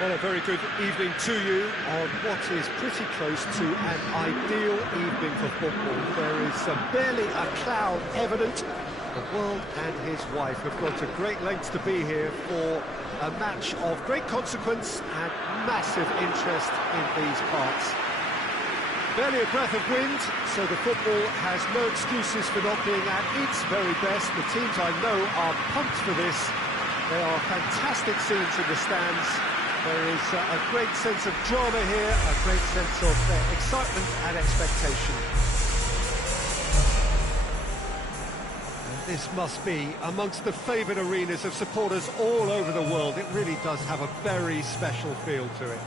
Well, a very good evening to you on what is pretty close to an ideal evening for football. There is barely a cloud evident. The world and his wife have gone to great lengths to be here for a match of great consequence and massive interest in these parts. Barely a breath of wind, so the football has no excuses for not being at its very best. The teams I know are pumped for this. There are fantastic scenes in the stands. There is a great sense of drama here, a great sense of excitement and expectation. And this must be amongst the favoured arenas of supporters all over the world. It really does have a very special feel to it.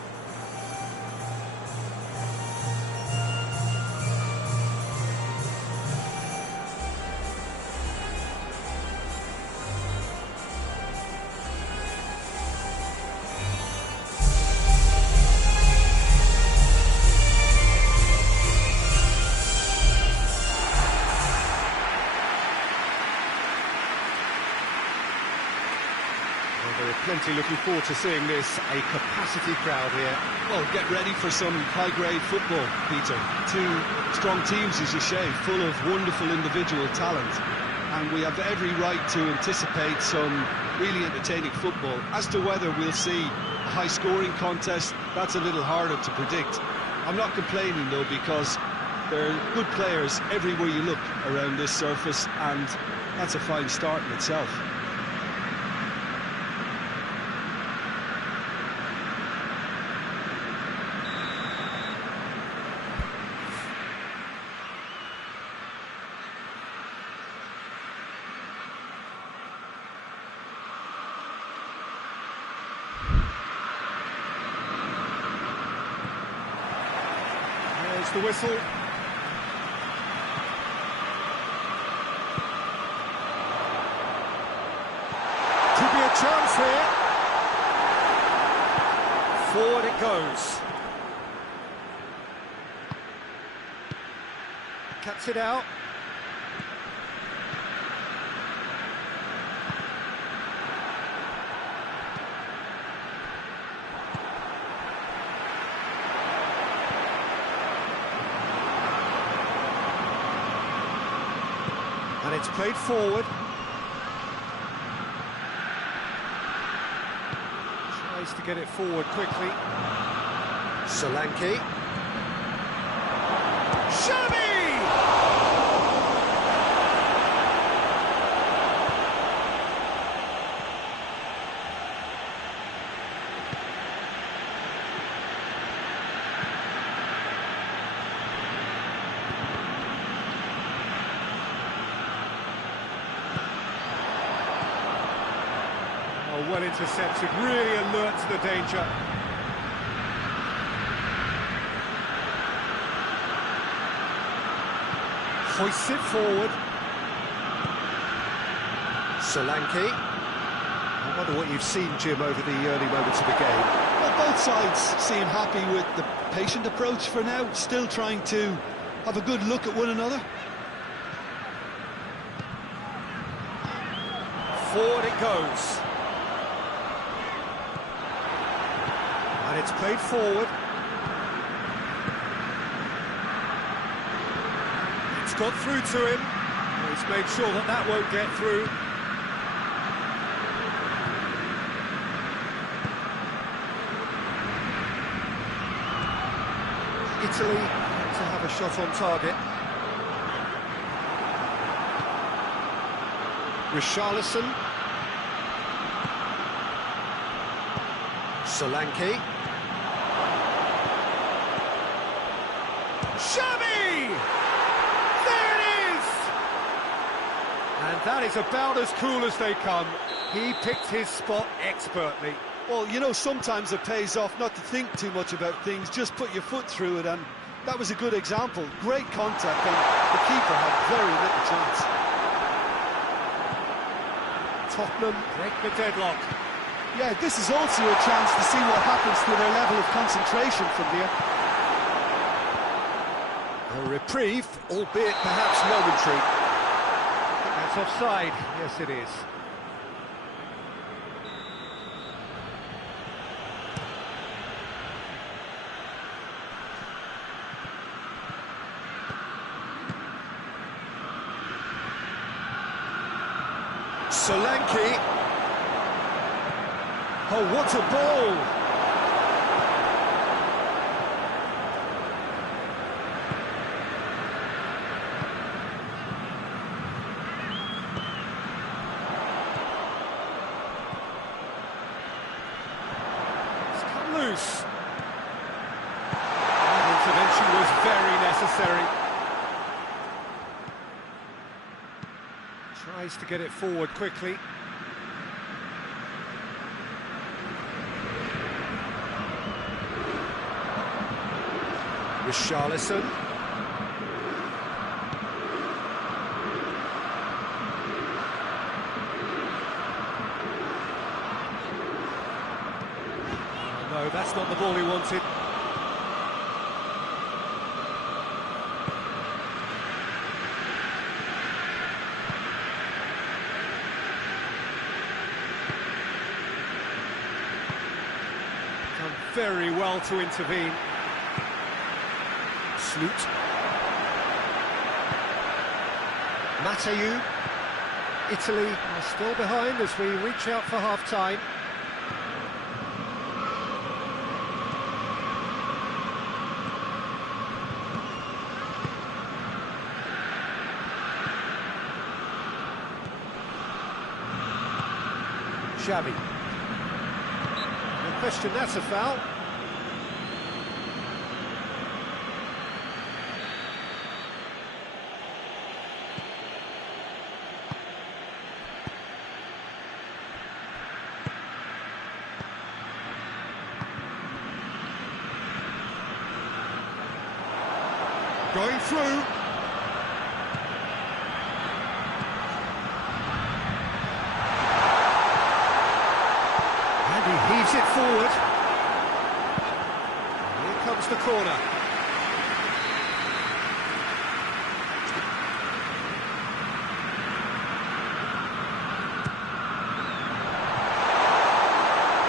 There are plenty looking forward to seeing this, a capacity crowd here. Well, get ready for some high-grade football, Peter. Two strong teams, as you say, full of wonderful individual talent. And we have every right to anticipate some really entertaining football. As to whether we'll see a high-scoring contest, that's a little harder to predict. I'm not complaining, though, because there are good players everywhere you look around this surface, and that's a fine start in itself. There's the whistle. Could be a chance here. Forward it goes. Cuts it out. And it's played forward. Tries to get it forward quickly. Solanke. Shabby! Well intercepted, really alert to the danger. Hoists it forward. Solanke. I wonder what you've seen, Jim, over the early moments of the game. Well, both sides seem happy with the patient approach for now, still trying to have a good look at one another. Forward it goes. And it's played forward. It's got through to him. He's made sure that that won't get through. Italy to have a shot on target. Richarlison. Solanke. Shabby! There it is! And that is about as cool as they come. He picked his spot expertly. Well, you know, sometimes it pays off not to think too much about things, just put your foot through it, and that was a good example. Great contact, and the keeper had very little chance. Tottenham break the deadlock. Yeah, this is also a chance to see what happens to their level of concentration from here. A reprieve, albeit perhaps momentary. I think that's offside. Yes, it is. Solanke. Oh, what a ball! It's come loose. That intervention was very necessary. Tries to get it forward quickly. Richarlison. Oh, no, that's not the ball he wanted. Done very well to intervene. Mateu. Italy are still behind as we reach out for half-time. Xavi. No question, that's a foul. Going through. And he heaves it forward. Here comes the corner.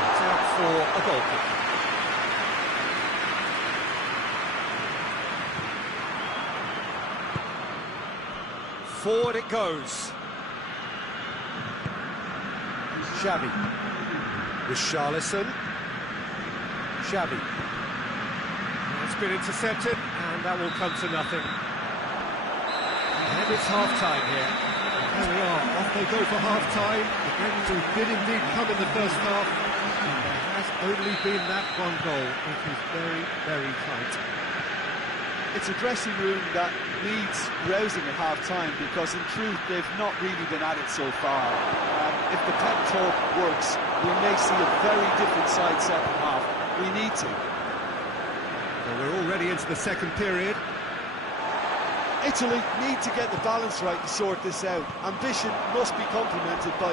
It's out for a goal kick. Forward it goes. Xavi. Richarlison. Xavi. It's been intercepted, and that will come to nothing. And it's half-time here. There we are, off they go for half-time. The game did indeed come in the first half, and there has only been that one goal. It is very, very tight. It's a dressing room that needs rousing at half-time because, in truth, they've not really been at it so far. If the pep talk works, we may see a very different side second half. We need to. Well, we're already into the second period. Italy need to get the balance right to sort this out. Ambition must be complemented by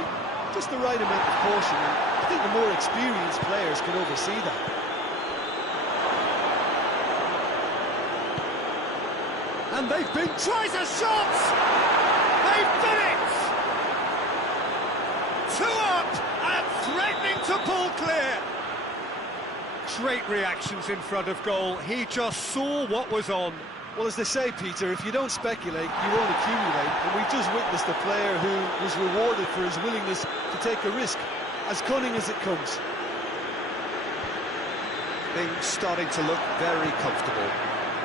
just the right amount of caution, and I think the more experienced players can oversee that. And they've been tries a shot! They've done it! 2 up and threatening to pull clear. Great reactions in front of goal. He just saw what was on. Well, as they say, Peter, if you don't speculate, you won't accumulate. And we've just witnessed a player who was rewarded for his willingness to take a risk, as cunning as it comes. Things starting to look very comfortable.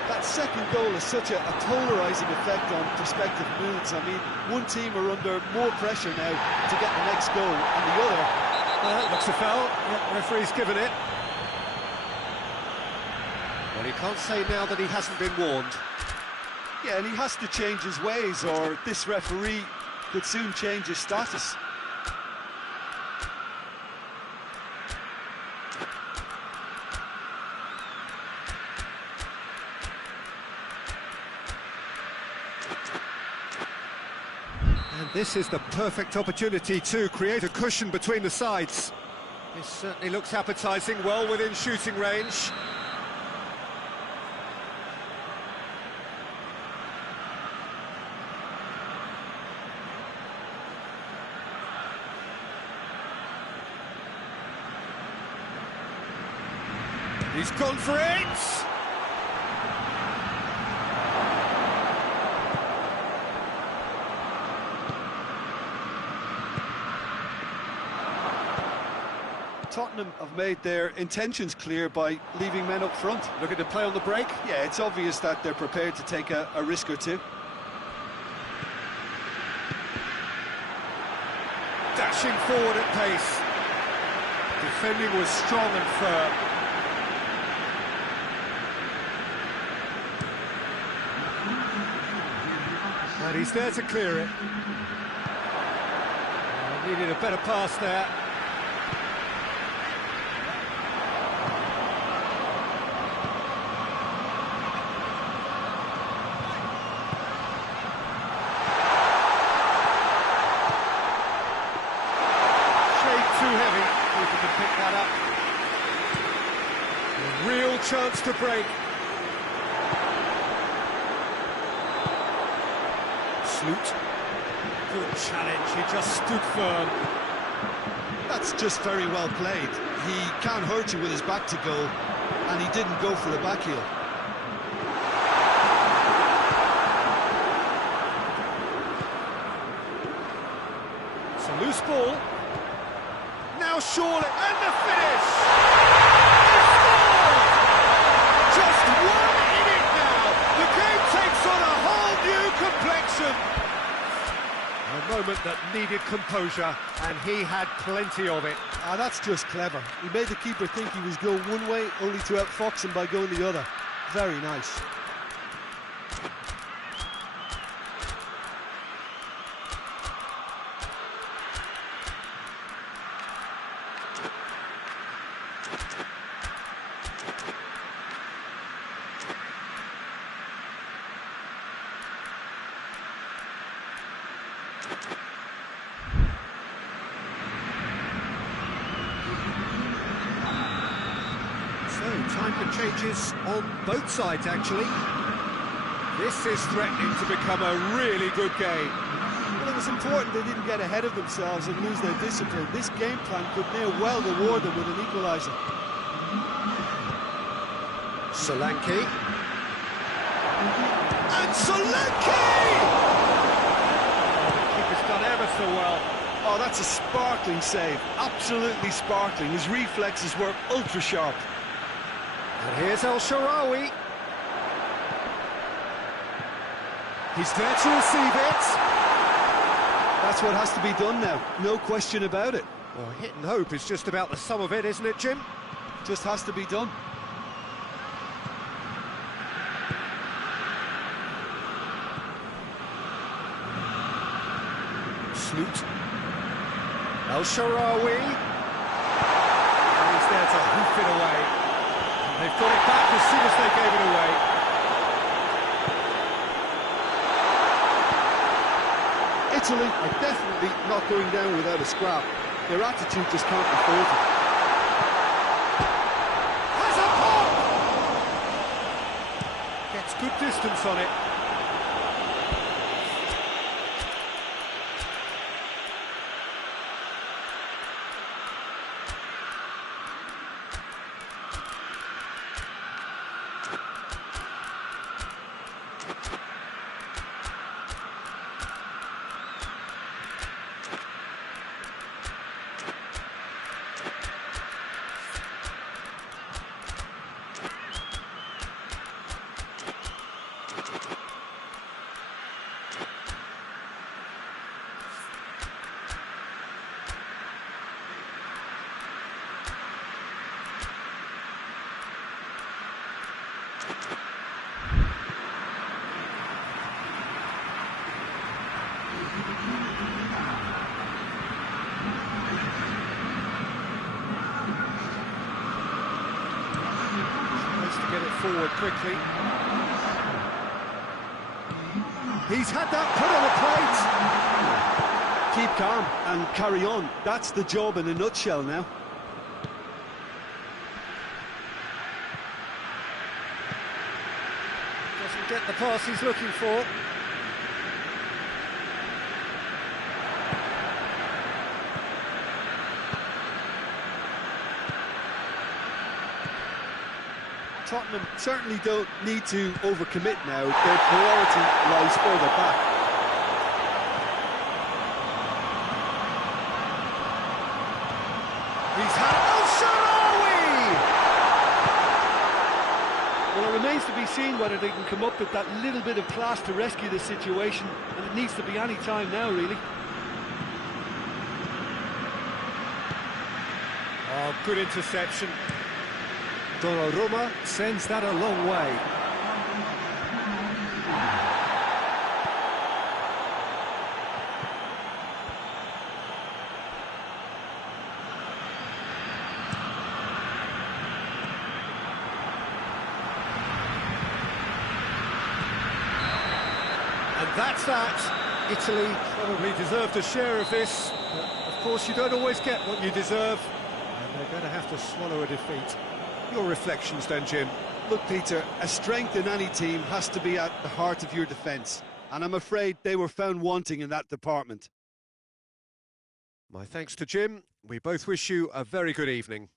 That second goal has such a polarising effect on prospective moods. I mean, one team are under more pressure now to get the next goal, and the other... Looks a foul. Yep, referee's given it. Well, he can't say now that he hasn't been warned. Yeah, and he has to change his ways, or this referee could soon change his status. And this is the perfect opportunity to create a cushion between the sides. This certainly looks appetising, well within shooting range. He's gone for it! Tottenham have made their intentions clear by leaving men up front. Looking to play on the break. Yeah, it's obvious that they're prepared to take a risk or two. Dashing forward at pace. Defending was strong and firm. And he's there to clear it. Needed a better pass there. Too heavy, keeper can pick that up. A real chance to break. Sloot. Good challenge, he just stood firm. That's just very well played. He can't hurt you with his back to goal, and he didn't go for the back heel. It's a loose ball. Now surely, and the finish! He scored! Just one in it now. The game takes on a whole new complexion. A moment that needed composure, and he had plenty of it. That's just clever. He made the keeper think he was going one way, only to outfox him by going the other. Very nice. Time for changes on both sides, actually. This is threatening to become a really good game. Well, it was important they didn't get ahead of themselves and lose their discipline. This game plan could now well reward them with an equaliser. Solanke. And Solanke! Oh, the keeper's done ever so well. Oh, that's a sparkling save. Absolutely sparkling. His reflexes were ultra sharp. And here's El Shaarawy. He's there to receive it. That's what has to be done now, no question about it. Well, hit and hope is just about the sum of it, isn't it, Jim? Just has to be done. Sloot. El Shaarawy. And he's there to hoof it away. They've got it back as soon as they gave it away. Italy are definitely not going down without a scrap. Their attitude just can't be faulted. Has a pop! Gets good distance on it. Get it forward quickly. He's had that put on the plate. Keep calm and carry on. That's the job in a nutshell now. Doesn't get the pass he's looking for. Tottenham certainly don't need to overcommit now. Their priority lies further back. He's had Well, it remains to be seen whether they can come up with that little bit of class to rescue the situation, and it needs to be any time now, really. Oh, good interception. Donnarumma sends that a long way. And that's that. Italy probably deserved a share of this. But of course, you don't always get what you deserve. And they're going to have to swallow a defeat. Your reflections then, Jim? Look, Peter, a strength in any team has to be at the heart of your defence. And I'm afraid they were found wanting in that department. My thanks to Jim. We both wish you a very good evening.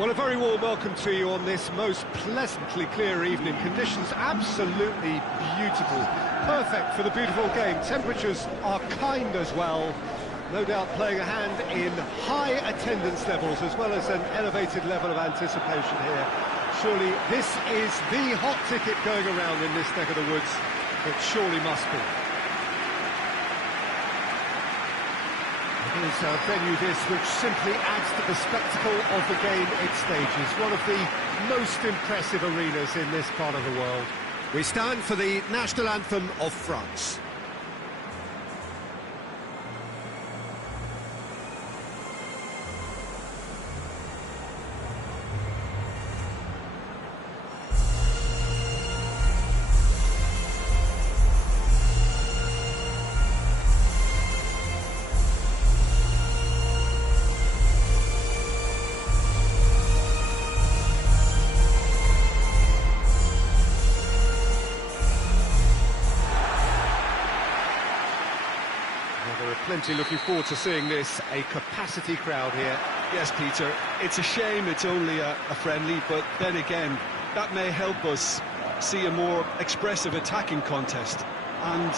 Well, a very warm welcome to you on this most pleasantly clear evening. Conditions absolutely beautiful. Perfect for the beautiful game. Temperatures are kind as well. No doubt playing a hand in high attendance levels as well as an elevated level of anticipation here. Surely this is the hot ticket going around in this neck of the woods. It surely must be. It is a venue this which simply adds to the spectacle of the game it stages. One of the most impressive arenas in this part of the world. We stand for the national anthem of France. There are plenty looking forward to seeing this. A capacity crowd here. Yes, Peter, it's a shame it's only a friendly, but then again, that may help us see a more expressive attacking contest. And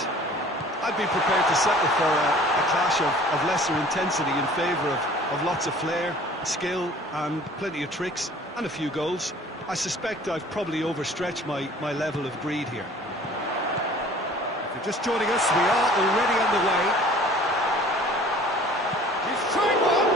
I'd be prepared to settle for a clash of lesser intensity in favour of lots of flair, skill, and plenty of tricks, and a few goals. I suspect I've probably overstretched my level of greed here. If you're just joining us, we are already underway. He's trying one!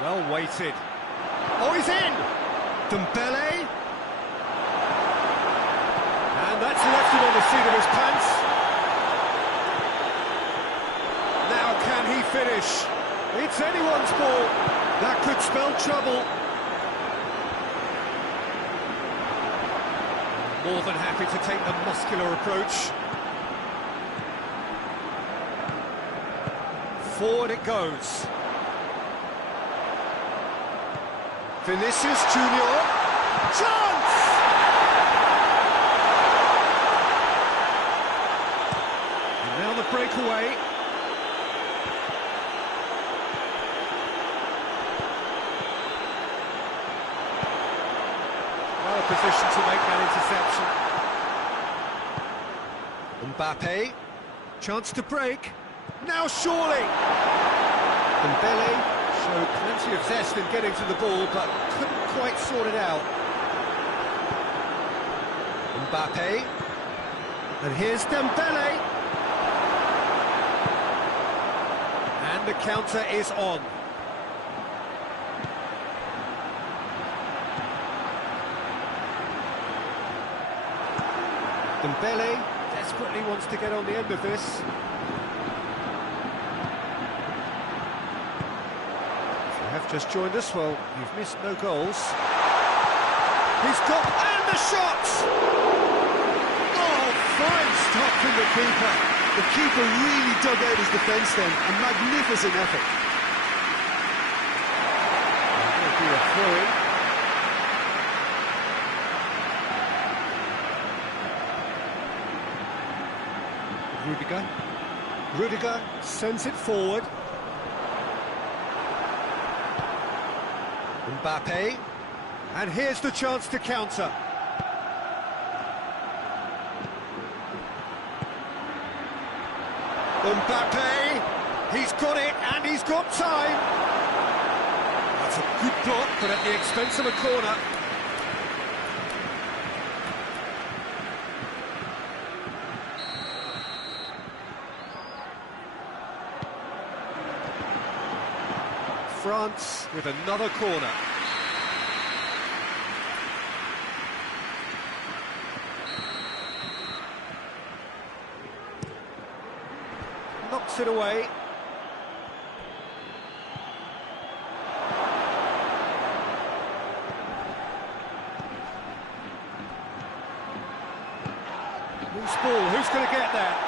Well weighted. Oh, he's in! Dembele. And that's left him on the seat of his pants. Now can he finish? It's anyone's ball. That could spell trouble. More than happy to take the muscular approach. Forward it goes. Vinicius Junior. Chance! And now the breakaway. Well positioned to make that interception. Mbappe. Chance to break. Now surely! Dembele showed plenty of zest in getting to the ball, but couldn't quite sort it out. Mbappe. And here's Dembele. And the counter is on. Dembele desperately wants to get on the end of this. Have just joined us, well, you've missed no goals. He's got, and the shot! Oh, fine stop from the keeper. The keeper really dug out his defence then, a magnificent effort. There'll be a throw-in. Rudiger. Rudiger sends it forward. Mbappe, and here's the chance to counter. Mbappe, he's got it, and he's got time. That's a good block, but at the expense of a corner. France with another corner. Knocks it away. Loose ball, who's going to get that?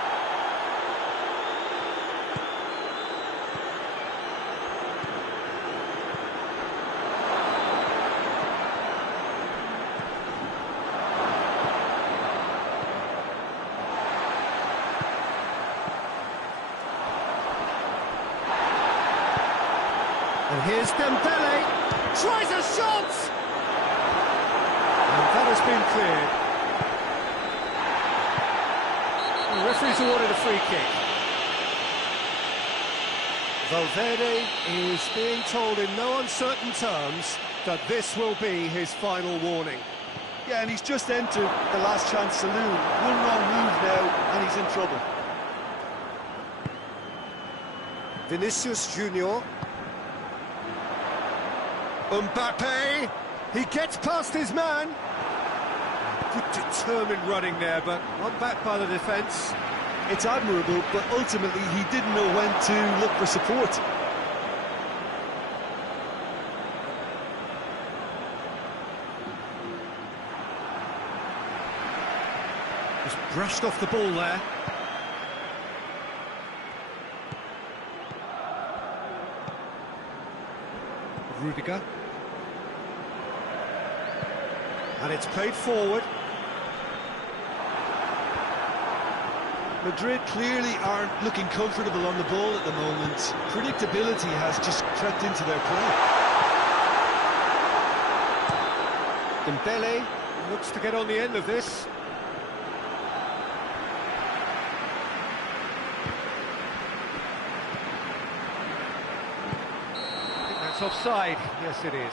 And here's Dembele, tries a shot! And that has been cleared. The referee's awarded a free kick. Valverde is being told in no uncertain terms that this will be his final warning. Yeah, and he's just entered the last chance saloon. One wrong move now, and he's in trouble. Vinicius Junior. Mbappe, he gets past his man. Good determined running there, but not back by the defence. It's admirable, but ultimately he didn't know when to look for support. Just brushed off the ball there. Rudiger. And it's played forward. Madrid clearly aren't looking comfortable on the ball at the moment. Predictability has just crept into their play. Dembele looks to get on the end of this. I think that's offside. Yes, it is.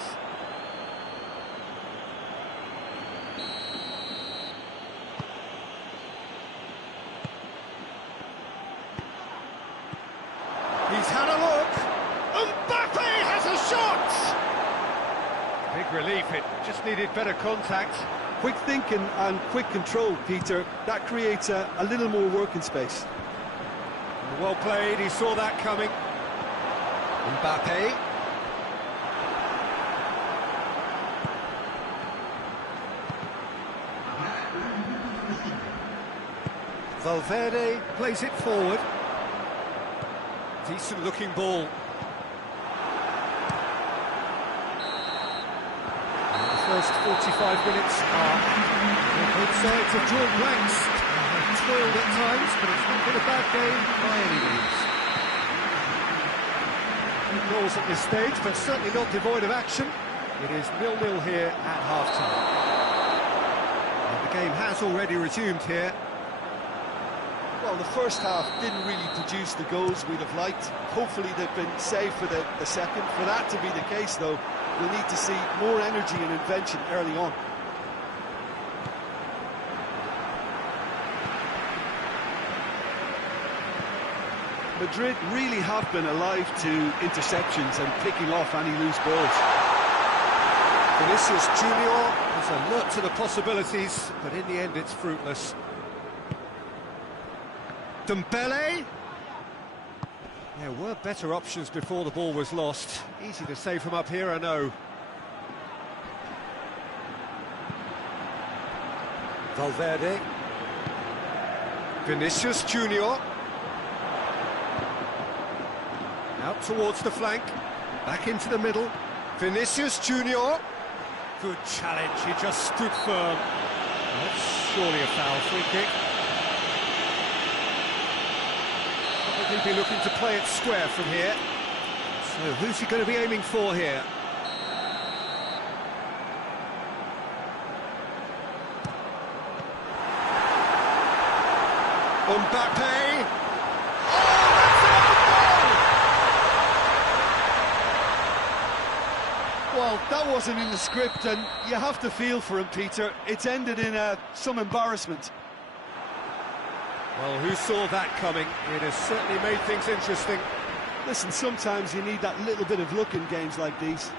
He's had a look. Mbappe has a shot! Big relief, it just needed better contact. Quick thinking and quick control, Peter. That creates a little more working space. Well played, he saw that coming. Mbappe. Valverde plays it forward. Decent looking ball. And the first 45 minutes are both sides have drawn blanks. They've toiled at times, but it's not been a bad game by any means. No goals at this stage, but certainly not devoid of action. It is 0-0 here at half-time. And the game has already resumed here. Well, the first half didn't really produce the goals we'd have liked. Hopefully they've been saved for the second. For that to be the case, though, we'll need to see more energy and invention early on. Madrid really have been alive to interceptions and picking off any loose balls. Vinicius Junior is alert to the possibilities, but in the end it's fruitless. Dembele. There were better options before the ball was lost. Easy to save from up here, I know. Valverde. Vinicius Junior. Out towards the flank. Back into the middle. Vinicius Junior. Good challenge, he just stood firm. That's surely a foul. Free kick. He'll be looking to play it square from here. So who's he going to be aiming for here? Mbappe! Well, that wasn't in the script, and you have to feel for him, Peter. It's ended in some embarrassment. Well, who saw that coming? It has certainly made things interesting. Listen, sometimes you need that little bit of luck in games like these.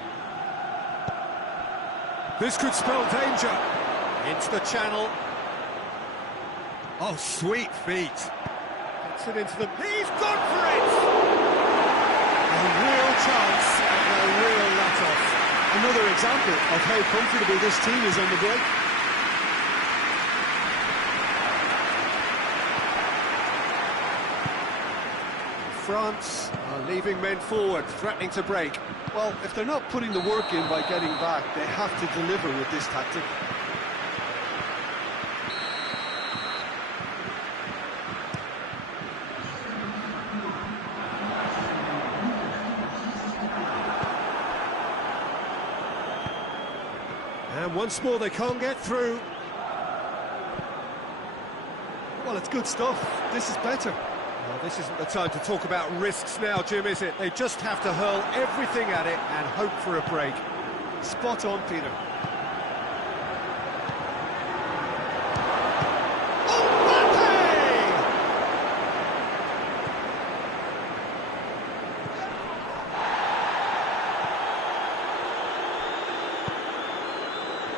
This could spell danger. Into the channel. Oh, sweet feet. Gets it into the... He's gone for it! A real chance and a real let-off. Another example of how comfortable this team is on the break. France are leaving men forward, threatening to break. Well, if they're not putting the work in by getting back, they have to deliver with this tactic. And once more they can't get through. Well, it's good stuff. This is better. Well, this isn't the time to talk about risks now, Jim, is it? They just have to hurl everything at it and hope for a break. Spot on, Peter.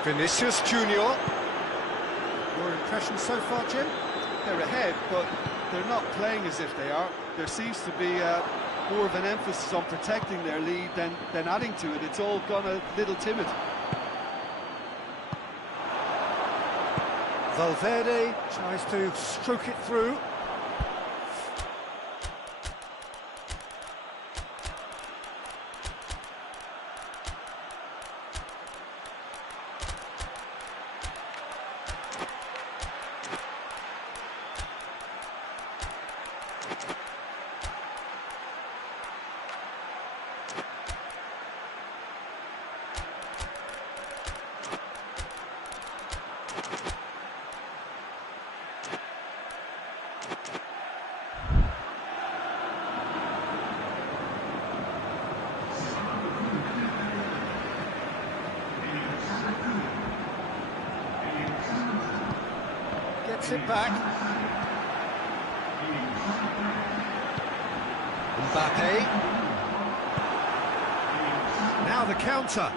Vinicius Junior. Your impression so far, Jim? They're ahead, but they're not playing as if they are. There seems to be more of an emphasis on protecting their lead than adding to it. It's all gone a little timid. Valverde tries to stroke it through. Gets it back. Mbappe. Now the counter.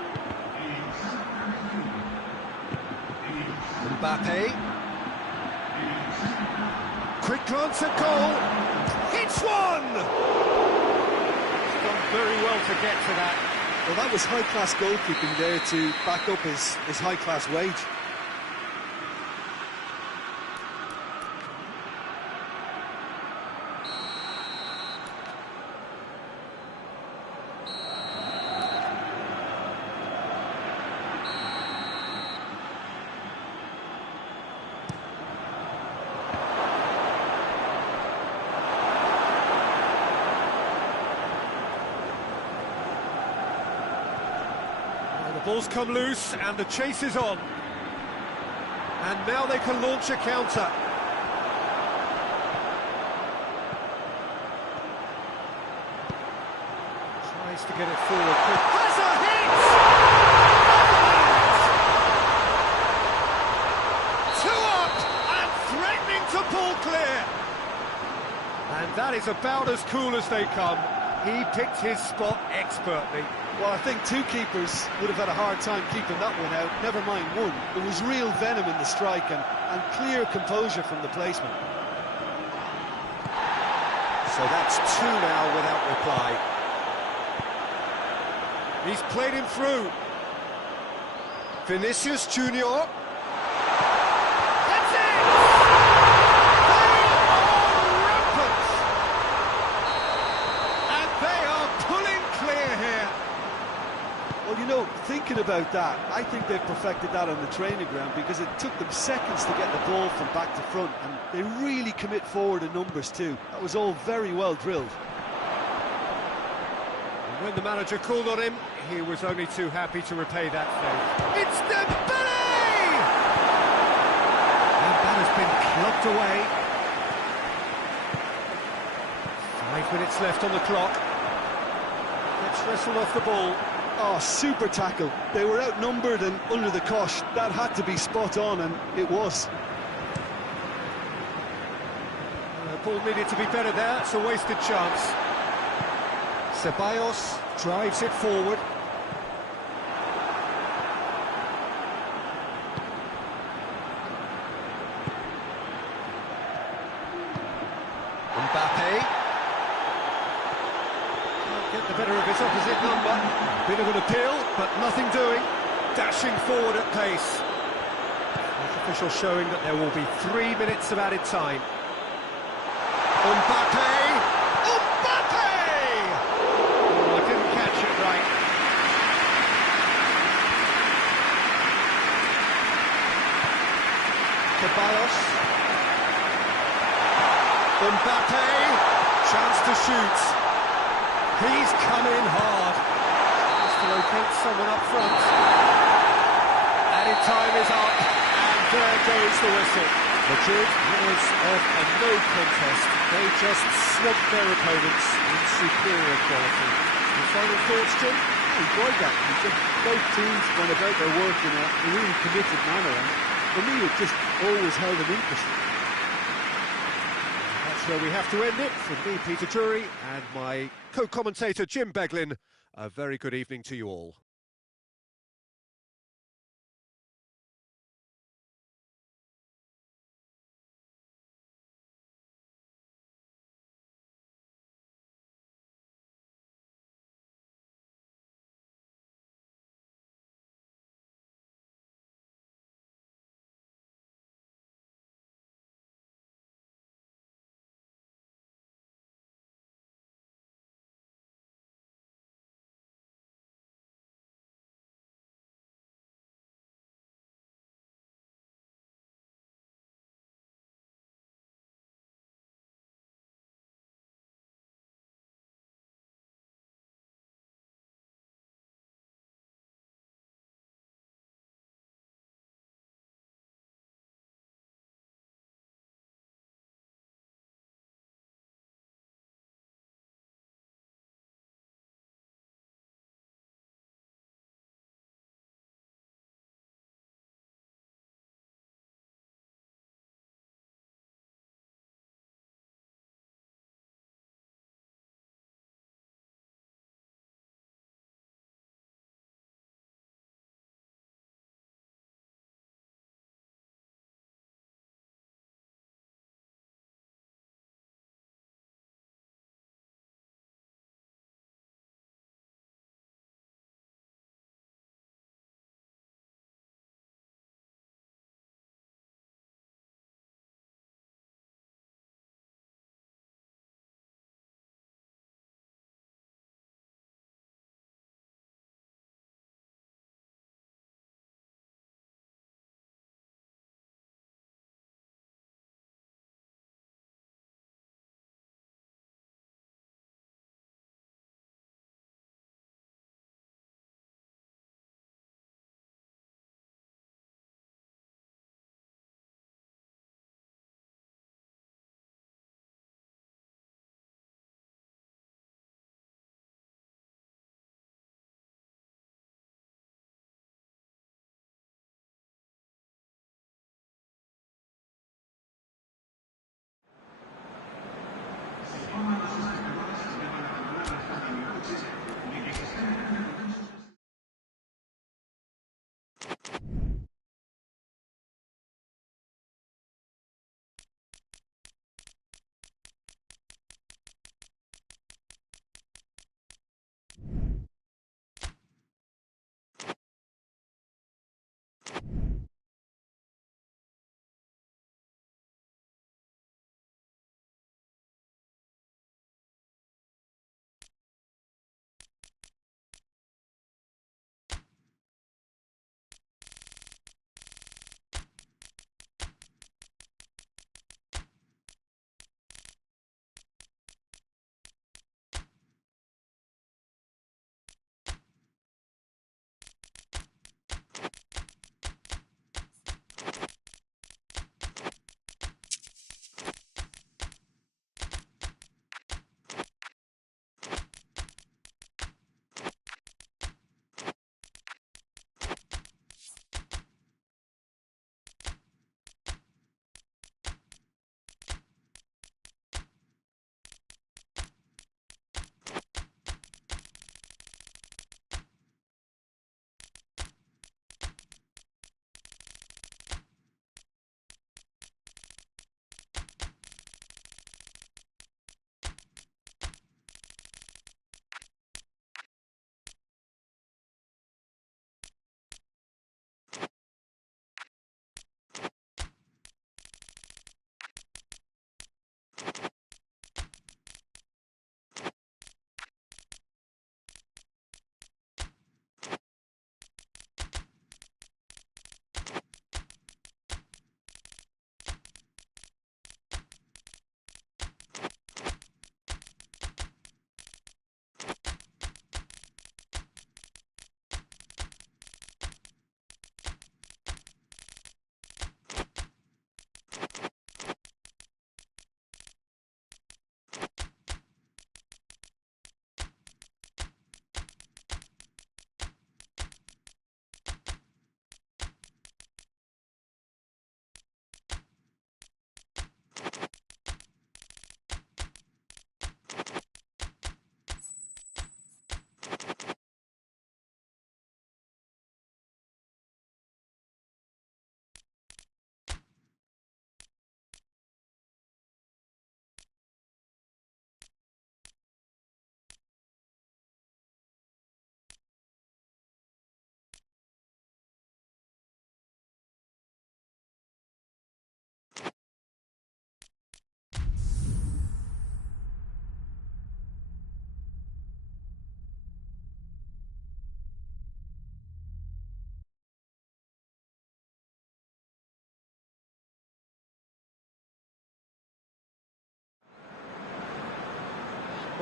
Mbappe. Quick glance at goal. It's one! He's done very well to get to that. Well, that was high-class goalkeeping there to back up his high-class wage. Ball's come loose and the chase is on. And now they can launch a counter. Tries to get it forward. Has a hit! Two up and threatening to pull clear. And that is about as cool as they come. He picked his spot expertly. Well, I think two keepers would have had a hard time keeping that one out, never mind one. There was real venom in the strike and clear composure from the placement. So that's two now without reply. He's played him through. Vinicius Junior. That's it! They are rampant! And they are pulling clear here. Well, you know, thinking about that, I think they've perfected that on the training ground because it took them seconds to get the ball from back to front, and they really commit forward in numbers too. That was all very well drilled. And when the manager called on him, he was only too happy to repay that favour. It's Dembele! And that has been clubbed away. 5 minutes left on the clock. Gets wrestled off the ball. Oh, super tackle. They were outnumbered and under the cosh. That had to be spot on, and it was. The ball needed to be better there. It's a wasted chance. Ceballos drives it forward. Mbappe. Get the better of his opposite number. Bit of an appeal, but nothing doing. Dashing forward at pace. The official showing that there will be 3 minutes of added time. Mbappe! Mbappe! Oh, I didn't catch it right. Ceballos. Mbappe! Chance to shoot. He's come in hard. Has to locate someone up front. Added time is up, and there goes the whistle. Madrid winners of a no contest. They just swamped their opponents in superior quality. Your final thoughts, Jim? I enjoyed that. Both teams went about their work in a really committed manner, and for me it just always held an interest. That's where we have to end it. From me, Peter Drury, and my co-commentator, Jim Beglin. A very good evening to you all.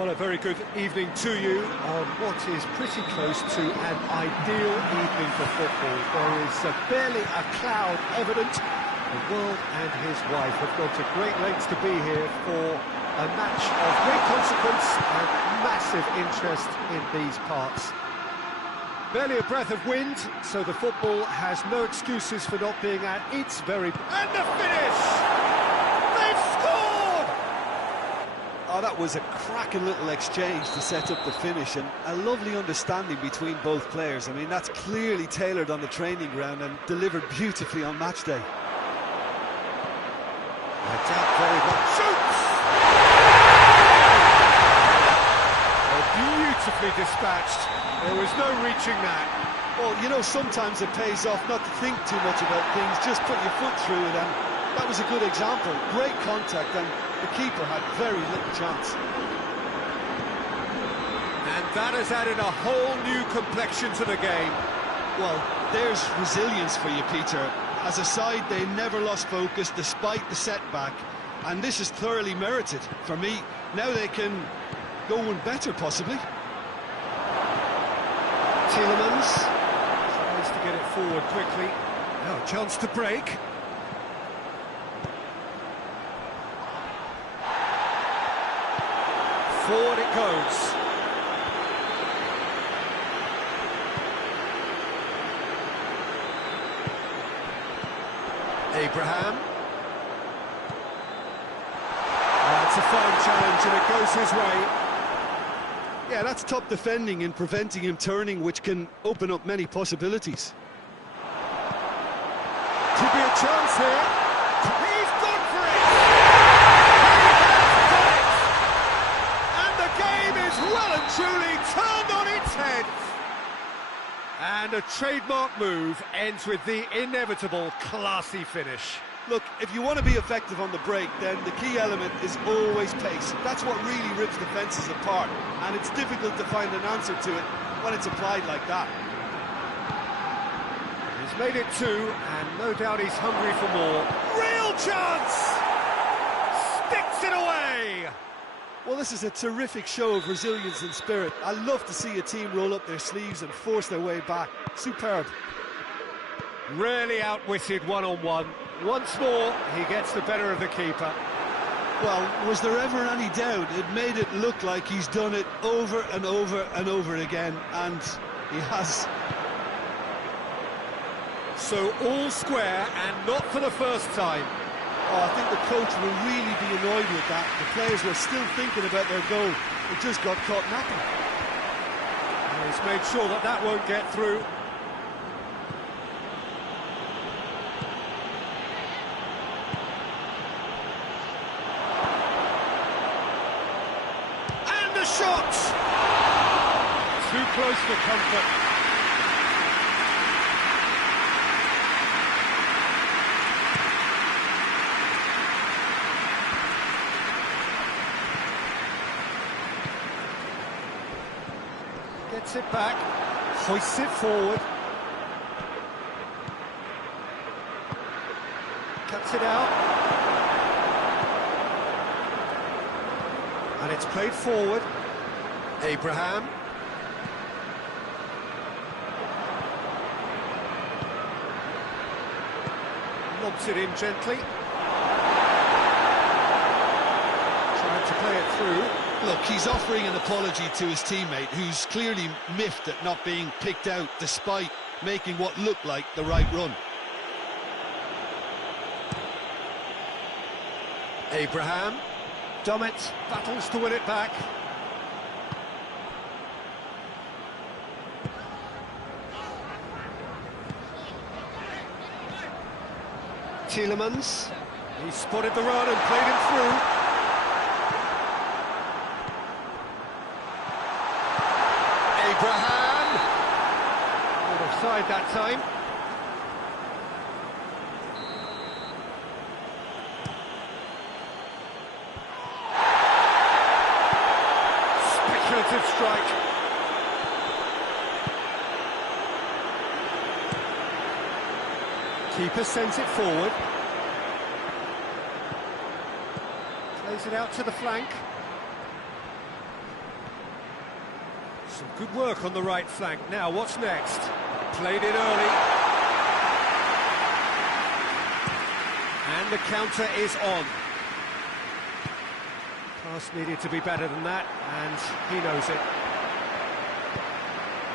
Well, a very good evening to you on what is pretty close to an ideal evening for football. There is barely a cloud evident. The world and his wife have gone to great lengths to be here for a match of great consequence and massive interest in these parts. Barely a breath of wind, so the football has no excuses for not being at its very... And the finish! They've scored! Oh, that was a cracking little exchange to set up the finish, and a lovely understanding between both players. I mean, that's clearly tailored on the training ground and delivered beautifully on match day. I doubt very much. Shoots! Oh, beautifully dispatched. There was no reaching that. Well, you know, sometimes it pays off not to think too much about things, just put your foot through it, and that was a good example. Great contact, and the keeper had very little chance. And that has added a whole new complexion to the game. Well, there's resilience for you, Peter. As a side, they never lost focus despite the setback, and this is thoroughly merited. For me, now they can go one better, possibly. Tielemans tries to get it forward quickly. Now a chance to break. Forward it goes. Abraham. That's a fine challenge and it goes his way. Yeah, that's top defending and preventing him turning, which can open up many possibilities. Could be a chance here. He's gone for it! And the game is well and truly turned on its head. And a trademark move ends with the inevitable classy finish. Look, if you want to be effective on the break, then the key element is always pace. That's what really rips defences apart, and it's difficult to find an answer to it when it's applied like that. He's made it two, and no doubt he's hungry for more. Real chance! Sticks it away! Well, this is a terrific show of resilience and spirit. I love to see a team roll up their sleeves and force their way back. Superb. Really outwitted one-on-one. Once more, he gets the better of the keeper. Well, was there ever any doubt? It made it look like he's done it over and over and over again, and he has. So all square, and not for the first time. Oh, I think the coach will really be annoyed with that. The players were still thinking about their goal. It just got caught napping. And he's made sure that that won't get through. Shot! Too close for comfort. Gets it back, hoists it forward. Cuts it out. And it's played forward. Abraham. Lobs it in gently. Trying to play it through. Look, he's offering an apology to his teammate, who's clearly miffed at not being picked out despite making what looked like the right run. Abraham. Dummett battles to win it back. Tielemans. He spotted the run and played him through. Abraham. Not offside that time. Speculative strike. Keeper sends it forward. Plays it out to the flank. Some good work on the right flank. Now, what's next? Played it early. And the counter is on. Pass needed to be better than that, and he knows it.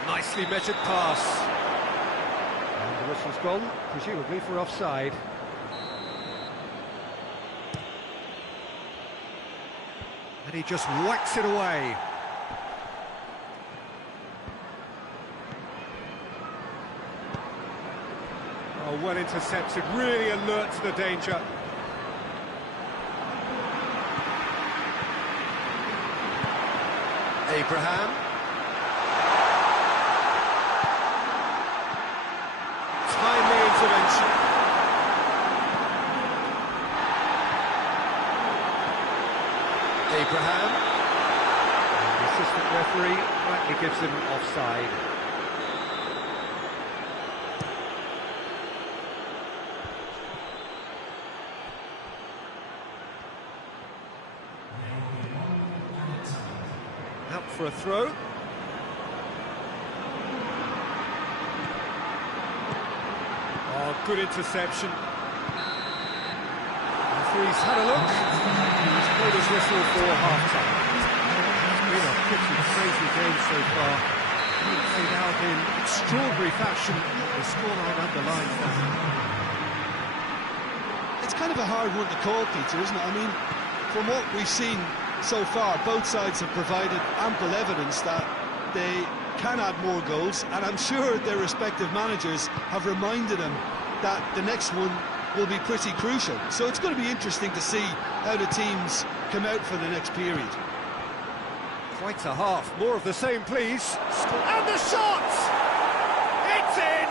Nicely measured pass. And the whistle's gone, presumably for offside. And he just whacks it away. Oh, well intercepted, really alert to the danger. Abraham. Timely intervention. Abraham. And the assistant referee rightly gives him offside. Out for a throw. Oh, good interception. The referee's had a look. He's blown his whistle for half-time. It's been a pretty crazy game so far. It's played out in extraordinary fashion. The scoreline underlines that. It's kind of a hard one to call, Peter, isn't it? I mean, from what we've seen so far, both sides have provided ample evidence that they can add more goals, and I'm sure their respective managers have reminded them that the next one will be pretty crucial. So it's going to be interesting to see how the teams come out for the next period. Quite a half. More of the same, please. And the shot! It's in!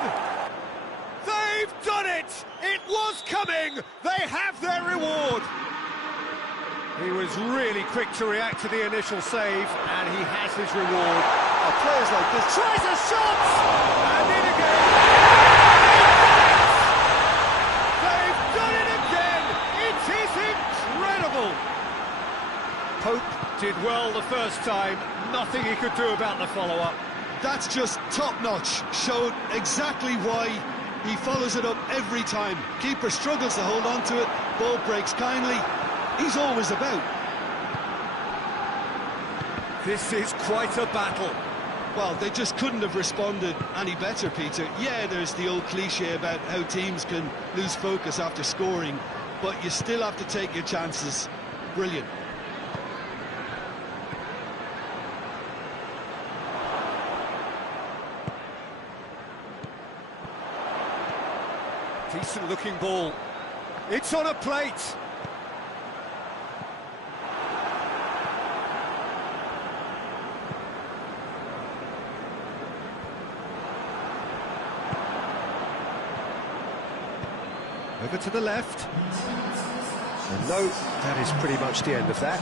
They've done it! It was coming! They have their reward! He was really quick to react to the initial save, and he has his reward. Players like this... Tries a shot! And in again! They've done it again! It is incredible! Pope did well the first time. Nothing he could do about the follow-up. That's just top-notch. Showed exactly why he follows it up every time. Keeper struggles to hold on to it. Ball breaks kindly. He's always about. This is quite a battle. Well, they just couldn't have responded any better, Peter. Yeah, there's the old cliche about how teams can lose focus after scoring, but you still have to take your chances. Brilliant. Decent looking ball. It's on a plate. Over to the left. And no, that is pretty much the end of that.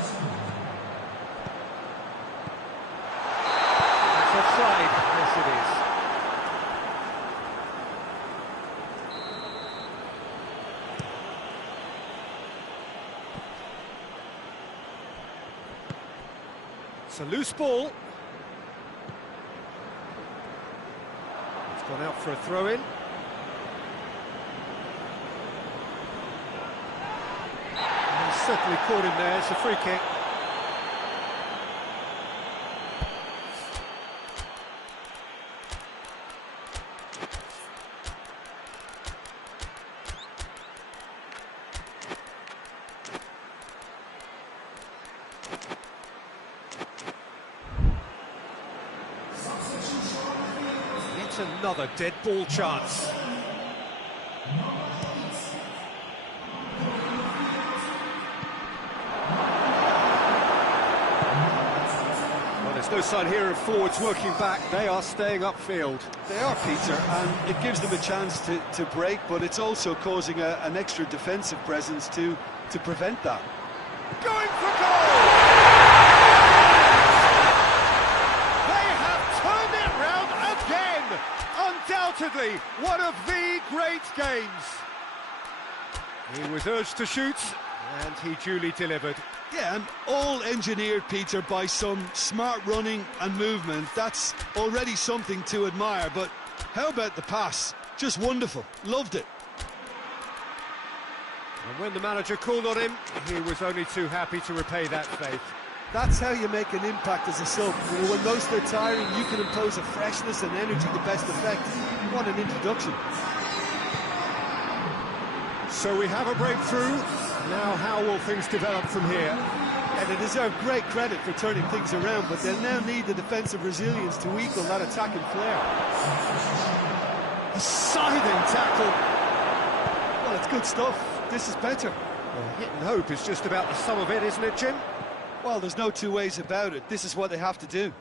That's offside. Yes, it is. It's a loose ball. It's gone out for a throw-in. Certainly caught him there. It's a free kick. Yet another dead ball chance. No sign here of forwards working back. They are staying upfield. They are, Peter, and it gives them a chance to break, but it's also causing an extra defensive presence to prevent that. Going for goal! They have turned it round again! Undoubtedly, one of the great games. He was urged to shoot, And he duly delivered. Yeah, and all engineered, Peter, by some smart running and movement. That's already something to admire, but how about the pass? Just wonderful. Loved it. And when the manager called on him, he was only too happy to repay that faith. That's how you make an impact as a sub. You know, when most are tiring, you can impose a freshness and energy to best effect. What an introduction. So we have a breakthrough. Now how will things develop from here? And they deserve great credit for turning things around, but they'll now need the defensive resilience to equal that attacking flair. A scything tackle. Well, it's good stuff. This is better. Well, hit and hope is just about the sum of it, isn't it, Jim? Well, there's no two ways about it. This is what they have to do.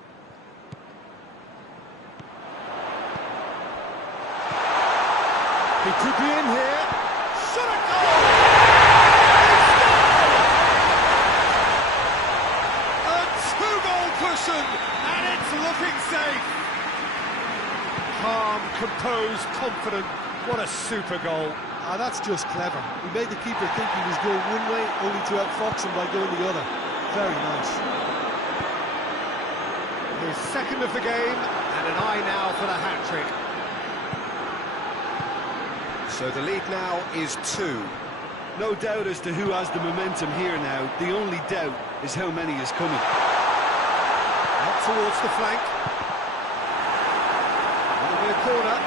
He could be in here. Shot a goal! A two-goal cushion, and it's looking safe. Calm, composed, confident. What a super goal. Ah, that's just clever. He made the keeper think he was going one way, only to outfox him by going the other. Very nice. His second of the game, and an eye now for the hat-trick. So the lead now is 2. No doubt as to who has the momentum here now. The only doubt is how many is coming. Out towards the flank. It'll be a corner.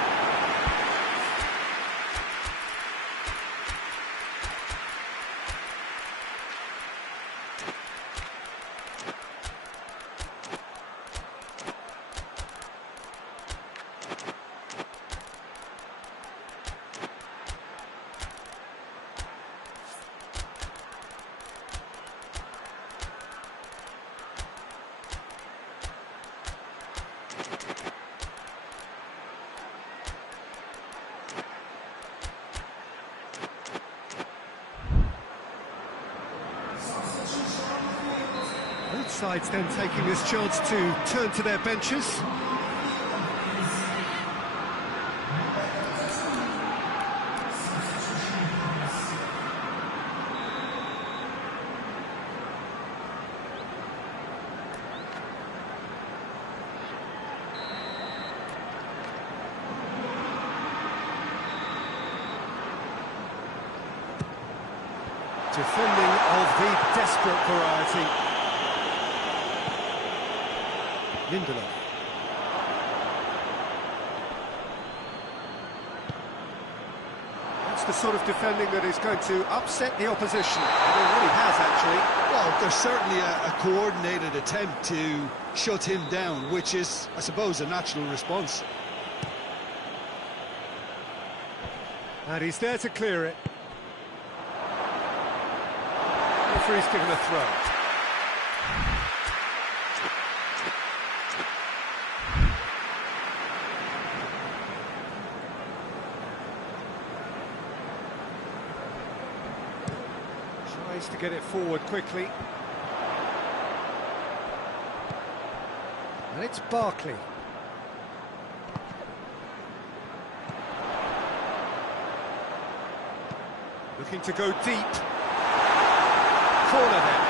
Both sides then taking this chance to turn to their benches. Defending of the desperate variety. Lindelof. That's the sort of defending that is going to upset the opposition. And it really has, actually. Well, there's certainly a coordinated attempt to shut him down, which is, I suppose, a natural response. And he's there to clear it. Referee's given a throw. Tries to get it forward quickly. And it's Barkley. Looking to go deep. Corner then.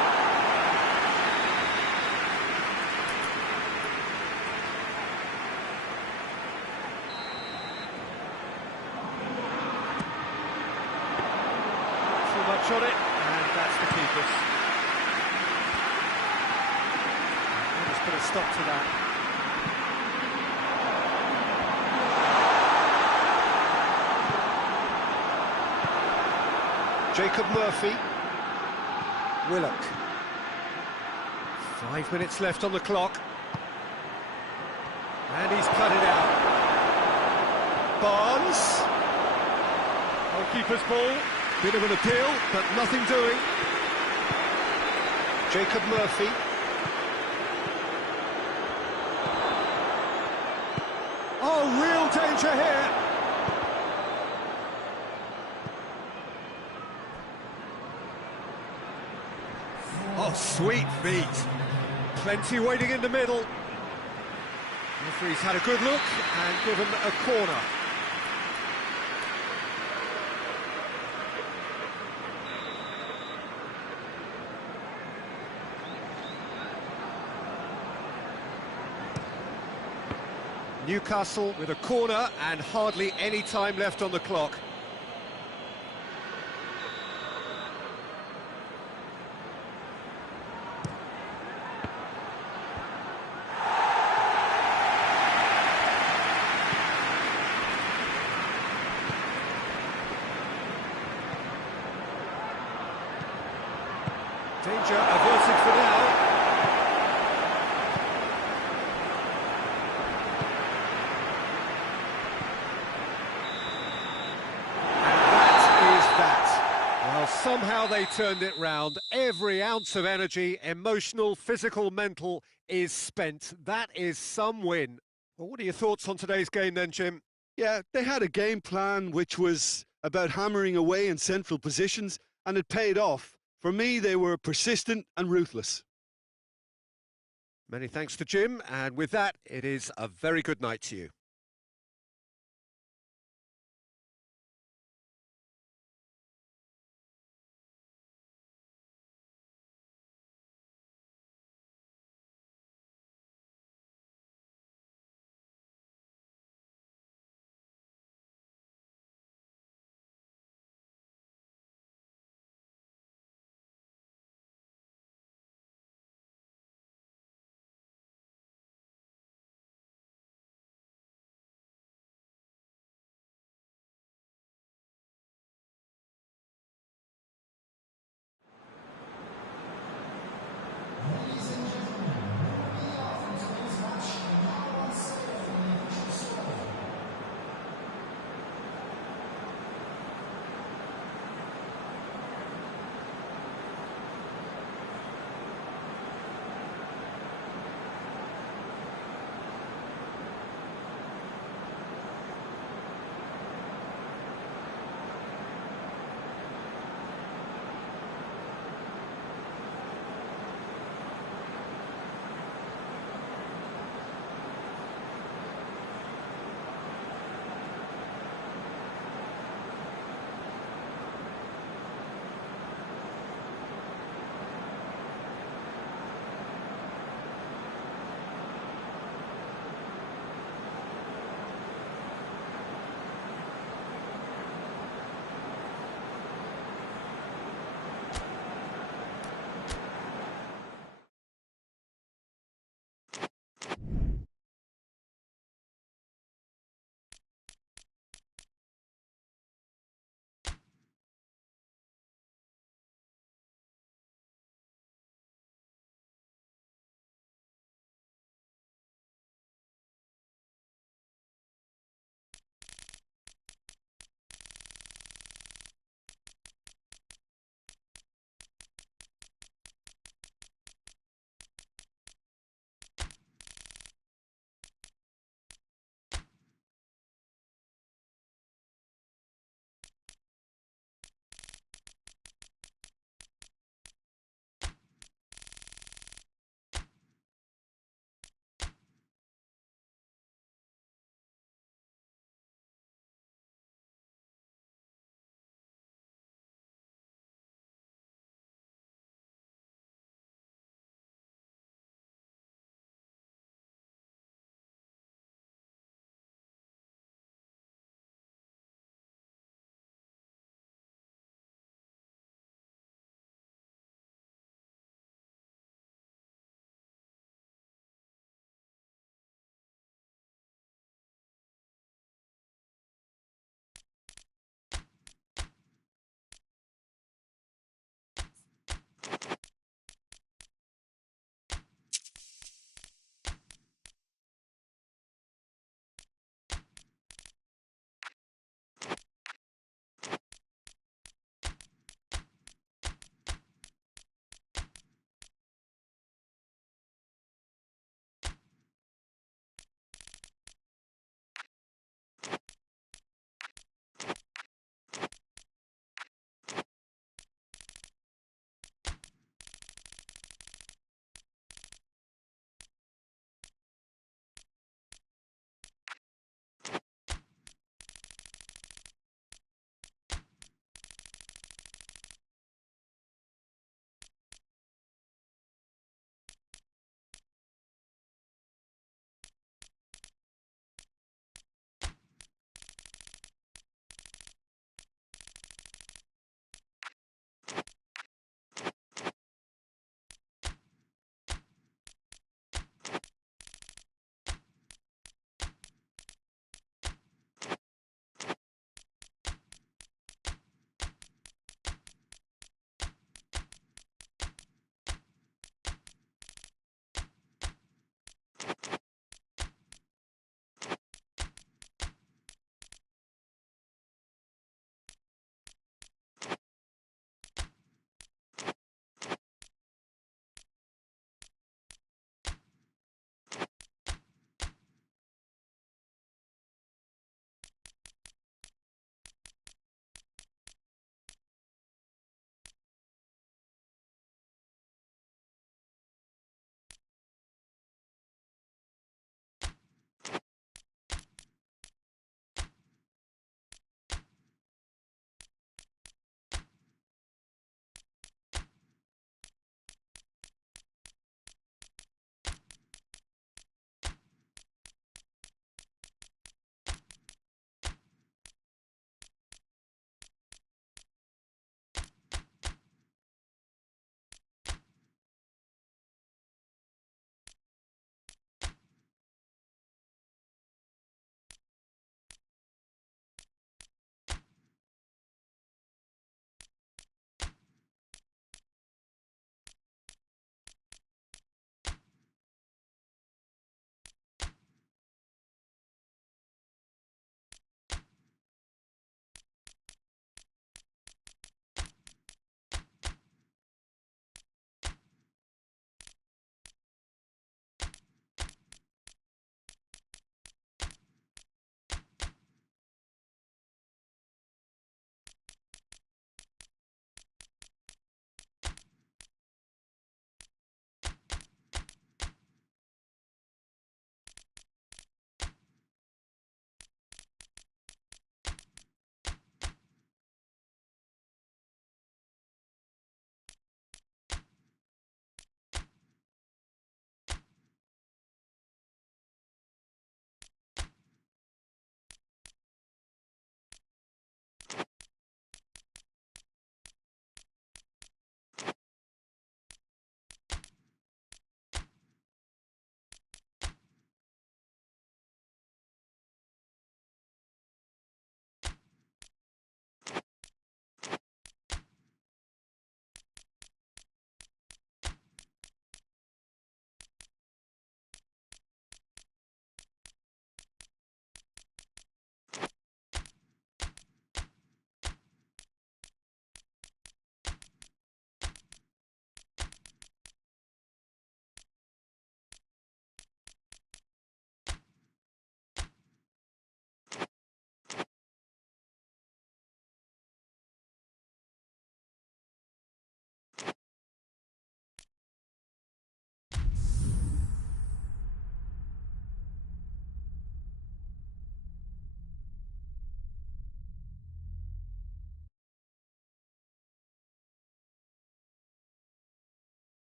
Too much on it, and that's the keeper's. Let's put a stop to that. Jacob Murphy. Willock. 5 minutes left on the clock. And he's cut it out. Barnes. Goalkeeper's ball. Bit of an appeal, but nothing doing. Jacob Murphy. Oh, real danger here. Oh, sweet feet. Plenty waiting in the middle. Referee's had a good look and given a corner. Newcastle with a corner and hardly any time left on the clock. Danger averted for now. Well, somehow they turned it round. Every ounce of energy, emotional, physical, mental, is spent. That is some win. Well, what are your thoughts on today's game then, Jim? Yeah, they had a game plan which was about hammering away in central positions, and it paid off. For me, they were persistent and ruthless. Many thanks to Jim, and with that, it is a very good night to you.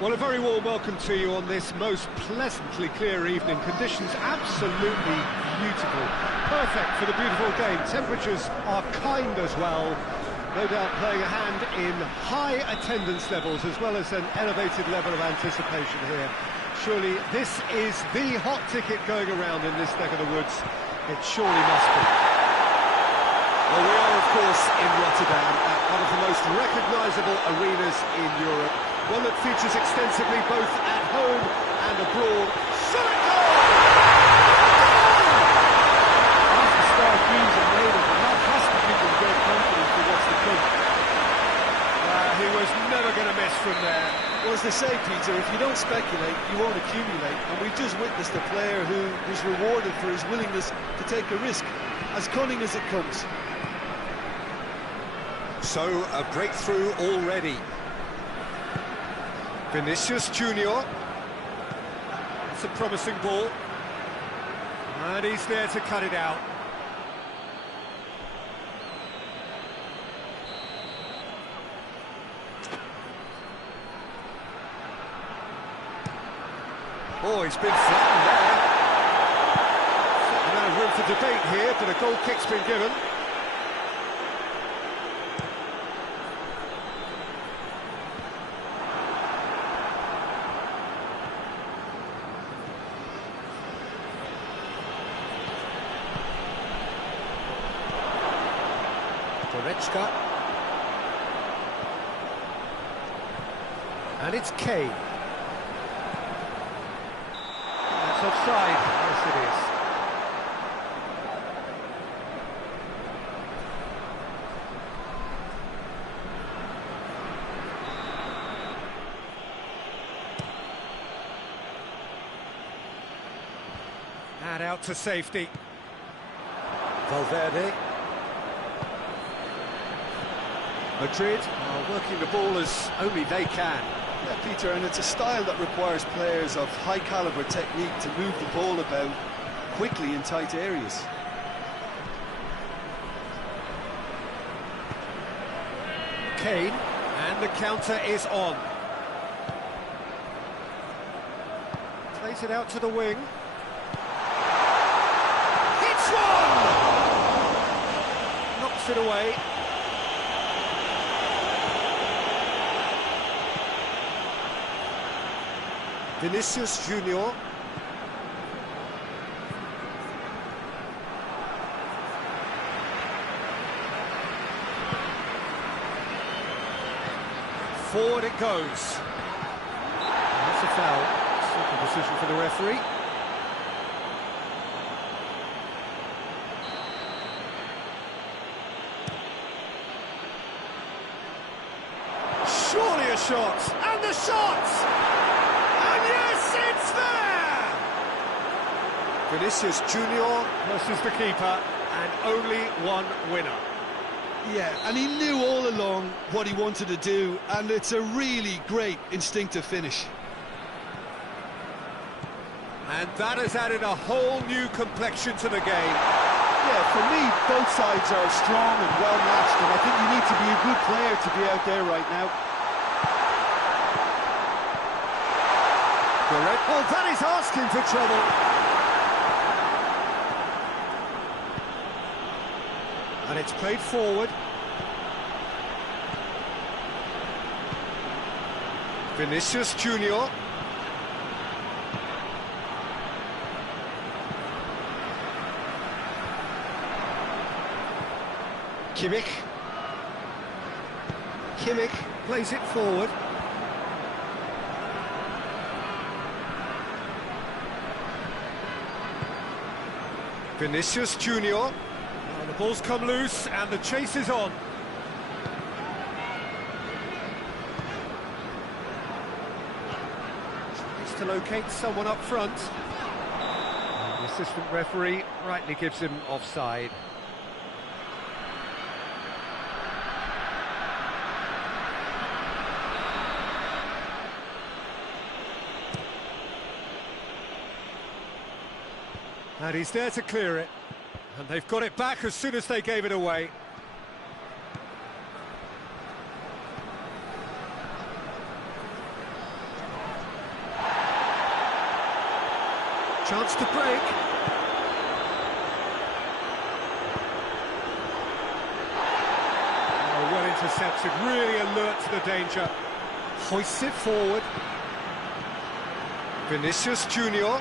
Well, a very warm welcome to you on this most pleasantly clear evening. Conditions absolutely beautiful. Perfect for the beautiful game. Temperatures are kind as well. No doubt playing a hand in high attendance levels as well as an elevated level of anticipation here. Surely this is the hot ticket going around in this neck of the woods. It surely must be. Well, we are, of course, in Rotterdam, at one of the most recognisable arenas in Europe. One that features extensively both at home and abroad. Shot it goal! Once the star dreams are made of it, that has to give them great confidence for what's to come. He was never going to miss from there. Well, as they say, Peter, if you don't speculate, you won't accumulate. And we've just witnessed a player who was rewarded for his willingness to take a risk, as cunning as it comes. So, a breakthrough already. Vinicius Junior. It's a promising ball. And he's there to cut it out. Oh, he's been flattened there. Certain amount of room for debate here, but a goal kick's been given. Diachi. And it's Kane. That's offside. Yes, it is. And out to safety. Valverde. Madrid are working the ball as only they can. Yeah, Peter, and it's a style that requires players of high-caliber technique to move the ball about quickly in tight areas. Kane, and the counter is on. Plays it out to the wing. Hits one! Knocks it away. Vinicius Junior. Forward it goes. That's a foul. Simple decision for the referee. Surely a shot. And the shot! Yes, it's there! Vinicius Junior versus the keeper, and only one winner. Yeah, and he knew all along what he wanted to do, and it's a really great instinctive finish. And that has added a whole new complexion to the game. Yeah, for me, both sides are strong and well-matched, and I think you need to be a good player to be out there right now. Oh, that is asking for trouble. And it's played forward. Vinicius Junior. Kimmich plays it forward. Vinicius Junior. Oh, the ball's come loose and the chase is on. Tries to locate someone up front. And the assistant referee rightly gives him offside. And he's there to clear it. And they've got it back as soon as they gave it away. Chance to break. Oh, well intercepted, really alert to the danger. Hoists it forward. Vinicius Junior.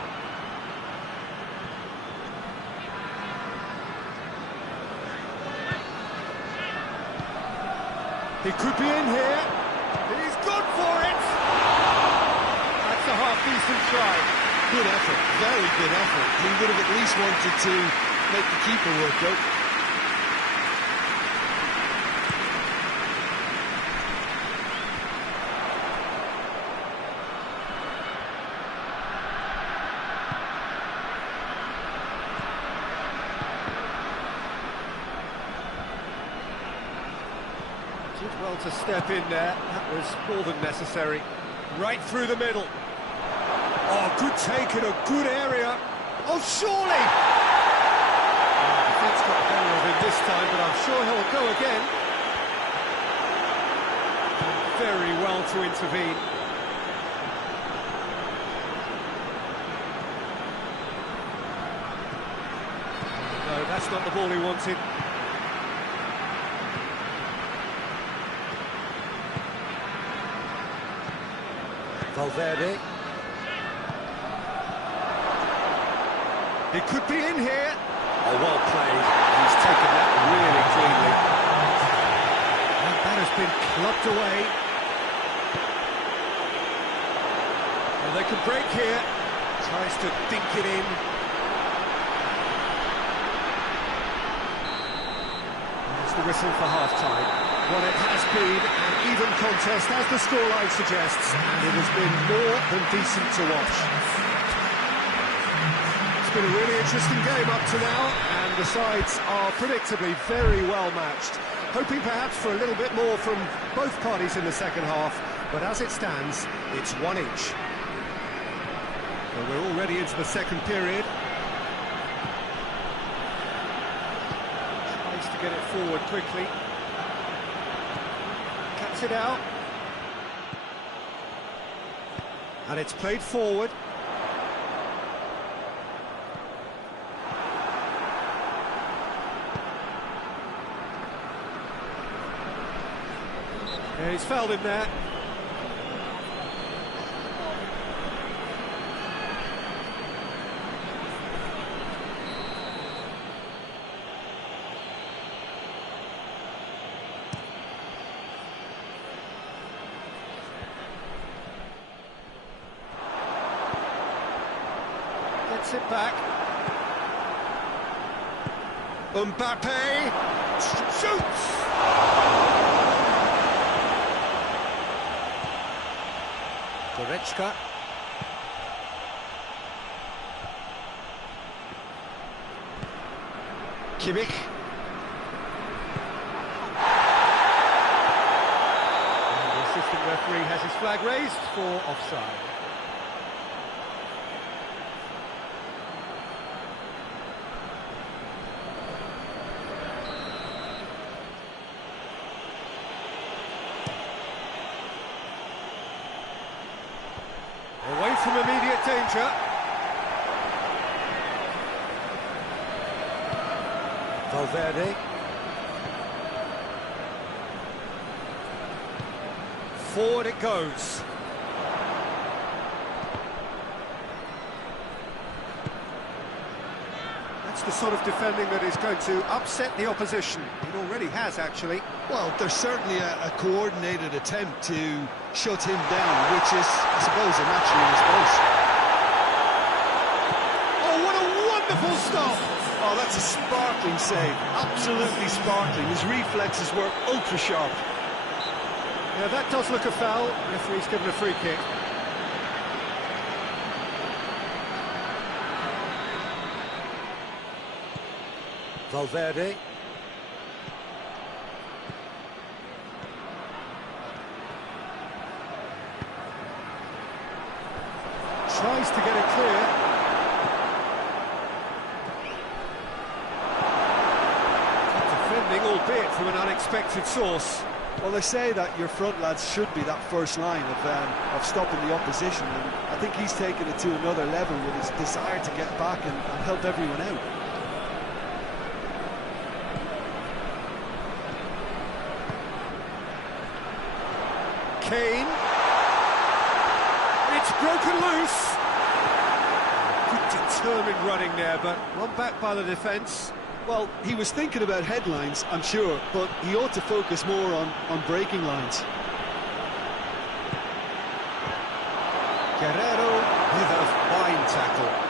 He could be in here. He's gone for it. That's a half-decent try. Good effort, very good effort. He would have at least wanted to make the keeper work, though. Did well to step in there. That was more than necessary. Right through the middle. Oh, good take in a good area. Oh, surely! The defence got the better of him this time, but I'm sure he'll go again. Done very well to intervene. No, that's not the ball he wanted. Valverde. He could be in here. Oh, well played. He's taken that really cleanly. And that has been clubbed away. Well, they can break here. Tries to dink it in. There's the whistle for half-time. Well, it has been an even contest, as the scoreline suggests, and it has been more than decent to watch. It's been a really interesting game up to now, and the sides are predictably very well matched. Hoping perhaps for a little bit more from both parties in the second half, but as it stands, it's one each. Well, we're already into the second period. Tries to get it forward quickly. Cuts it out. And it's played forward. Yeah, he's fouled him there. Gets it back. Mbappe shoots! Goretzka. Kimmich. And the assistant referee has his flag raised for offside. Away from immediate danger. Valverde. Forward it goes. That's the sort of defending that is going to upset the opposition. It already has, actually. Well, there's certainly a coordinated attempt to shut him down, which is, I suppose, a natural response. Oh, what a wonderful stop! Oh, that's a sparkling save, absolutely sparkling. His reflexes were ultra-sharp. Yeah, that does look a foul. Referee's given a free kick. Valverde. Tries to get it clear. Defending, albeit from an unexpected source. Well, they say that your front lads should be that first line of stopping the opposition, and I think he's taken it to another level with his desire to get back and help everyone out. Kane. It's broken loose. Good determined running there, but one back by the defence. Well, he was thinking about headlines, I'm sure, but he ought to focus more on breaking lines. Guerrero with a fine tackle.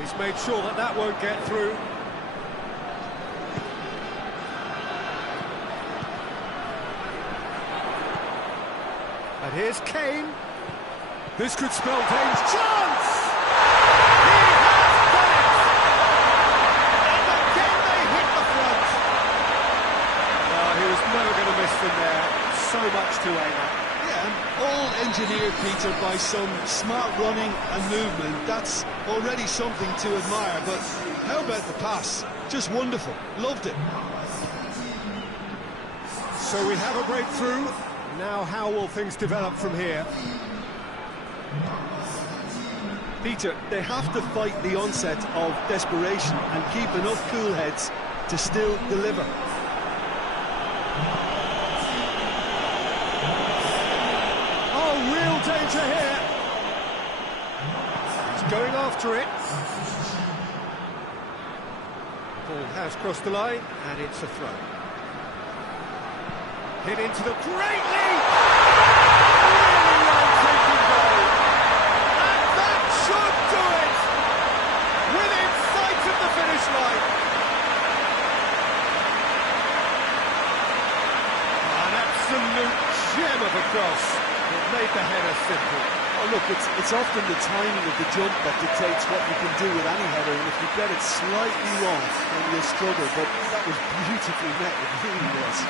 He's made sure that that won't get through. And here's Kane. This could spell Kane's chance! He has done it! And again they hit the front. Well, he was never going to miss them there. So much to aim at. Yeah, all engineered, Peter, by some smart running and movement. That's already something to admire, but how about the pass? Just wonderful. Loved it. So we have a breakthrough. Now how will things develop from here? Peter, they have to fight the onset of desperation and keep enough cool heads to still deliver. Real danger here. He's going after it. Ball has crossed the line, and it's a throw. Hit into the great lead. Really well-taken goal. And that should do it. Within sight of the finish line. An absolute gem of a cross. It made the header simple. Oh, look, it's often the timing of the jump that dictates what you can do with any header, and if you get it slightly wrong, then you'll struggle, but that was beautifully met, it really was.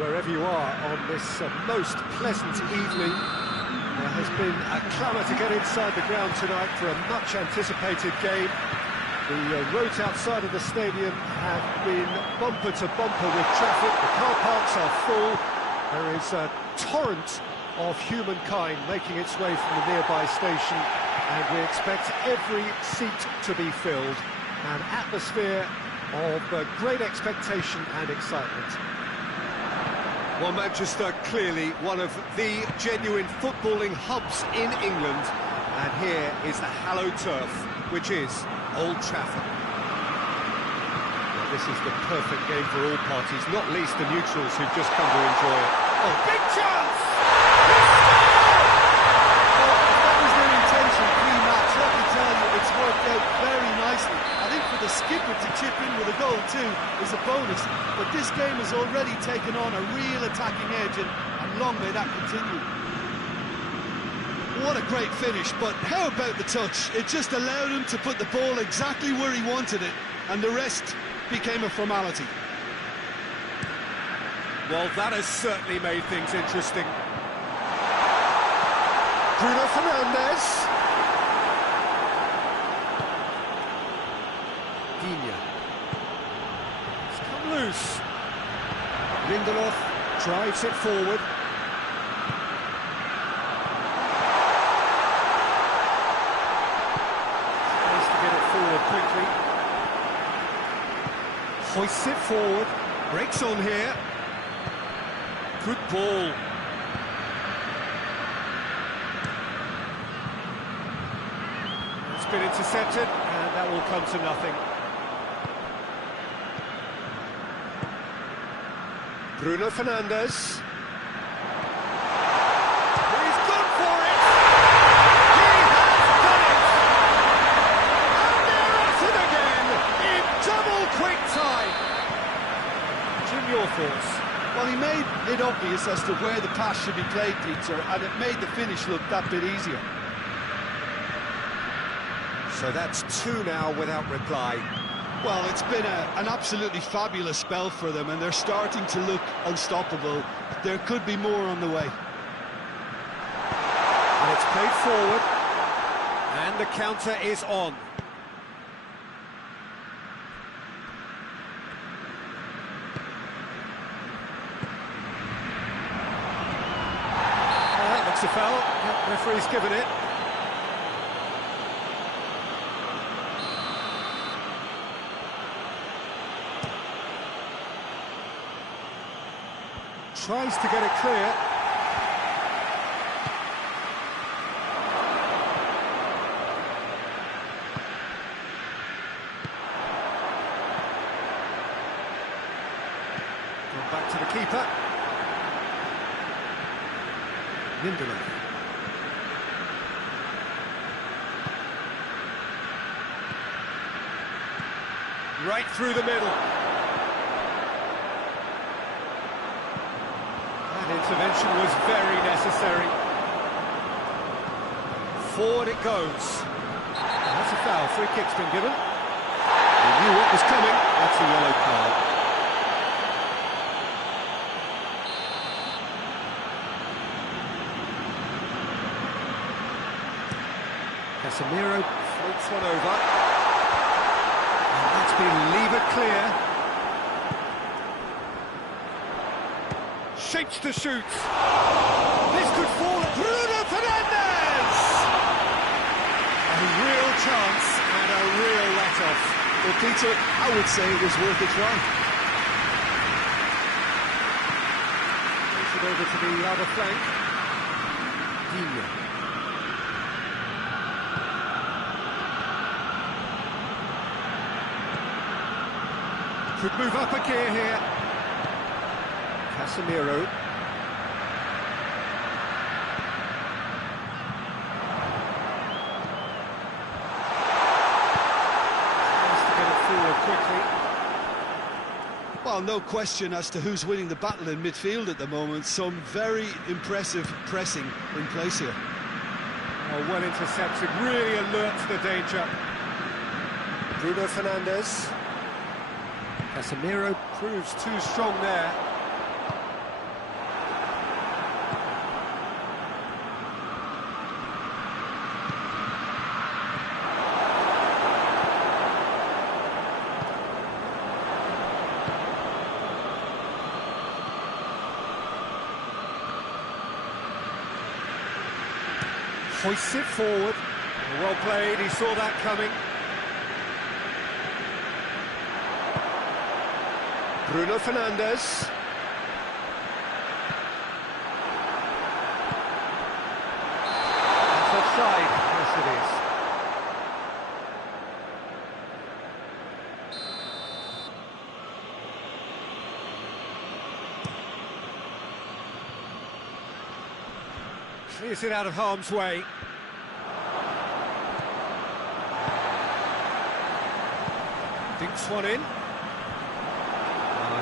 wherever you are on this most pleasant evening. There has been a clamour to get inside the ground tonight for a much-anticipated game. The roads outside of the stadium have been bumper to bumper with traffic. The car parks are full. There is a torrent of humankind making its way from the nearby station, and we expect every seat to be filled. An atmosphere of great expectation and excitement. Well, Manchester, clearly one of the genuine footballing hubs in England, and here is the hallowed turf, which is Old Trafford. Well, this is the perfect game for all parties, not least the neutrals who've just come to enjoy it. Oh, big chance! Well, if that was their intention pre-match, let me tell you, it's worked out very nicely. I think for the skipper to chip in with a goal too is a bonus, but this game has already taken on a real attacking edge, and long may that continue. What a great finish, but how about the touch? It just allowed him to put the ball exactly where he wanted it, and the rest became a formality. Well, that has certainly made things interesting. Bruno Fernandes. It's come loose. Lindelof drives it forward. Tries to get it forward quickly. Hoists it forward. Breaks on here. Good ball. It's been intercepted, and that will come to nothing. Bruno Fernandes. He's gone for it! He has done it! And they're at it again in double quick time! Jim, your thoughts? Well, he made it obvious as to where the pass should be played, Peter, and it made the finish look that bit easier. So that's two now without reply. Well, it's been an absolutely fabulous spell for them, and they're starting to look unstoppable. There could be more on the way. And it's played forward, and the counter is on. That looks a foul. Yep, referee's given it. Tries to get it clear. Gone back to the keeper. Lindelof. Right through the middle. Intervention was very necessary. Forward it goes. That's a foul. Free kick's been given. He knew what was coming. That's a yellow card. Casemiro floats one over. And that's been levered clear. Shapes to shoot. This could fall at Bruno Fernandes! A real chance and a real let-off. Well, Peter, I would say it was worth a try. Takes it over to the other flank. Diachi. Could move up a gear here. Casemiro. Tries to get it forward quickly. Well, no question as to who's winning the battle in midfield at the moment. Some very impressive pressing in place here. Oh, well intercepted, really alert to the danger. Bruno Fernandes. Casemiro proves too strong there. hoists it forward. Well played, he saw that coming. Bruno Fernandes. That's offside. Yes, it is. Clears it out of harm's way. Dinks one in.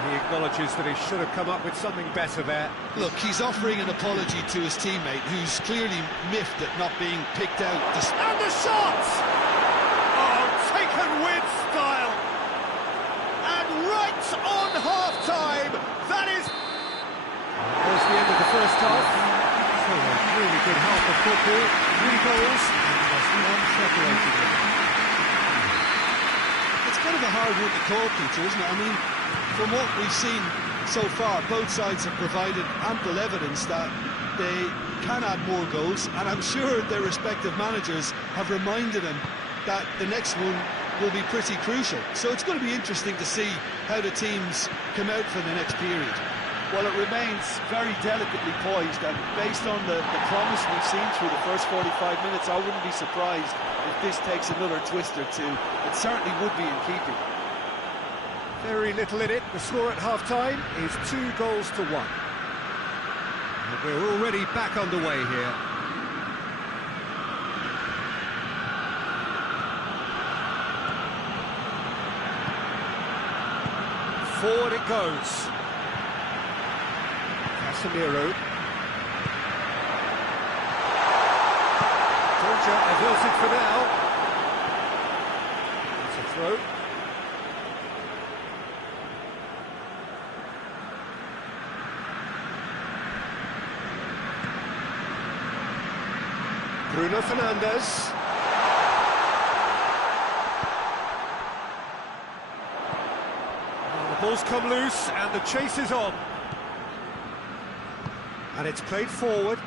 He acknowledges that he should have come up with something better there. Look, he's offering an apology to his teammate, who's clearly miffed at not being picked out. And the shot! Oh, taken with style. And right on half-time, that is... There's the end of the first half. So a really good half of football. 3 goals, and just one separating them. It's kind of a hard one to call, Peter, isn't it? I mean, from what we've seen so far, both sides have provided ample evidence that they can add more goals, and I'm sure their respective managers have reminded them that the next one will be pretty crucial. So it's going to be interesting to see how the teams come out for the next period. Well, it remains very delicately poised, and based on the promise we've seen through the first 45 minutes, I wouldn't be surprised if this takes another twist or two. It certainly would be in keeping. Very little in it. The score at half-time is 2 goals to 1. And we're already back underway here. Forward it goes. Casemiro. Georgia averted for now. It's a throw. Bruno Fernandes. The ball's come loose and the chase is on. And it's played forward.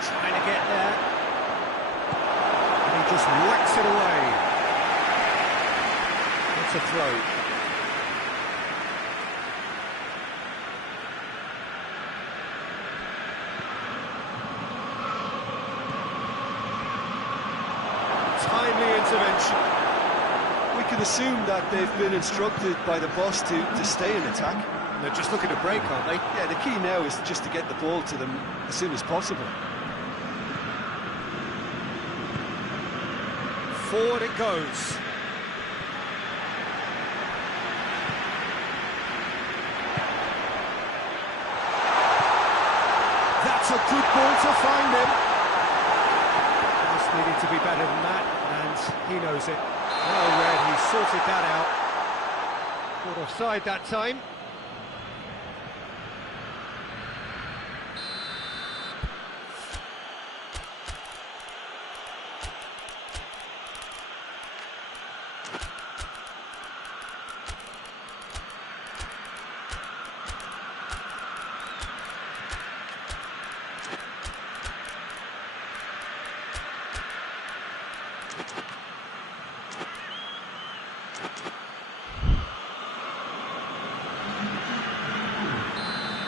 Trying to get there. And he just whacks it away. It's a throw. Timely intervention. We can assume that they've been instructed by the boss to stay in attack. They're just looking to break, aren't they? Yeah, the key now is just to get the ball to them as soon as possible. Forward it goes. That's a good ball to find him. Just needed to be better than that, and he knows it. Well read, he sorted that out. Caught offside that time.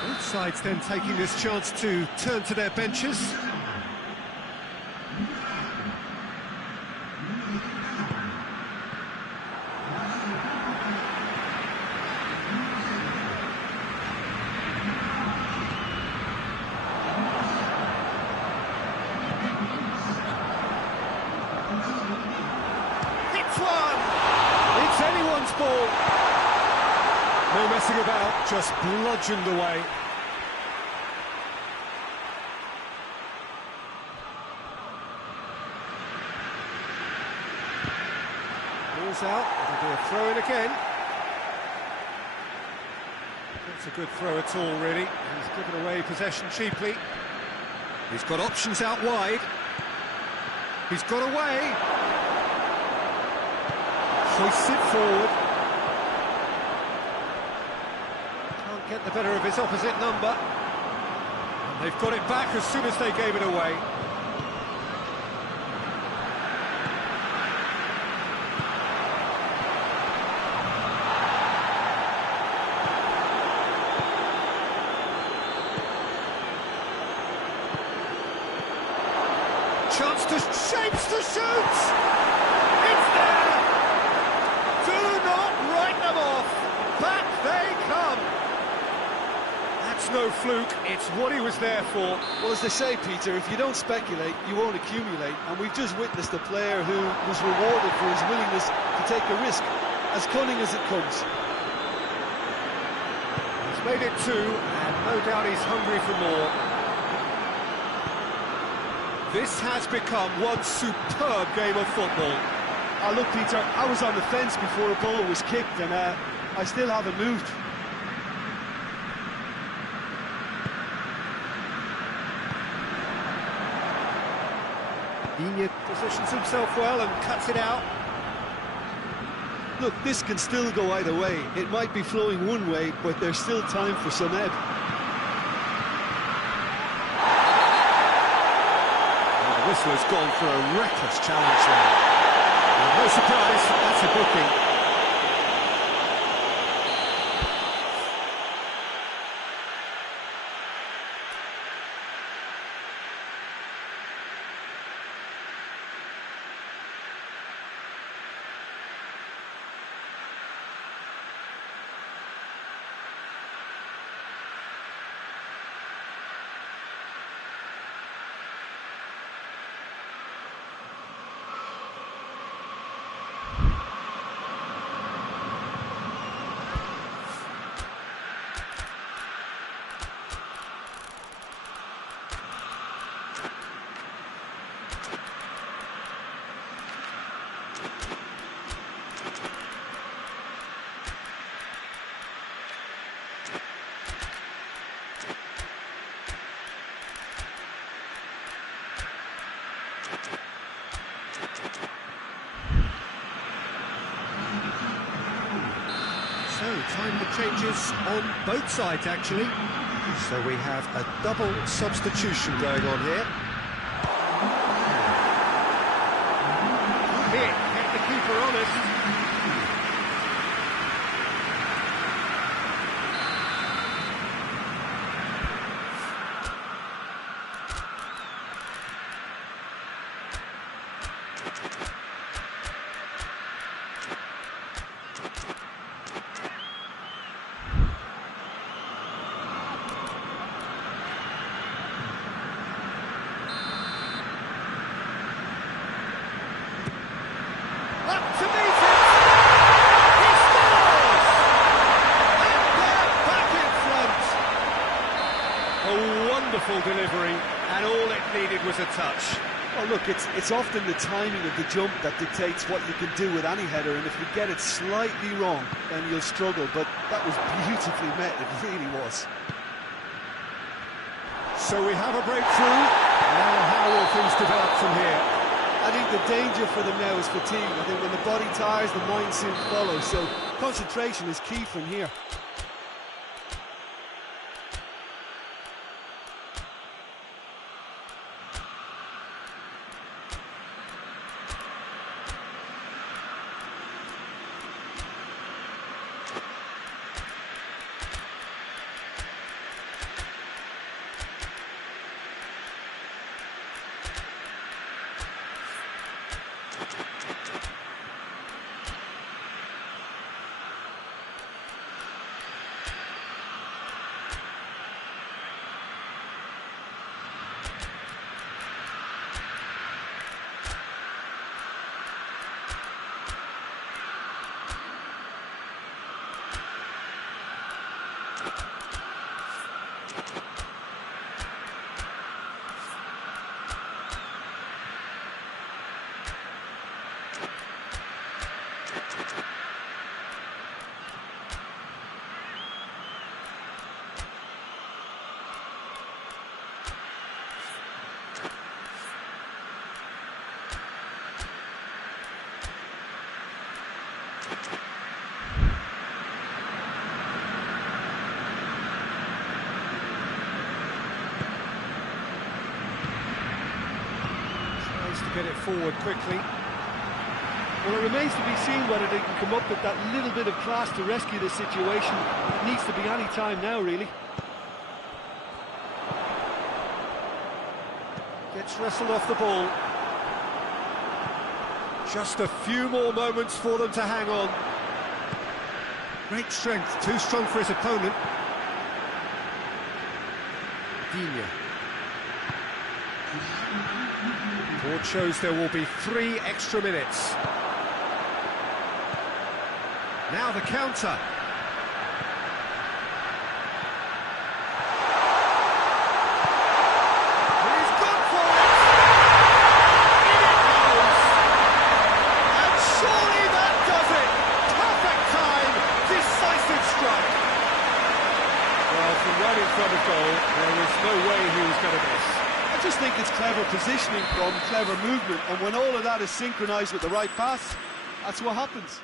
Both sides then taking this chance to turn to their benches. It's one! It's anyone's ball. No messing about, just bludgeoned away. Ball's out, it'll be a throw-in again. It's a good throw at all, really. He's given away possession cheaply. He's got options out wide. He's got away. Hoists it forward. Can't get the better of his opposite number. And they've got it back as soon as they gave it away. Chance to shapes to shoot! It's there! Do not write them off! Back they come! That's no fluke, it's what he was there for. Well, as they say, Peter, if you don't speculate, you won't accumulate. And we've just witnessed a player who was rewarded for his willingness to take a risk, as cunning as it comes. He's made it two, and no doubt he's hungry for more. This has become one superb game of football. Look, Peter, I was on the fence before a ball was kicked, and I still haven't moved. Diachi positions himself well and cuts it out. Look, this can still go either way. It might be flowing one way, but there's still time for some ebb. The whistle has gone for a reckless challenge there. No surprise, that's a booking. So, time for changes on both sides, actually. So we have a double substitution going on here. Here, kept the keeper honest. Up to meet it! He scores! And they're back in front! A wonderful delivery, and all it needed was a touch. Well, look, it's often the timing of the jump that dictates what you can do with any header, and if you get it slightly wrong, then you'll struggle, but that was beautifully met, it really was. So we have a breakthrough. Now how will things develop from here? I think the danger for them now is fatigue. I think when the body tires, the mind soon follows, so concentration is key from here. to get it forward quickly. Well, it remains to be seen whether they can come up with that little bit of class to rescue the situation. It needs to be any time now, really. Gets wrestled off the ball. Just a few more moments for them to hang on. Great strength, too strong for his opponent. Diachi. Board shows there will be 3 extra minutes. Now the counter. He's gone for it! In it goes! And surely that does it! Perfect time, decisive strike! Well, from right in front of goal, there was no way he was going to miss. I just think it's clever positioning from clever movement, and when all of that is synchronised with the right pass, that's what happens.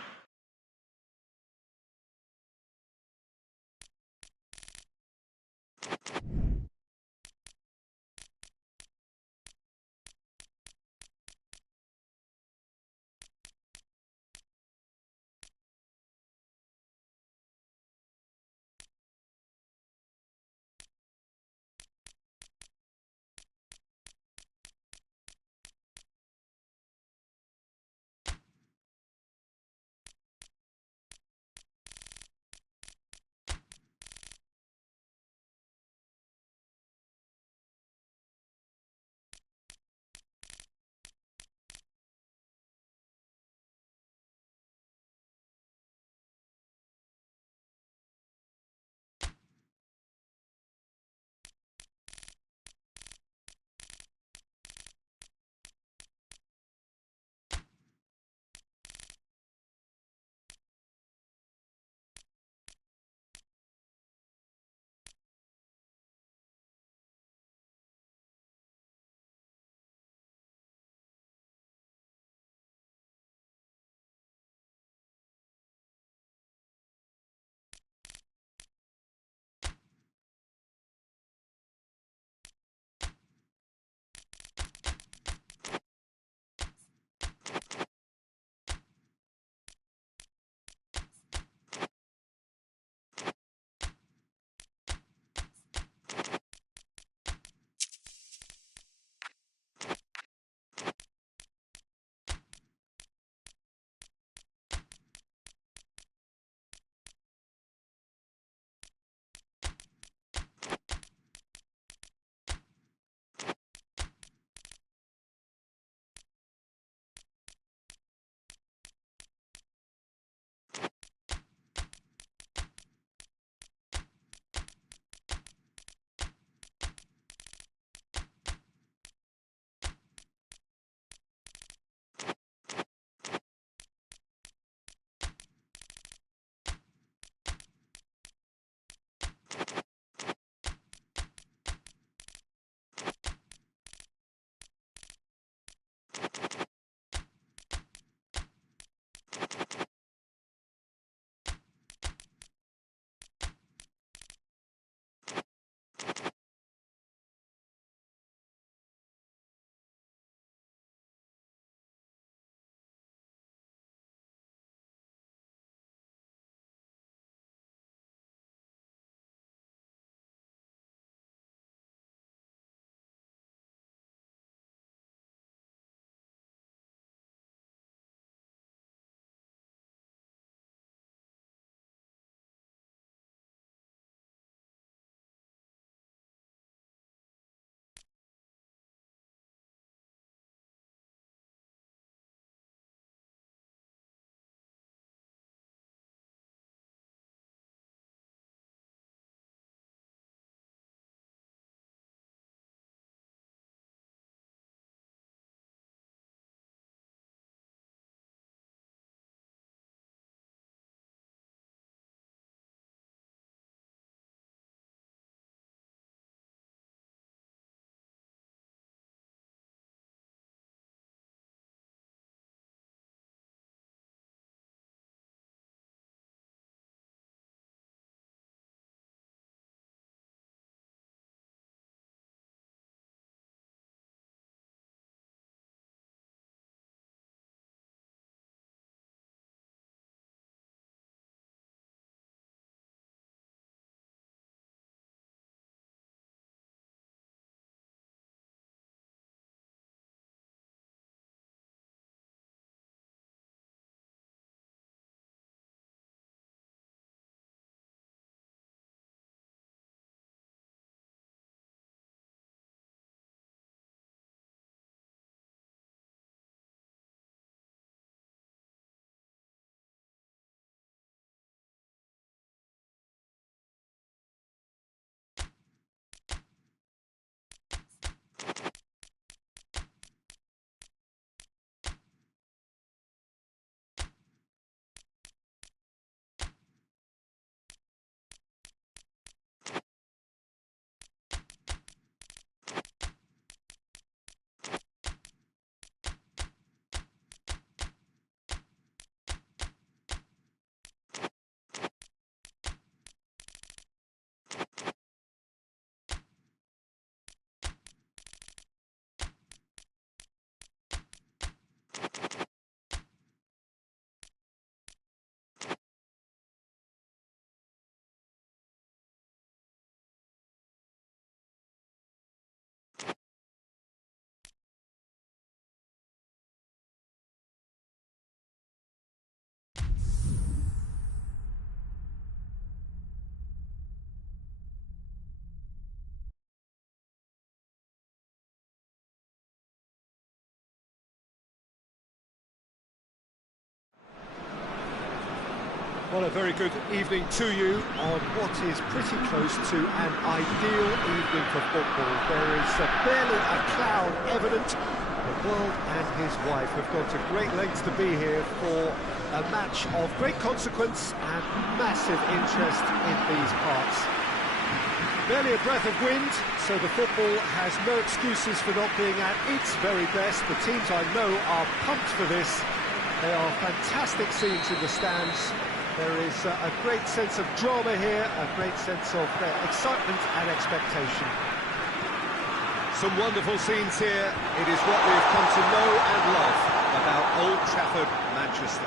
Well, a very good evening to you on what is pretty close to an ideal evening for football. There is barely a cloud evident. The world and his wife have gone to great lengths to be here for a match of great consequence and massive interest in these parts. Barely a breath of wind, so the football has no excuses for not being at its very best. The teams I know are pumped for this. They are fantastic scenes in the stands. There is a great sense of drama here, a great sense of excitement and expectation. Some wonderful scenes here. It is what we've come to know and love about Old Trafford, Manchester.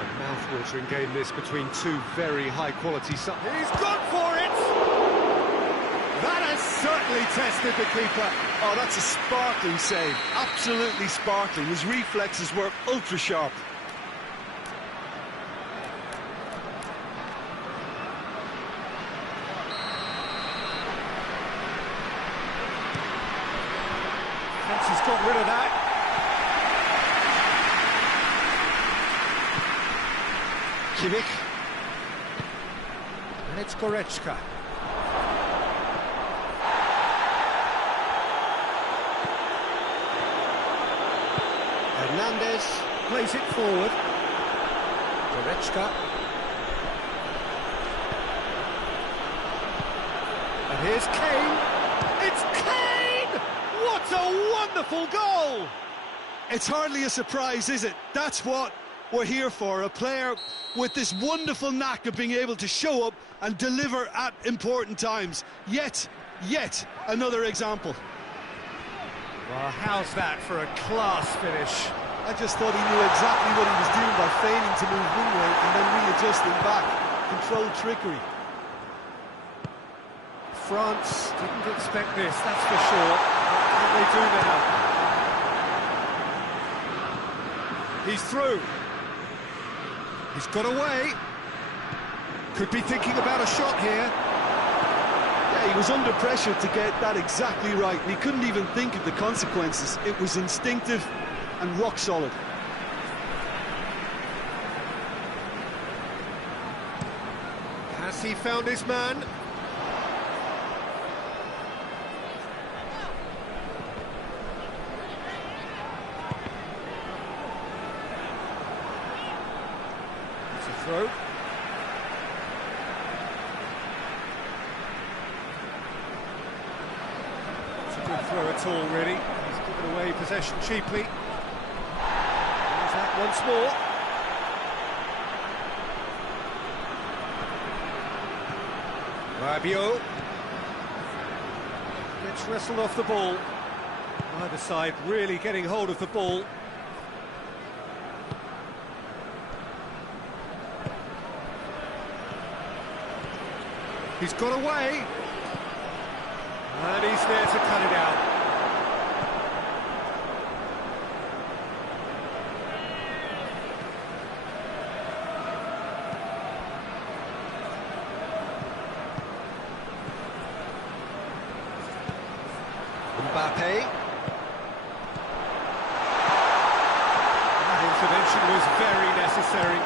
A mouth-watering game this between two very high-quality sides. He's gone for it! That has certainly tested the keeper. Oh, that's a sparkling save. Absolutely sparkling. His reflexes were ultra-sharp. He's got rid of that. Kimmich. And it's Goretzka. Hernandez plays it forward. Goretzka. And here's Kane. It's Kane! What a wonderful goal! It's hardly a surprise, is it? That's what we're here for, a player with this wonderful knack of being able to show up and deliver at important times. Yet another example. Well, how's that for a class finish? I just thought he knew exactly what he was doing by failing to move one way and then readjusting back. Controlled trickery. France didn't expect this, that's for sure. What can they do now? He's through. He's got away. Could be thinking about a shot here. Yeah, he was under pressure to get that exactly right, and he couldn't even think of the consequences. It was instinctive and rock solid. Has he found his man? Throw. It's a good throw at all, really. He's given away possession cheaply. There's that once more. Rabiot gets wrestled off the ball. Either side really getting hold of the ball. He's got away, and he's there to cut it out. Mbappe. That intervention was very necessary.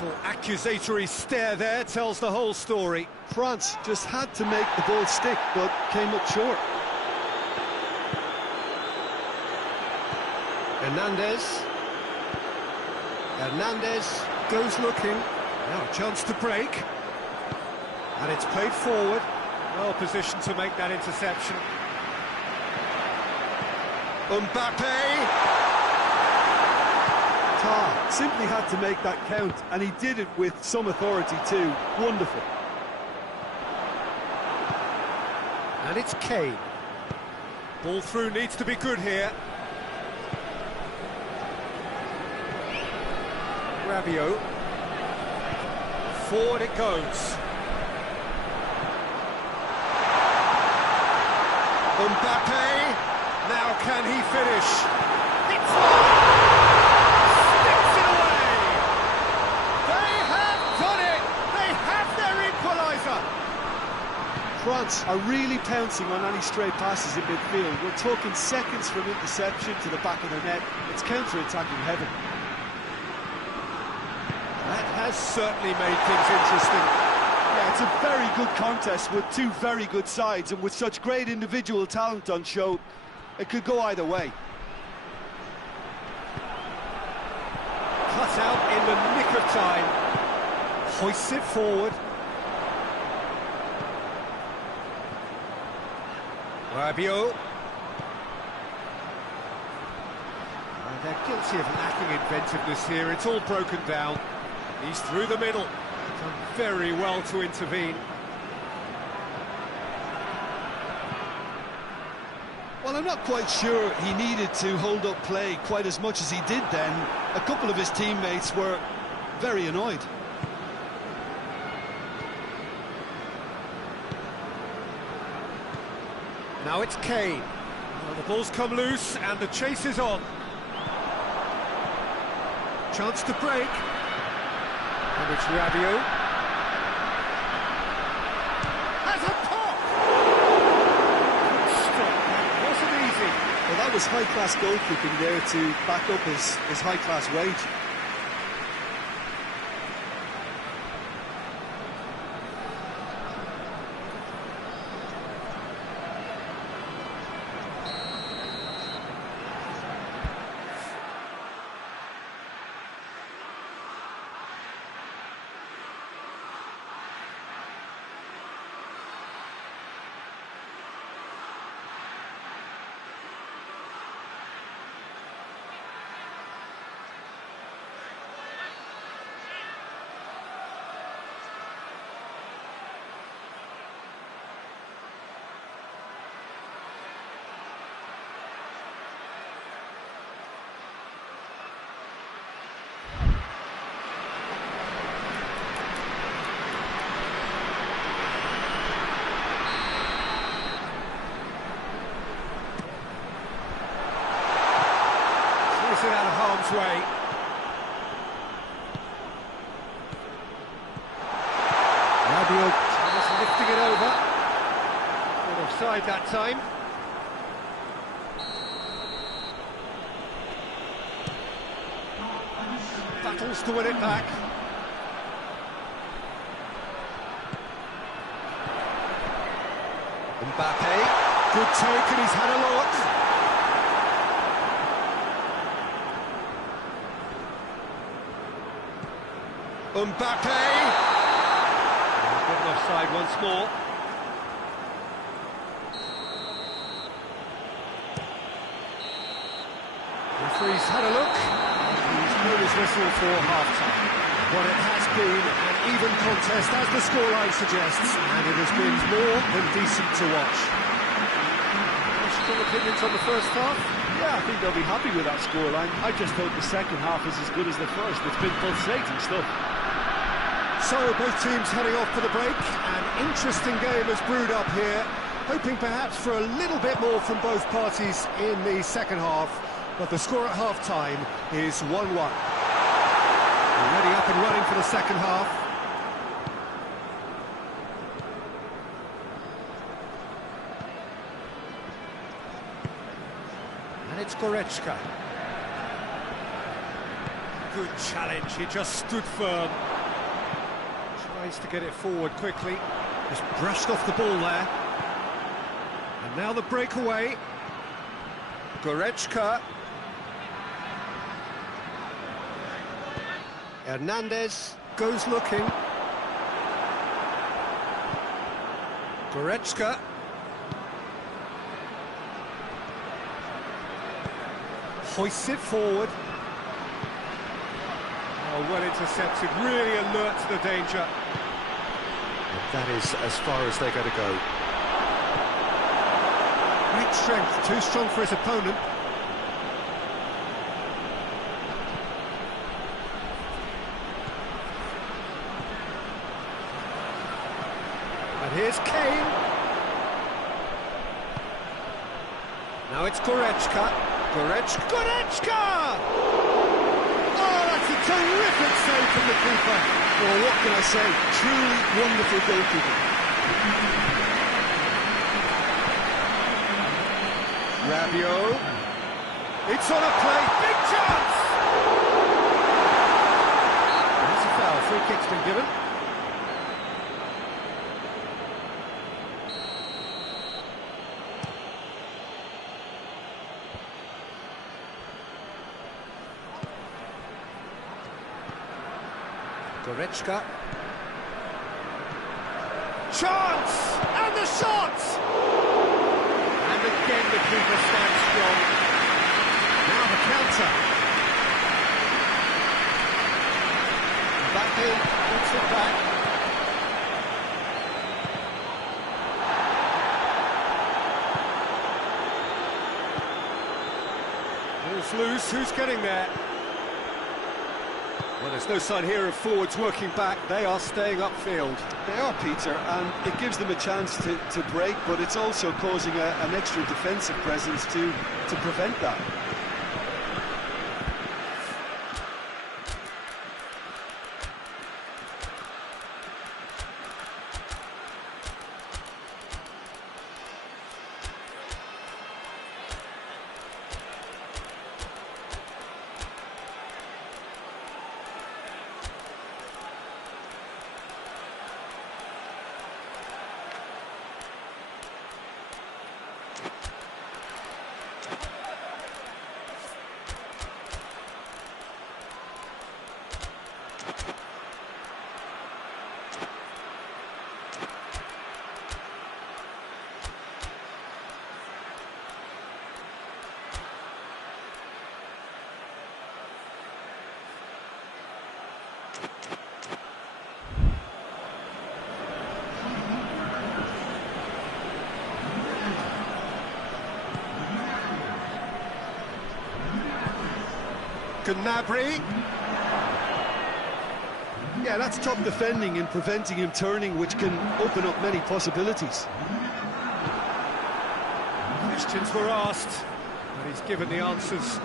Little accusatory stare there tells the whole story. France just had to make the ball stick, but came up short. Hernandez goes looking. Now a chance to break. And it's played forward. Well positioned to make that interception. Mbappe! Simply had to make that count, and he did it with some authority too. Wonderful. And it's Kane. Ball through needs to be good here. Rabiot. Forward it goes. Mbappe. Now can he finish? It's France are really pouncing on any stray passes in midfield. We're talking seconds from interception to the back of the net. It's counter-attacking heaven. has certainly made things interesting. Yeah, it's a very good contest with two very good sides, and with such great individual talent on show, it could go either way. Cut out in the nick of time. Hoists it forward. Rabiot. They're guilty of lacking inventiveness here. It's all broken down. He's through the middle. Done very well to intervene. Well, I'm not quite sure he needed to hold up play quite as much as he did then. A couple of his teammates were very annoyed. Now it's Kane. Well, the ball's come loose and the chase is on. Chance to break. And it's Rabiot. Has a pop! Good stop. That wasn't easy. Well, that was high-class goalkeeping there to back up his high-class wage. It out of harm's way. Rabiot is lifting it over. Not offside that time. Battles to win it back. Mbappe, good take, and he's had a look. Mbappe! Good offside once more. Referee's had a look. He's blown his whistle for half-time. Well, it has been an even contest, as the scoreline suggests, and it has been more than decent to watch. Strong opinions on the first half? Yeah, I think they'll be happy with that scoreline. I just hope the second half is as good as the first. It's been pulsating stuff. So both teams heading off for the break. An interesting game has brewed up here, hoping perhaps for a little bit more from both parties in the second half, but the score at half-time is 1-1. Already up and running for the second half. And it's Goretzka. Good challenge, he just stood firm. Tries to get it forward quickly. Just brushed off the ball there. And now the breakaway. Goretzka. Hernandez goes looking. Goretzka. Hoists it forward. Oh, well intercepted, really alert to the danger. But that is as far as they're going to go. Great strength, too strong for his opponent. And here's Kane. Now it's Goretzka. Goretzka! Oh, that's a terrific save from the keeper. Well, what can I say? Truly wonderful goalkeeping. Rabiot. It's on a play. Big chance! That's a foul, free kick's been given. Goretzka. Chance! And the shot! And again the keeper stands strong. Now the counter. Mbappe puts it back. Ball's loose, who's getting there? Well, there's no sign here of forwards working back. They are staying upfield. They are, Peter, and it gives them a chance to break, but it's also causing an extra defensive presence to prevent that. Gnabry. Yeah, that's top defending and preventing him turning, which can open up many possibilities. Questions were asked, but he's given the answers.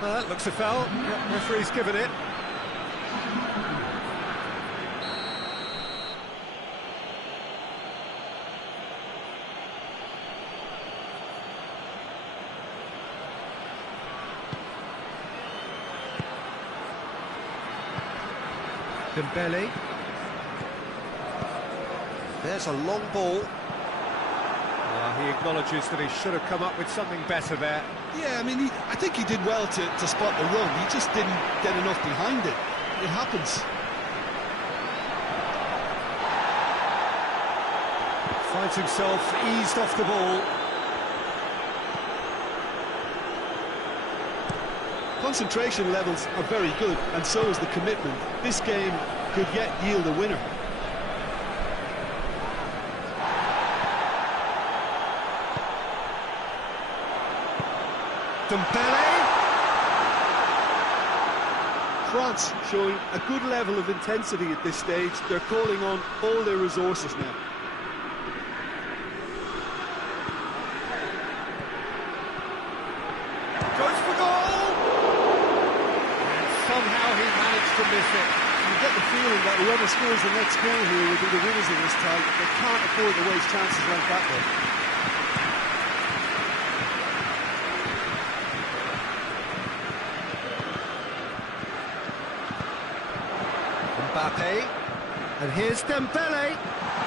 Well, that looks a foul. The referee's given it. Dembele. There's a long ball. He acknowledges that he should have come up with something better there. Yeah, I mean, I think he did well to spot the run. He just didn't get enough behind it. It happens. Finds himself eased off the ball. Concentration levels are very good, and so is the commitment. This game could yet yield a winner. Dembele. France showing a good level of intensity at this stage. They're calling on all their resources now. Goes for goal! And somehow he managed to miss it. You get the feeling that whoever scores the next goal here will be the winners of this tie. They can't afford to waste chances like that, though. Mbappe, and here's Dembele.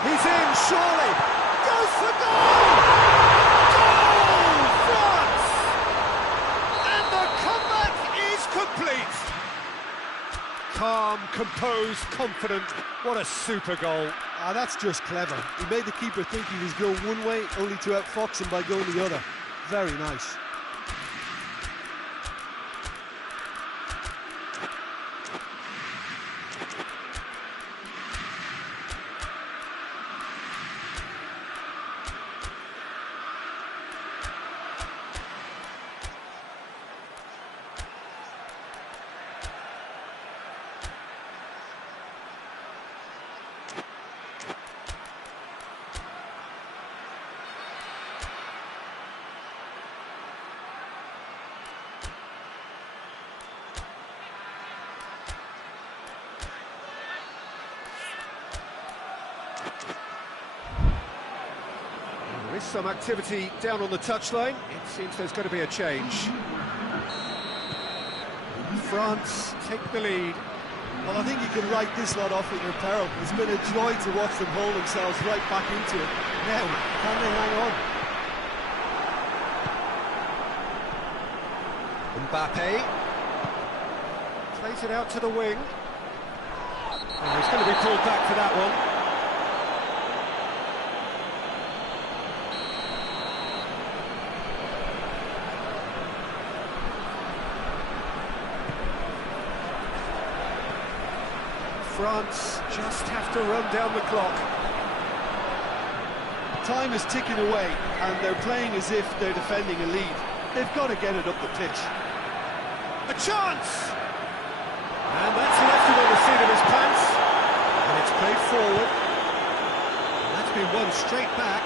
He's in, surely. Goes for goal! Goal! France! And the comeback is complete. Calm, composed, confident. What a super goal. That's just clever. He made the keeper think he was going one way, only to outfox him by going the other. Very nice. There is some activity down on the touchline. It seems there's going to be a change. France take the lead. Well, I think you can write this lot off at your peril. It's been a joy to watch them hold themselves right back into it. Now, can they hang on? Mbappe plays it out to the wing. Oh, he's going to be pulled back for that one. France just have to run down the clock. Time is ticking away, and they're playing as if they're defending a lead. They've got to get it up the pitch. A chance! And that's left him on the seat of his pants. And it's played forward. And that's been won straight back.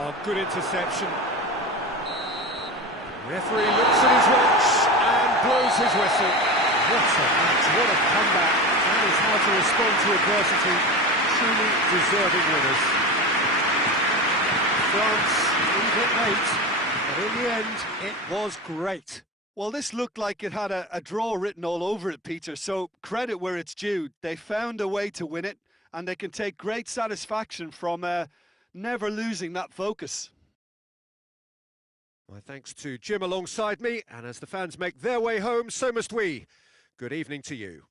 Oh, good interception. Referee looks at his watch and blows his whistle. What a match, what a comeback. That is how to respond to adversity. Truly deserving winners. France didn't get late, but in the end, it was great. Well, this looked like it had a draw written all over it, Peter, so credit where it's due. They found a way to win it, and they can take great satisfaction from never losing that focus. My thanks to Jim alongside me, and as the fans make their way home, so must we. Good evening to you.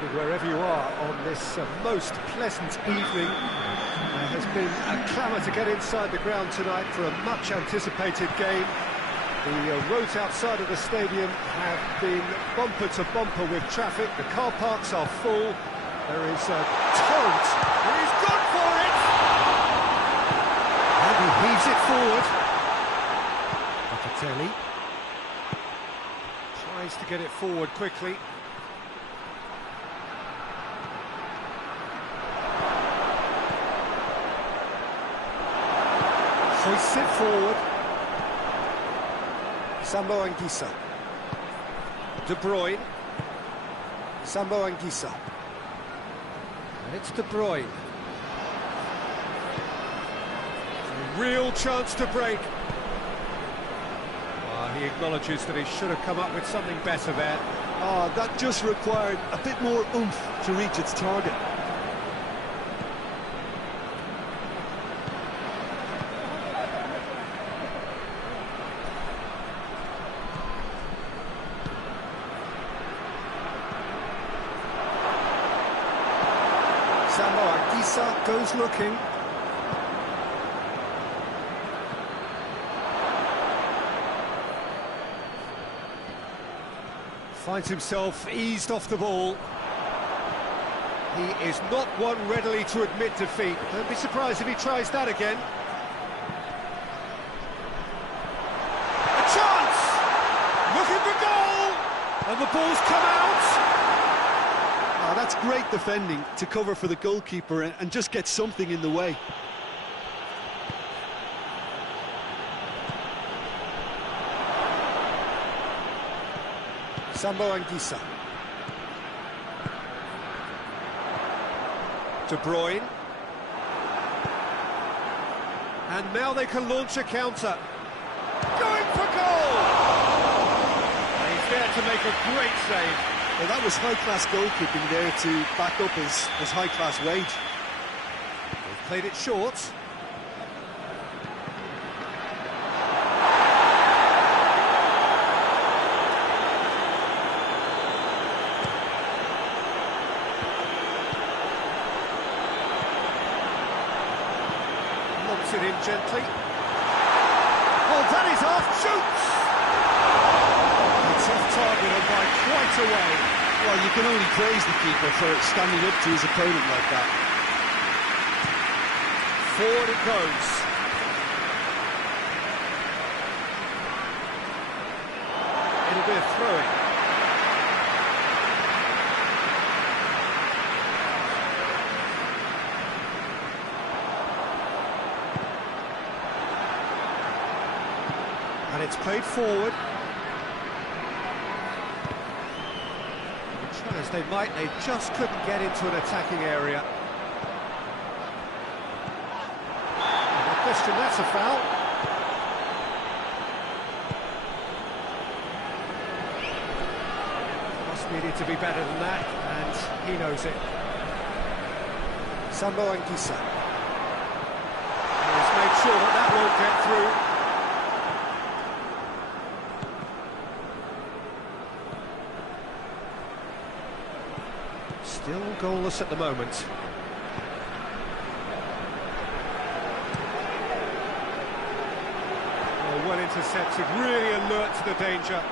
Wherever you are on this most pleasant evening, there has been a clamour to get inside the ground tonight for a much-anticipated game. The roads outside of the stadium have been bumper to bumper with traffic. The car parks are full. There is a torrent. And he's gone for it! And he heaves it forward. Locatelli tries to get it forward quickly. Hoists it forward. Sambo Anguissa. De Bruyne. Sambo Anguissa. And it's De Bruyne. A real chance to break. He acknowledges that he should have come up with something better there. That just required a bit more oomph to reach its target. Sambo Anguissa goes looking. Finds himself eased off the ball. He is not one readily to admit defeat. Don't be surprised if he tries that again. A chance! Looking for goal! And the ball's come out! That's great defending to cover for the goalkeeper and just get something in the way. Sambo Anguissa. De Bruyne. And now they can launch a counter. Going for goal! And he's there to make a great save. Well, that was high-class goalkeeping there to back up his high-class wage. They've played it short. Lobs it in gently. Oh, that is off, shoots! It's off target and by quite a way. Well, you can only praise the keeper for standing up to his opponent like that. Forward it goes. It'll be a throw-in. And it's played forward. Try as they might, they just couldn't get into an attacking area. No question, that's a foul. Must needed to be better than that, and he knows it. Sambo Anguissa. He's made sure that that won't get through. Still goalless at the moment. Oh, well intercepted, really alert to the danger.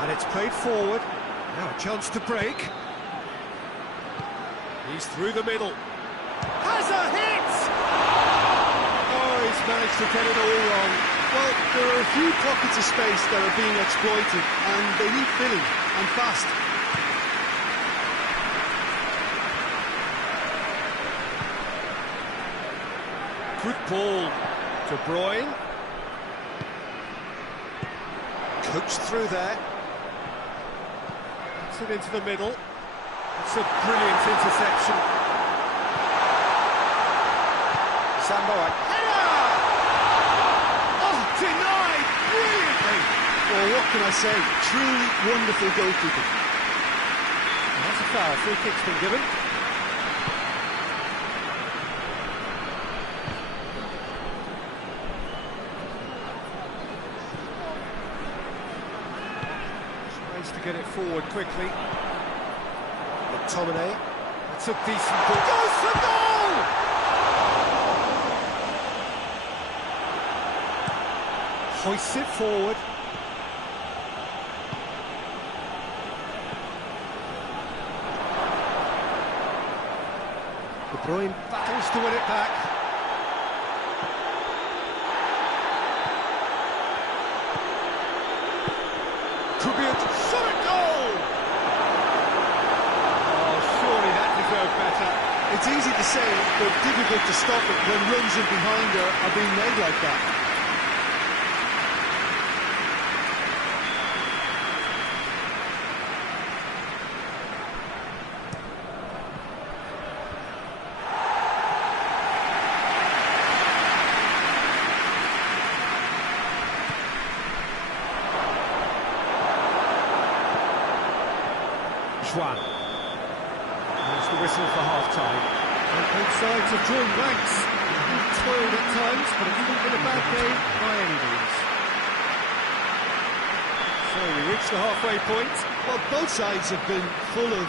And it's played forward. Now a chance to break. He's through the middle. Has a hit! Oh, he's managed to get it all wrong. Well, there are a few pockets of space that are being exploited, and they need filling, and fast. Good ball. De Bruyne. Coached through there. Puts it into the middle. It's a brilliant interception. Sambo header! Oh, denied brilliantly! Well, what can I say? Truly wonderful goalkeeping. That's a foul. Free kick's been given. Tries to get it forward quickly. McTominay. That's a decent ball. Goes for goal! Hoists it forward. De Bruyne battles to win it back. Could be a solid goal! Oh, surely that deserved better. It's easy to say, but difficult to stop it when runs in behind are being made like that. Juan. There's the whistle for half-time. And both sides have drawn blanks. They've toiled at times, but it's not been a bad game by any means. So we reach the halfway point. Well, both sides have been full of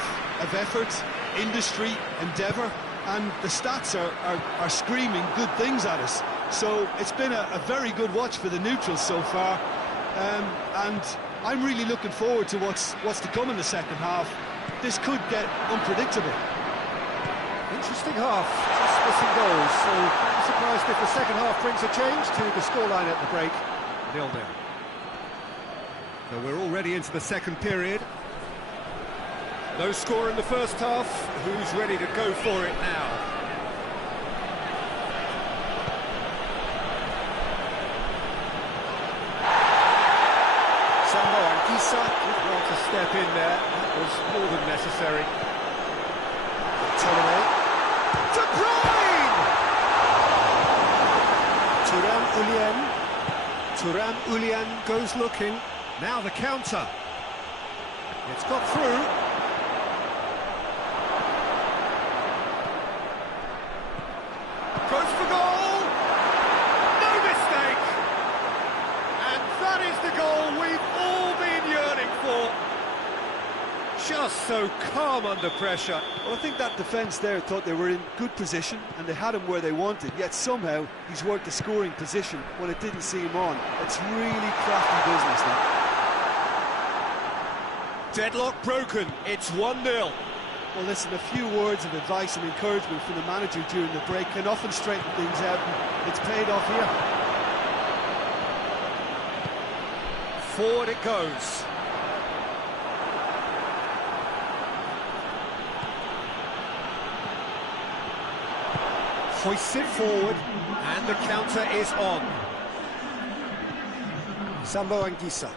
effort, industry, endeavour, and the stats are screaming good things at us. So it's been a very good watch for the neutrals so far, and I'm really looking forward to what's to come in the second half. This could get unpredictable. Interesting half, just missing goals, so I'm surprised if the second half brings a change to the scoreline at the break. 0-0. So we're already into the second period. No score in the first half. Who's ready to go for it now? Did well to step in there. That was more than necessary. McTominay. De Bruyne! Thuram Ulian goes looking. Now the counter. It's got through. Goes for goal! No mistake! And that is the goal we've all been yearning for. Just so calm under pressure. Well, I think that defence there thought they were in good position and they had him where they wanted, yet somehow he's worked the scoring position when it didn't see him on. It's really crafty business now. Deadlock broken, it's 1-0. Well, listen, a few words of advice and encouragement from the manager during the break can often straighten things out, and it's paid off here. Forward it goes. Hoists it forward, and the counter is on. Sambo Anguissa.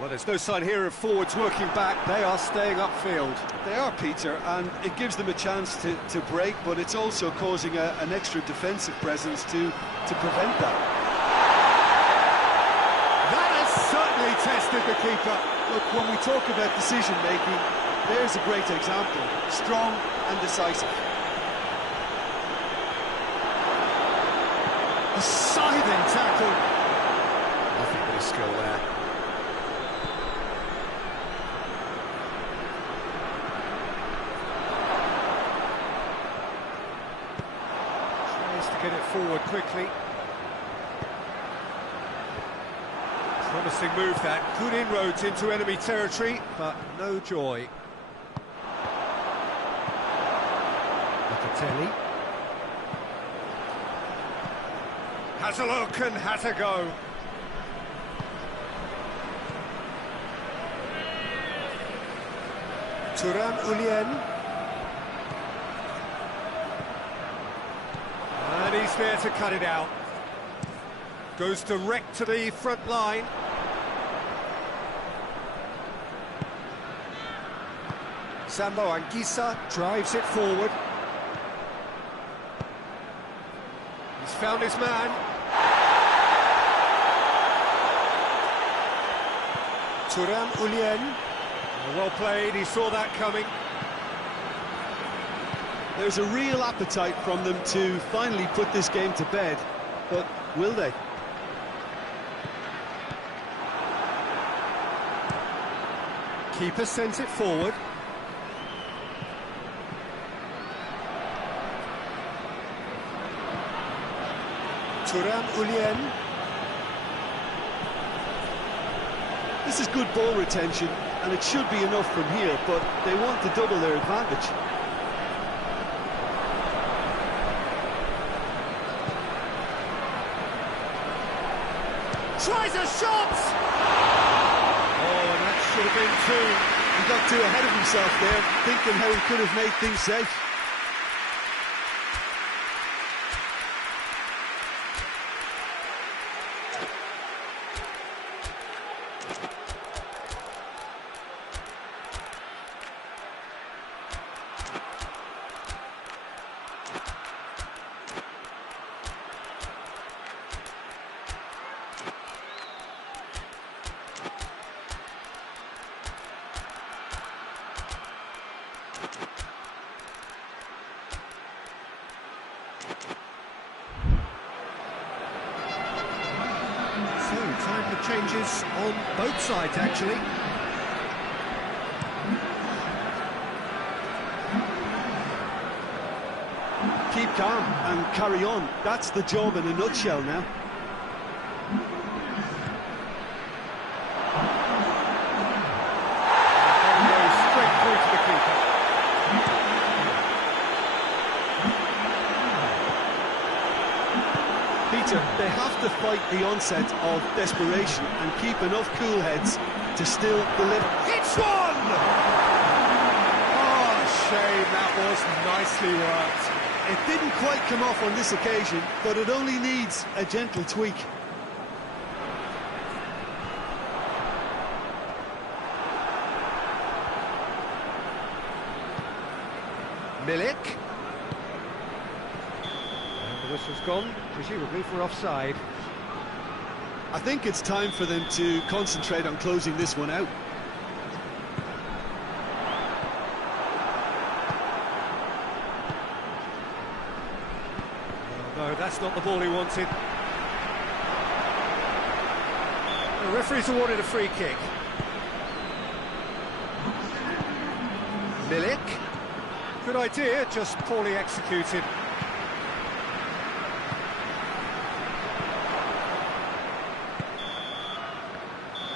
Well, there's no sign here of forwards working back. They are staying upfield. They are, Peter, and it gives them a chance to break, but it's also causing an extra defensive presence to prevent that. That has certainly tested the keeper. Look, when we talk about decision-making, there's a great example. Strong and decisive. A scything tackle. Nothing but his skill there. Tries to get it forward quickly. Promising move that. Good inroads into enemy territory, but no joy. Locatelli. Has a look and has a go. Thuram Ulian. And he's there to cut it out. Goes direct to the front line. Sambo Anguissa drives it forward. He's found his man. Thuram Ulian. Well played, he saw that coming. There's a real appetite from them to finally put this game to bed, but will they? Keeper sends it forward. Turan Ulien. This is good ball retention, and it should be enough from here, but they want to double their advantage. Tries a shot! Oh, and that should have been two. He got too ahead of himself there, thinking how he could have made things safe. So, time for changes on both sides, actually. Keep calm and carry on. That's the job in a nutshell now. And goes straight through to the keeper. Peter, they have to fight the onset of desperation and keep enough cool heads to still deliver. It's one! Oh, shame, that was nicely worked. It didn't quite come off on this occasion, but it only needs a gentle tweak. Milik. And the whistle's gone, presumably for offside. I think it's time for them to concentrate on closing this one out. Oh, no, that's not the ball he wanted. The referee's awarded a free kick. Milik. Good idea, just poorly executed.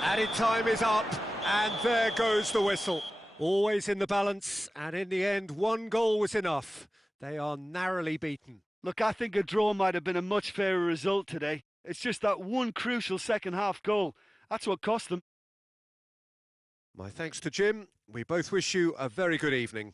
Added time is up, and there goes the whistle. Always in the balance, and in the end, one goal was enough. They are narrowly beaten. Look, I think a draw might have been a much fairer result today. It's just that one crucial second-half goal. That's what cost them. My thanks to Jim. We both wish you a very good evening.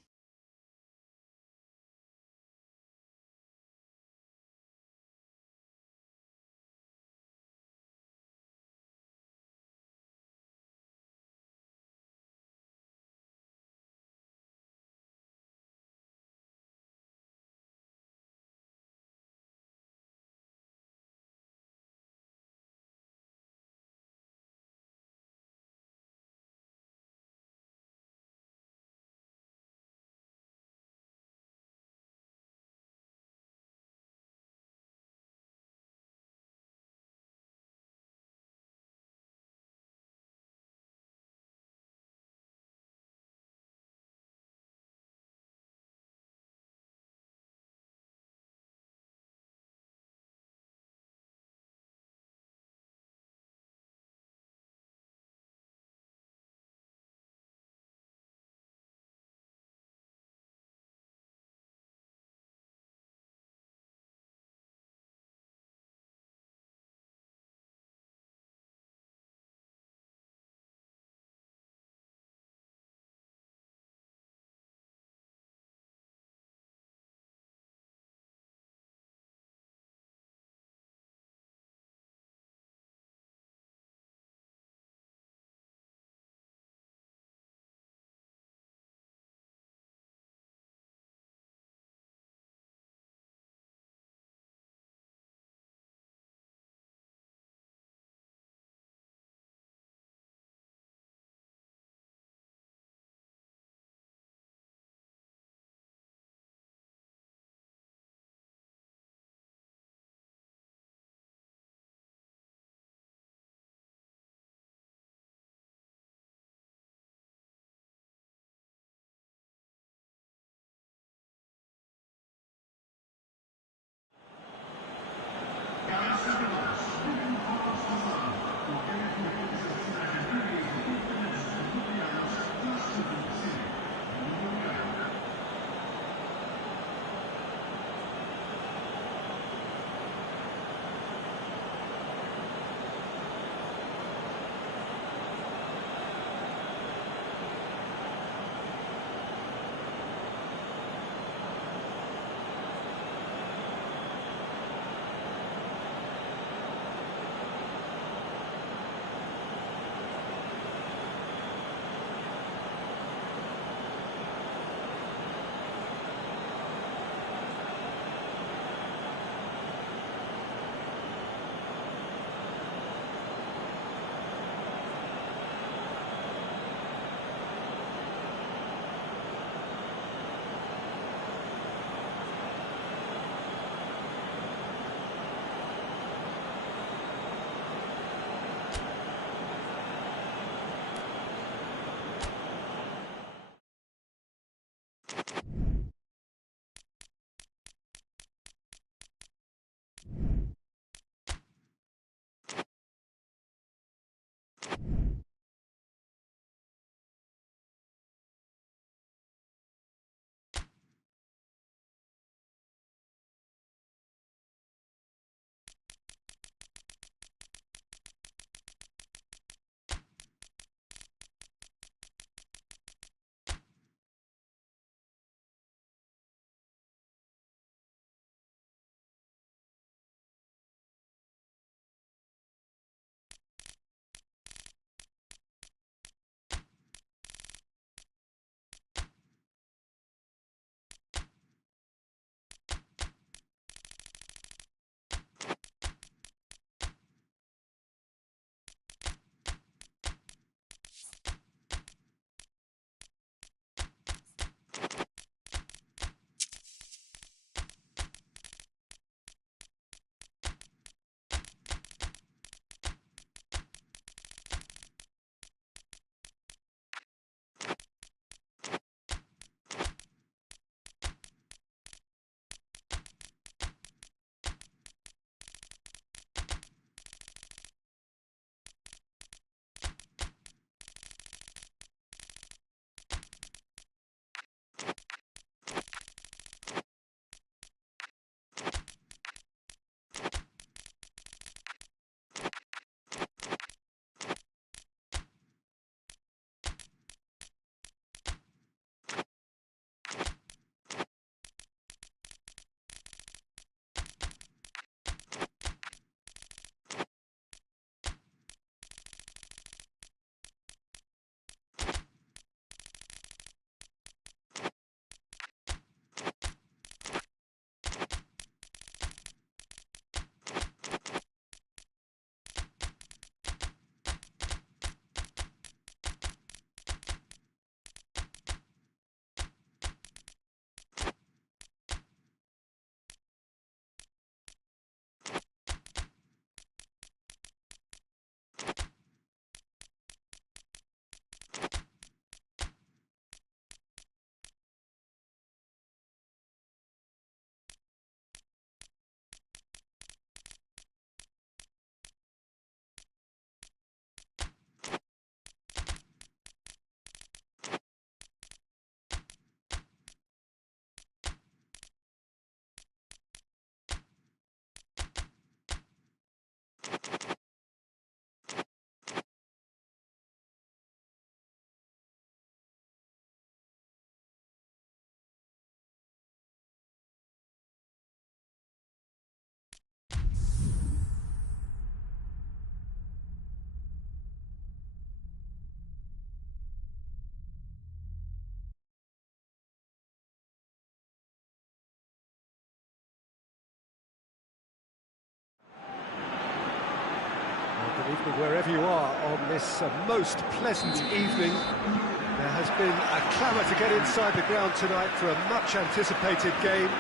good evening wherever you are on this most pleasant evening. There has been a clamour to get inside the ground tonight for a much-anticipated game.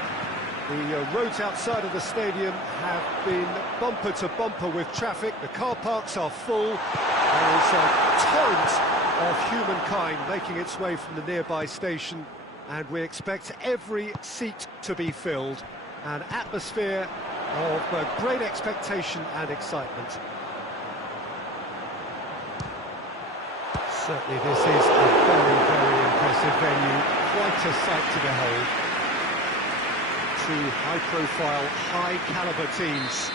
The roads outside of the stadium have been bumper to bumper with traffic. The car parks are full. There is a torrent of humankind making its way from the nearby station, and we expect every seat to be filled. An atmosphere of great expectation and excitement. Certainly this is a very, very impressive venue. Quite a sight to behold. Two high-profile, high-caliber teams.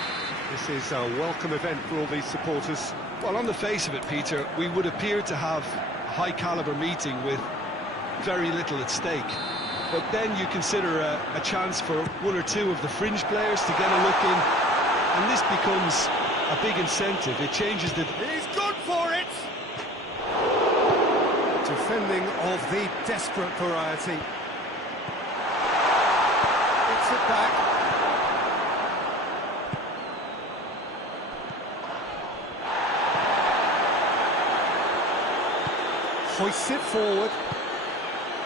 This is a welcome event for all these supporters. Well, on the face of it, Peter, we would appear to have a high-caliber meeting with very little at stake. But then you consider a chance for one or two of the fringe players to get a look in, and this becomes a big incentive. It changes the... He's gone for it! Defending of the desperate variety. Gets it back. Hoists it forward.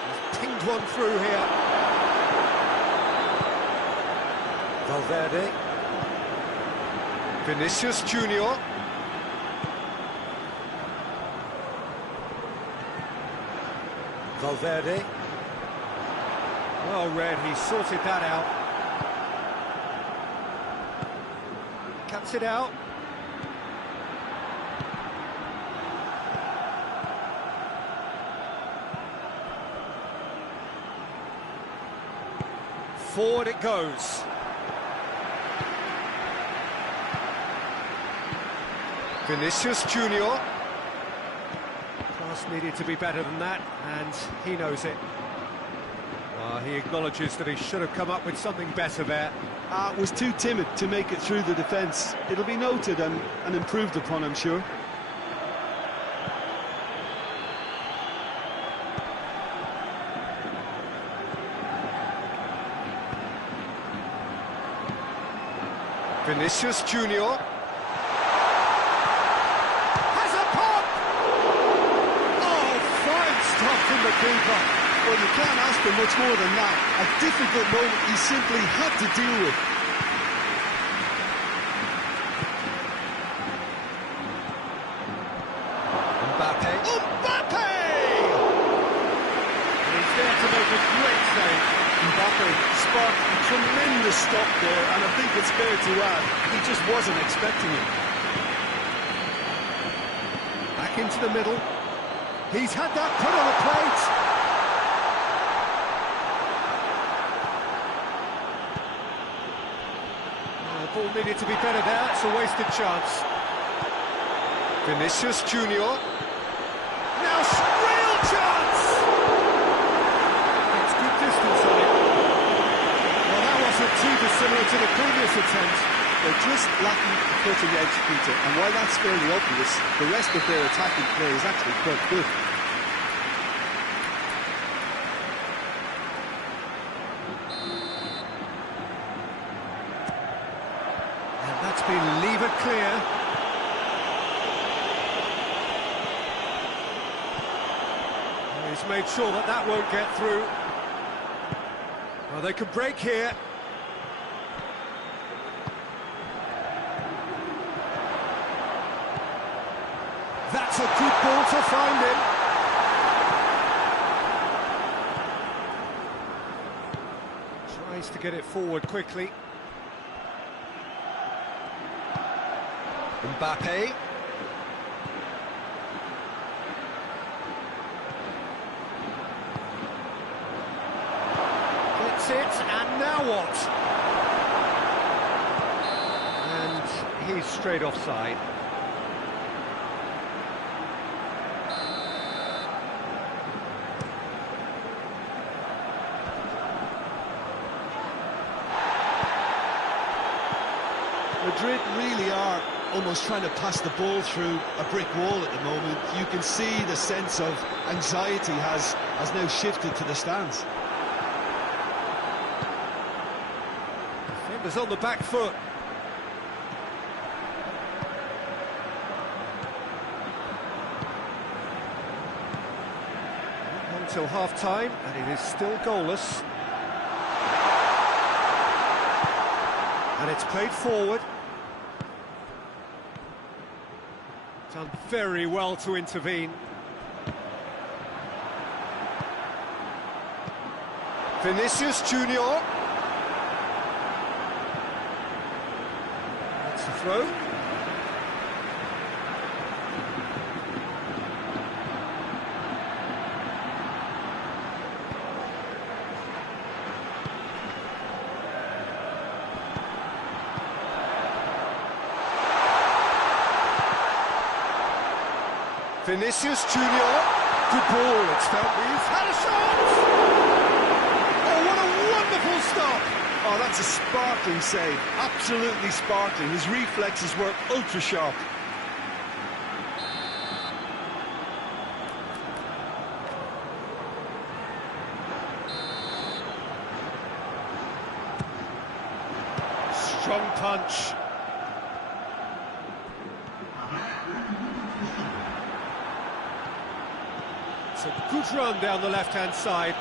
He's pinged one through here. Valverde. Vinicius Junior. Valverde. Well read, he sorted that out. Cuts it out. Forward it goes. Vinicius Junior. Pass needed to be better than that, and he knows it. He acknowledges that he should have come up with something better there. Was too timid to make it through the defence. It'll be noted and improved upon, I'm sure. Vinicius Junior. From the keeper. Well, you can't ask for much more than that. A difficult moment he simply had to deal with. Mbappe. Mbappe! And he's there to make a great save. Mbappe sparked a tremendous stop there, and I think it's fair to add, he just wasn't expecting it. Back into the middle. He's had that put on a plate. The ball needed to be better there. It's a wasted chance. Vinicius Junior. Now real chance. It's good distance on it. Well, that wasn't too dissimilar to the previous attempt. They're just lacking the cutting edge, Peter, and while that's fairly obvious, the rest of their attacking play is actually quite good. And that's been levered clear. He's made sure that that won't get through. Well, they could break here. That's a good ball to find him. Tries to get it forward quickly. Mbappe. Gets it, and now what? And he's straight offside. Madrid really are almost trying to pass the ball through a brick wall at the moment. You can see the sense of anxiety has now shifted to the stands. Defenders on the back foot. till half-time, and it is still goalless. And it's played forward. Done very well to intervene. Vinicius Junior. That's the throw. Vinicius Junior. Good ball, it's felt. He's had a shot! Oh, what a wonderful stop! Oh, that's a sparkling save. Absolutely sparkling. His reflexes were ultra sharp. Strong punch. It's a good run down the left-hand side.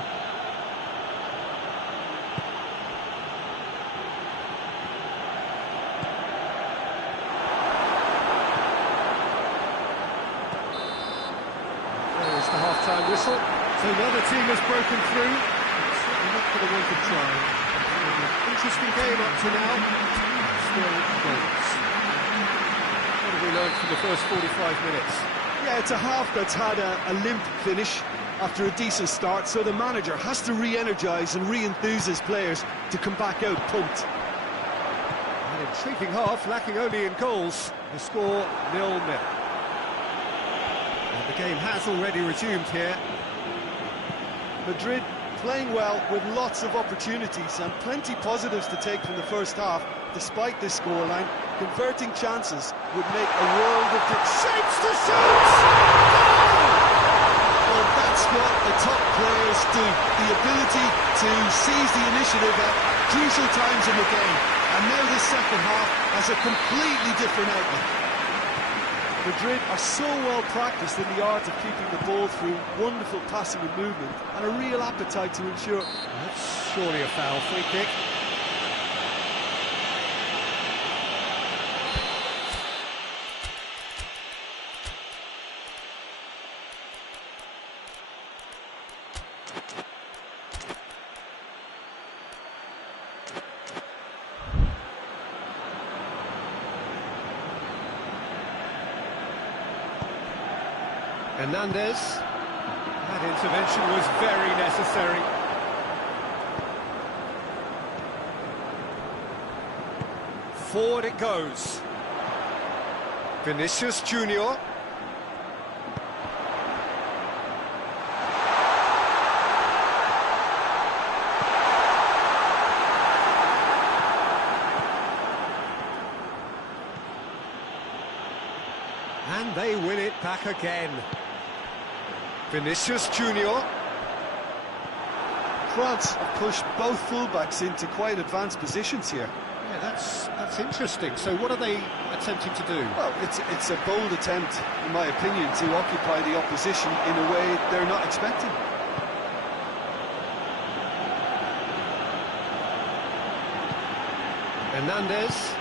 There's the half-time whistle. So another team has broken through. It's certainly not for the want of trying. Interesting game up to now. Still goals. What have we learned from the first 45 minutes? Yeah, it's a half that's had a limp finish after a decent start, so the manager has to re-energise and re-enthuse his players to come back out pumped. An intriguing half, lacking only in goals. The score 0-0. And the game has already resumed here. Madrid playing well with lots of opportunities and plenty positives to take from the first half. Despite this scoreline, converting chances would make a world of difference. Shapes to shoot! Well, that's what the top players do. The ability to seize the initiative at crucial times in the game. And now this second half has a completely different outlook. Madrid are so well practiced in the art of keeping the ball through wonderful passing and movement, and a real appetite to ensure. That's surely a foul. Free kick. Hernandez. That intervention was very necessary. Forward it goes. Vinicius Junior. And they win it back again. Vinicius Junior. France have pushed both fullbacks into quite advanced positions here. Yeah, that's interesting. So what are they attempting to do? Well, it's a bold attempt, in my opinion, to occupy the opposition in a way they're not expecting. Hernandez.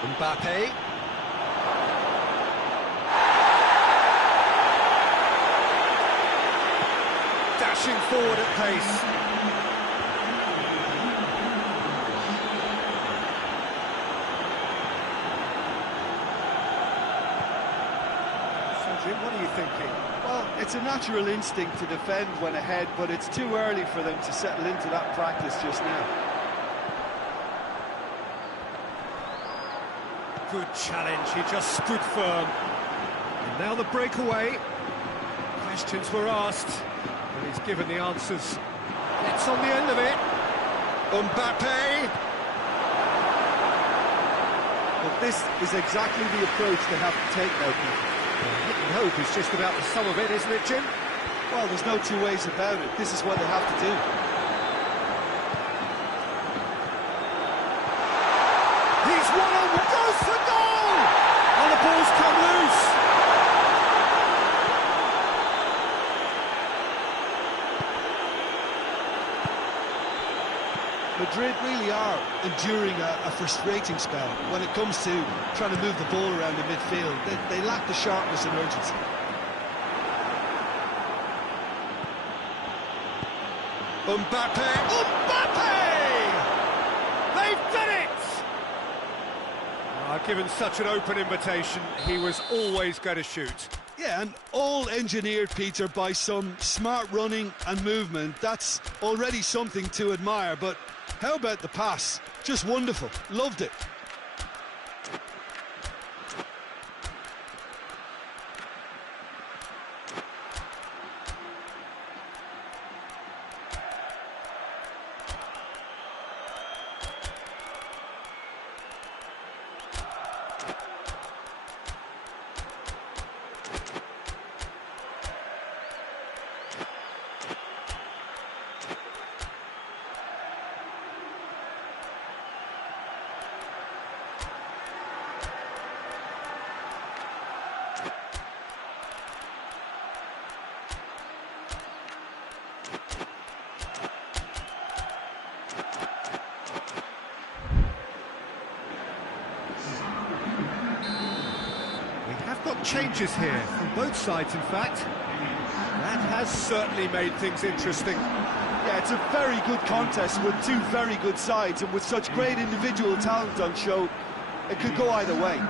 Mbappe. Dashing forward at pace. So, Jim, what are you thinking? Well, it's a natural instinct to defend when ahead, but it's too early for them to settle into that practice just now. Good challenge, he just stood firm. And now the breakaway. Questions were asked, but he's given the answers. Gets on the end of it. Mbappe. But this is exactly the approach they have to take now, Peter. Hit and hope is just about the sum of it, isn't it, Jim? Well, there's no two ways about it. This is what they have to do. He's won on, goes for goal! And the ball's come loose. Madrid really are enduring a frustrating spell when it comes to trying to move the ball around the midfield. They lack the sharpness and urgency. Mbappe! They've done it! Given such an open invitation, he was always going to shoot. Yeah, and all engineered, Peter, by some smart running and movement. That's already something to admire, but how about the pass? Just wonderful. Loved it. Changes here from both sides, in fact. That has certainly made things interesting. Yeah, it's a very good contest with two very good sides, and with such great individual talent on show, it could go either way.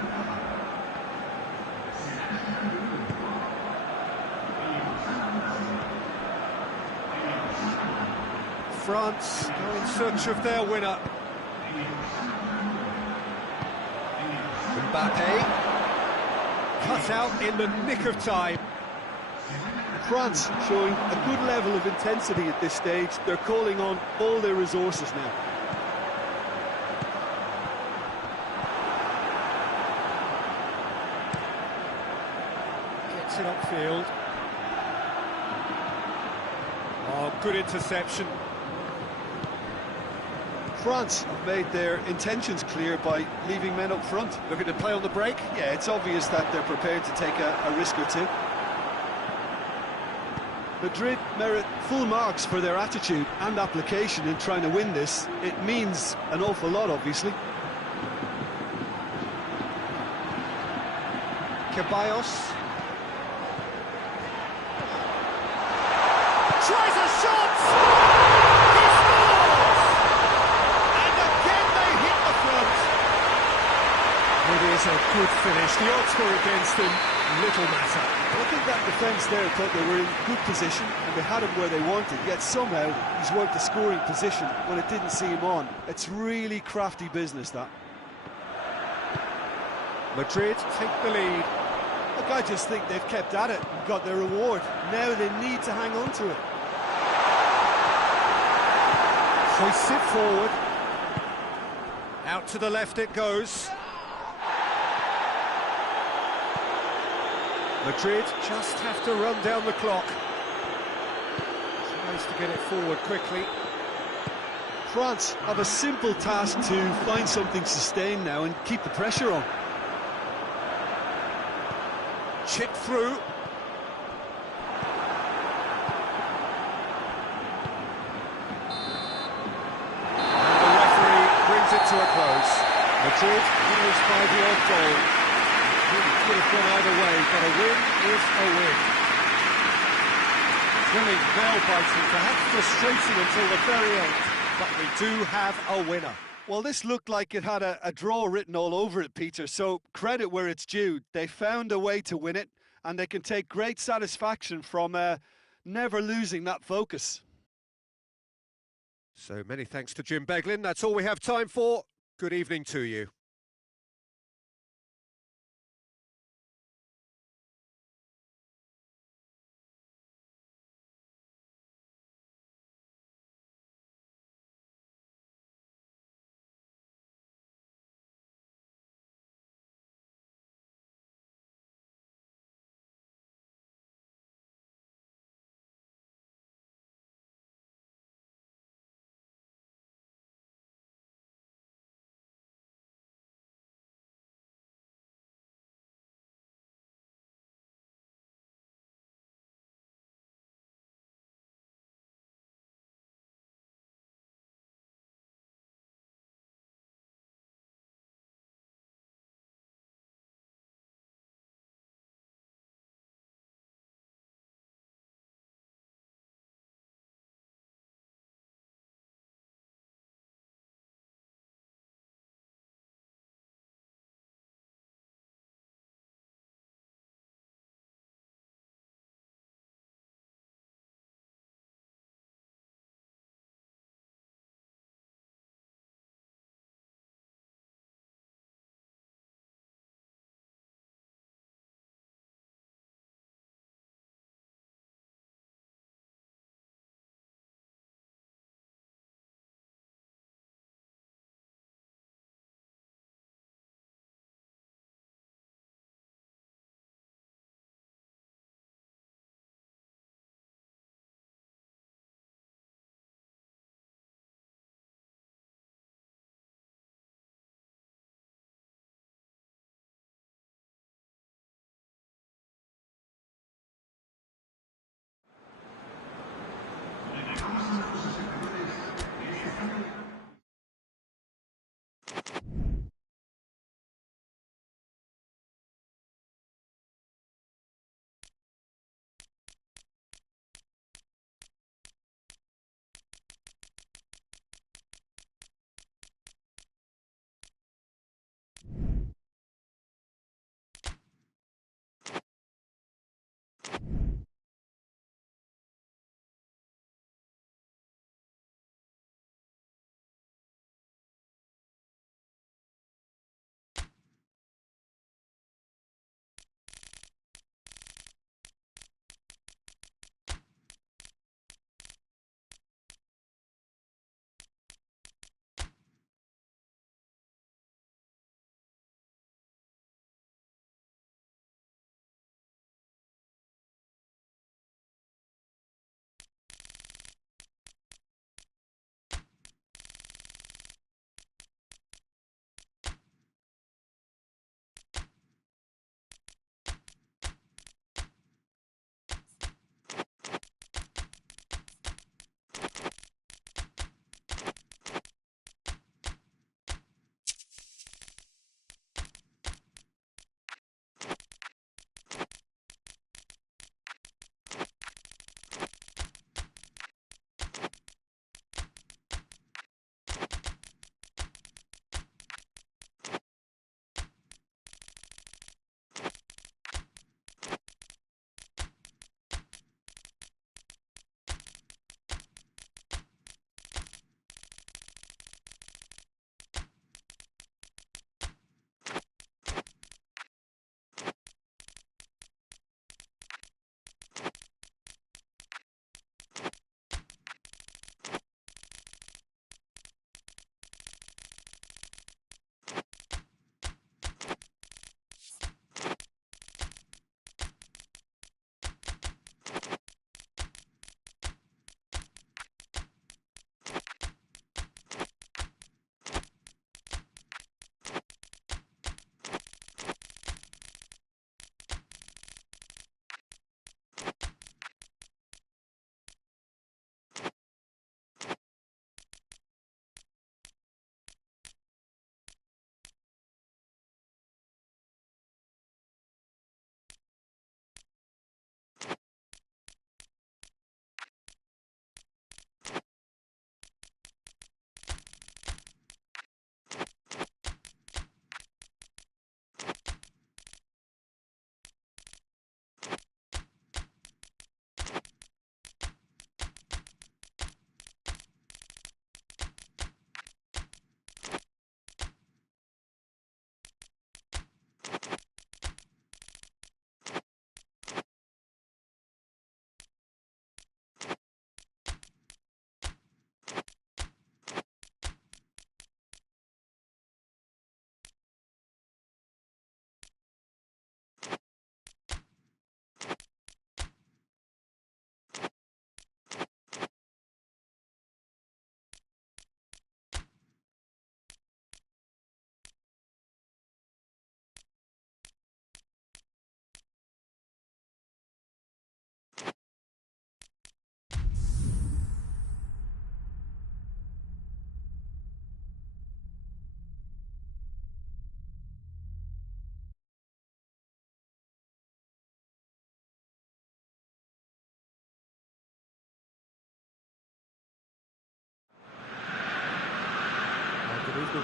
France go in search of their winner. Mbappe. Cut out in the nick of time. France showing a good level of intensity at this stage. They're calling on all their resources now. Gets it upfield. Oh, good interception. France have made their intentions clear by leaving men up front. Looking to play on the break. Yeah, it's obvious that they're prepared to take a risk or two. Madrid merit full marks for their attitude and application in trying to win this. It means an awful lot, obviously. Ceballos. Tries a shot! It is a good finish. The odds were against him, little matter. I think that defence there thought they were in good position and they had him where they wanted, yet somehow he's worked the scoring position when it didn't see him on. It's really crafty business, that. Madrid take the lead. Look, I just think they've kept at it and got their reward. Now they need to hang on to it. Hoists it forward. Out to the left it goes. Madrid just have to run down the clock. Tries to get it forward quickly. France have a simple task to find something sustained now and keep the pressure on. Chip through. And the referee brings it to a close. Madrid winners by the odd goal. It could have gone either way, but a win is a win. Thrilling, nail-biting, perhaps frustrating until the very end, but we do have a winner. Well, this looked like it had a draw written all over it, Peter, so credit where it's due. They found a way to win it, and they can take great satisfaction from never losing that focus. So many thanks to Jim Beglin. That's all we have time for. Good evening to you.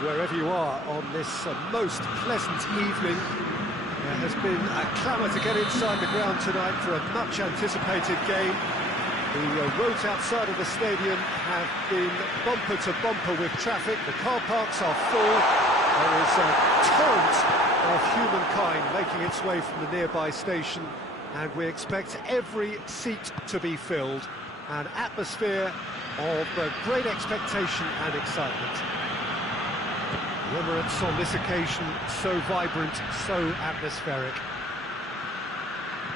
Wherever you are on this most pleasant evening, there has been a clamour to get inside the ground tonight for a much-anticipated game. The roads outside of the stadium have been bumper to bumper with traffic. The car parks are full. There is a torrent of humankind making its way from the nearby station, and we expect every seat to be filled. An atmosphere of great expectation and excitement. The Emirates on this occasion so vibrant, so atmospheric.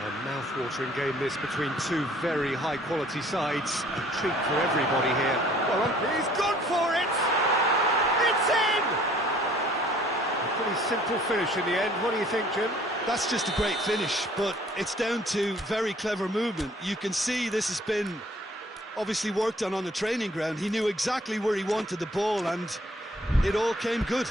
A mouth-watering game this between two very high-quality sides. A treat for everybody here. Well, he's gone for it! It's in! A pretty simple finish in the end. What do you think, Jim? That's just a great finish, but it's down to very clever movement. You can see this has been obviously worked on the training ground. He knew exactly where he wanted the ball, and it all came good.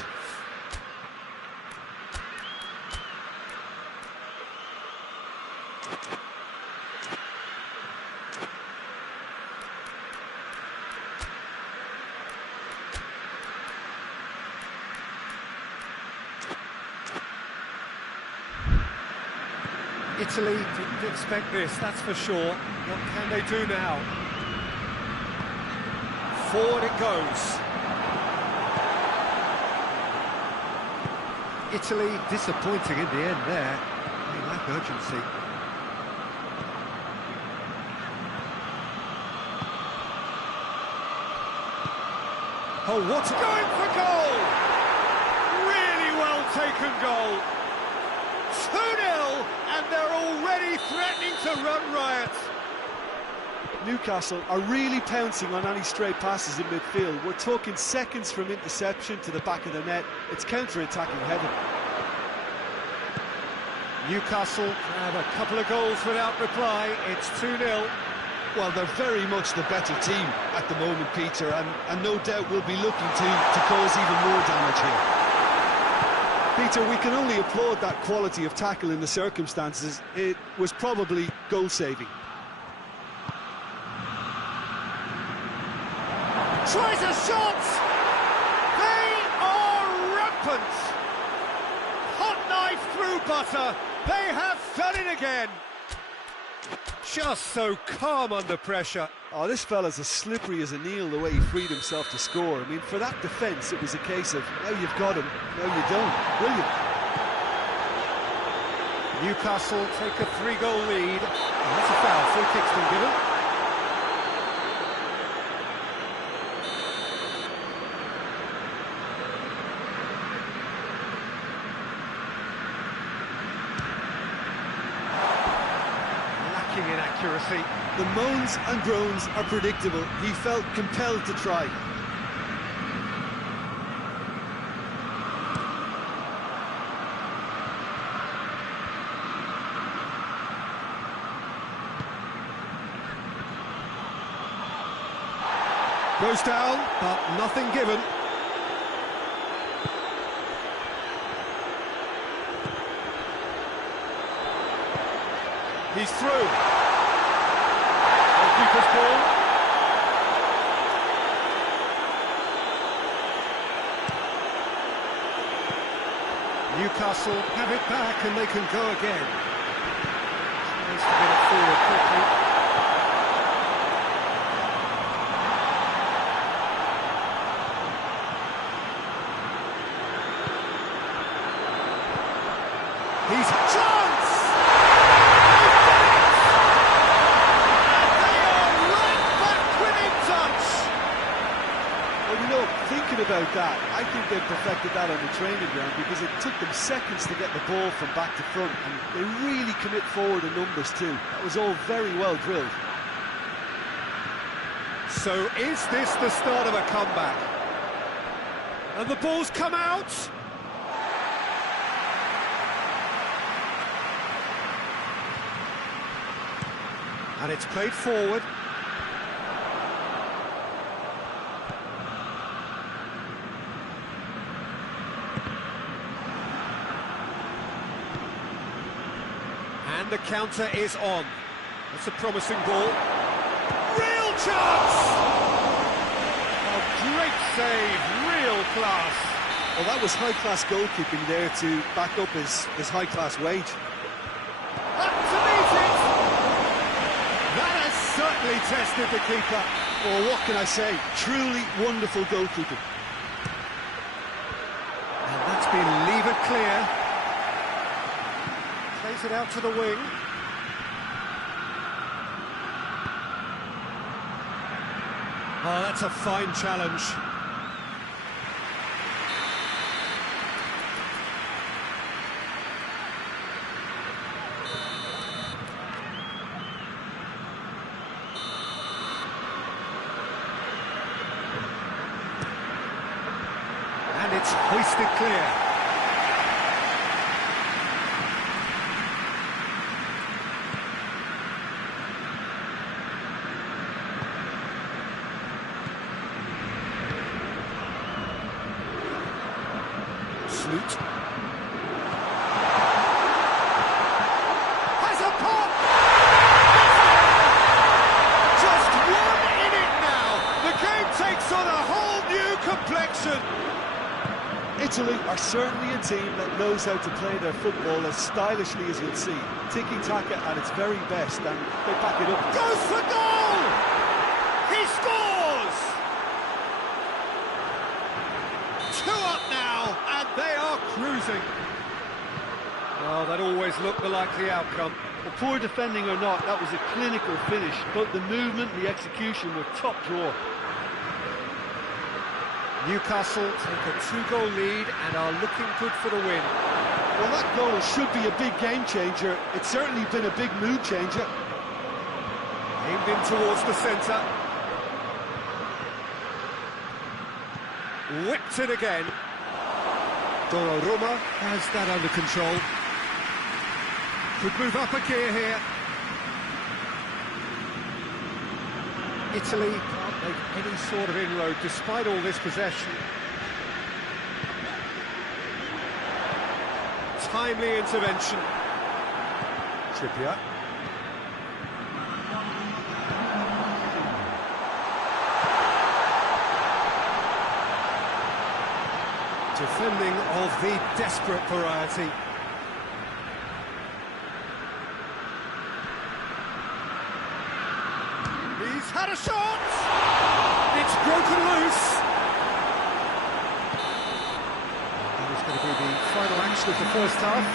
Italy didn't expect this, that's for sure. What can they do now? Forward it goes. Italy disappointing in the end there. They lack urgency. Oh, what Going for goal! Really well taken goal. 2-0, and they're already threatening to run riot. Newcastle are really pouncing on any stray passes in midfield. We're talking seconds from interception to the back of the net. It's counter-attacking heaven. Newcastle have a couple of goals without reply. It's 2-0. Well, they're very much the better team at the moment, Peter, and no doubt will be looking to cause even more damage here. Peter, we can only applaud that quality of tackle in the circumstances. It was probably goal-saving. Tries a shot! They are rampant! Hot knife through butter. They have done it again. Just so calm under pressure. Oh, this fella's as slippery as an eel the way he freed himself to score. I mean, for that defence, it was a case of, now you've got him, now you don't. Brilliant. Newcastle take a 3-goal lead. And that's a foul. Free kick's been given. Lacking in accuracy. The moans and groans are predictable. He felt compelled to try. Goes down, but nothing given. He's through. Goalkeeper's ball. Newcastle have it back and they can go again. Tries to get it forward quickly. He's a chance! And they are right back within touch! Well, you know, thinking about that, I think they perfected that on the training ground because it took them seconds to get the ball from back to front, and they really commit forward in numbers too. That was all very well drilled. So is this the start of a comeback? And the ball's come out! And it's played forward. And the counter is on. That's a promising ball. Real chance! A great save, real class. Well, that was high-class goalkeeping there to back up his high-class wage. Up to meet it! That has certainly tested the keeper. Well, what can I say? Truly wonderful goalkeeping. And that's been levered clear. Plays it out to the wing. Oh, that's a fine challenge. And it's hoisted clear. Sloot. Has a pop! Just one in it now. The game takes on a whole new complexion. Italy are certainly a team that knows how to play their football as stylishly as you'll see. Tiki-taka at its very best, and they back it up. Goes for goal! He scores! 2 up now, and they are cruising. Oh, that always looked the likely outcome. Well, poor defending or not, that was a clinical finish. Both the movement and the execution were top drawer. Newcastle take a 2-goal lead and are looking good for the win. Well, that goal should be a big game changer. It's certainly been a big mood changer. Aimed in towards the centre. Whipped it again. Donnarumma has that under control. Could move up a gear here. Italy can't make any sort of inroad despite all this possession. Timely intervention. Trippier. Defending of the desperate variety. He's had a shot! It's broken loose. That was going to be the final action of the first half.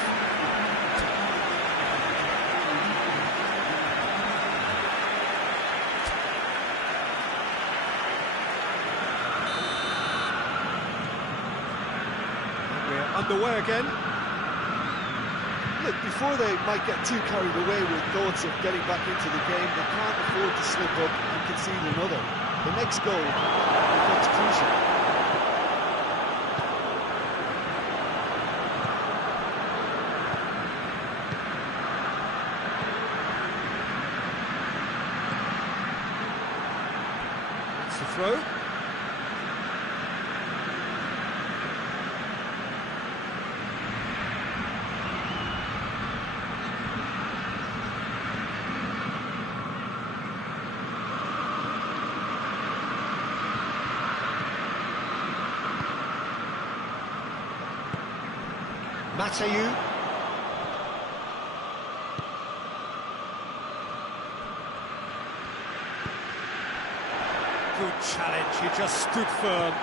Underway again. Look, before they might get too carried away with thoughts of getting back into the game, they can't afford to slip up and concede another. The next goal becomes crucial. It's the throw. Matayu. Good challenge, he just stood firm.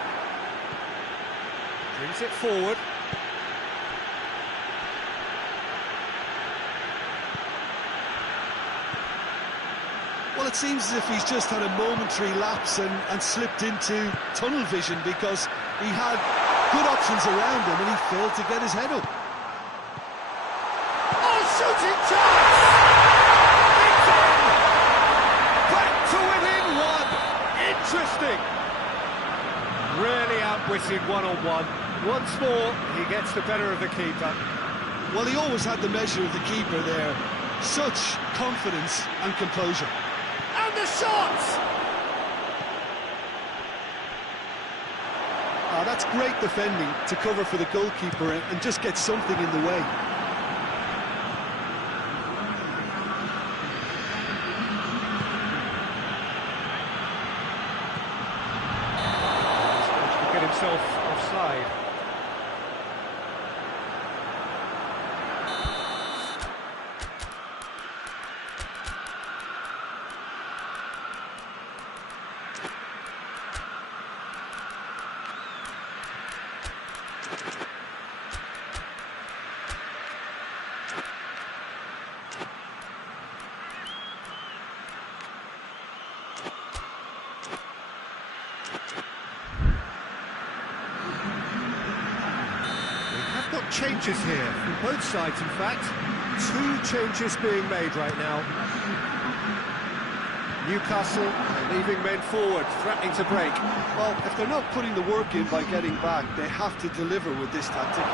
Brings it forward. Well, it seems as if he's just had a momentary lapse and slipped into tunnel vision, because he had good options around him and he failed to get his head up. Shooting chance! It's in! Back to within 1. Interesting. Really outwitted one-on-one. Once more, he gets the better of the keeper. Well, he always had the measure of the keeper there. Such confidence and composure. And the shot! Oh, that's great defending to cover for the goalkeeper and just get something in the way. Get himself offside. Changes here, from both sides in fact. 2 changes being made right now. Newcastle leaving men forward, threatening to break. Well, if they're not putting the work in by getting back, they have to deliver with this tactic.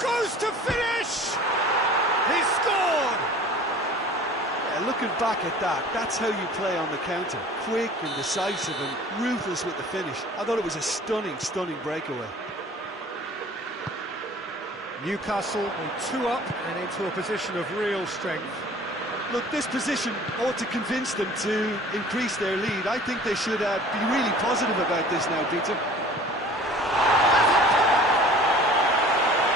Goes to finish! He scored! Yeah, looking back at that, that's how you play on the counter. Quick and decisive and ruthless with the finish. I thought it was a stunning, stunning breakaway. Newcastle with 2 up and into a position of real strength. Look, this position ought to convince them to increase their lead. I think they should be really positive about this now, P.Tan.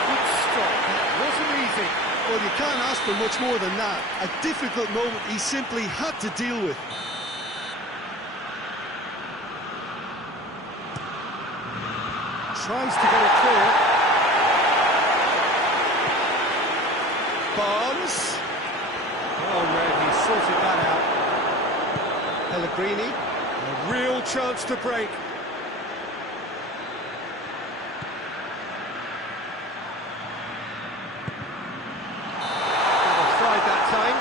Good stop, that wasn't easy. Well, you can't ask for much more than that. A difficult moment he simply had to deal with. Tries to get it clear. Barnes. Oh, Red, he sorted that out. Pellegrini, a real chance to break. Offside that time.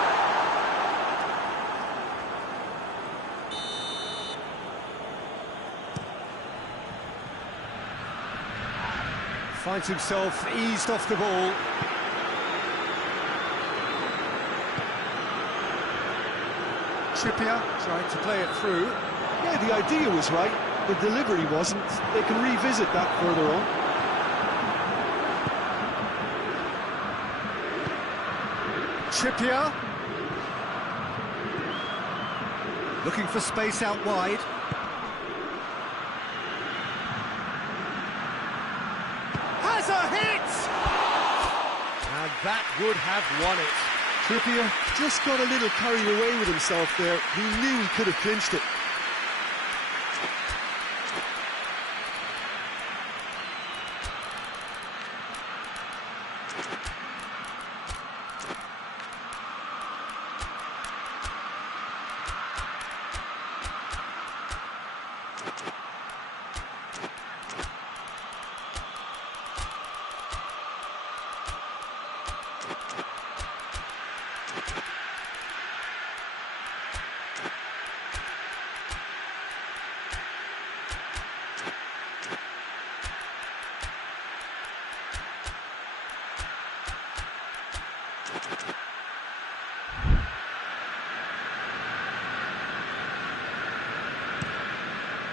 Finds himself eased off the ball. Trippier trying to play it through. Yeah, the idea was right. The delivery wasn't. They can revisit that further on. Trippier. Looking for space out wide. Has a hit! And that would have won it. Trippier just got a little carried away with himself there. He knew he could have clinched it.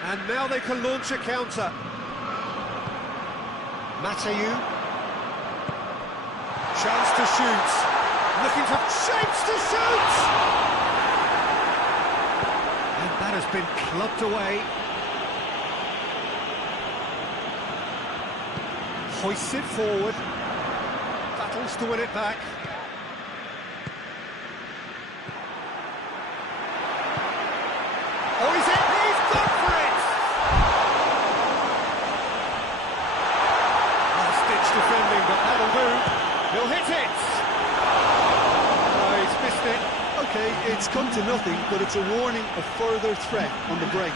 And now they can launch a counter. Matayu. Chance to shoot. Looking for shapes to shoot! And that has been clubbed away. Hoists it forward. Battles to win it back. Oh, is it? He's gone for it! Last-ditch defending, but that'll do. He'll hit it! Oh, he's missed it. Okay, it's come to nothing, but it's a warning of further threat on the break.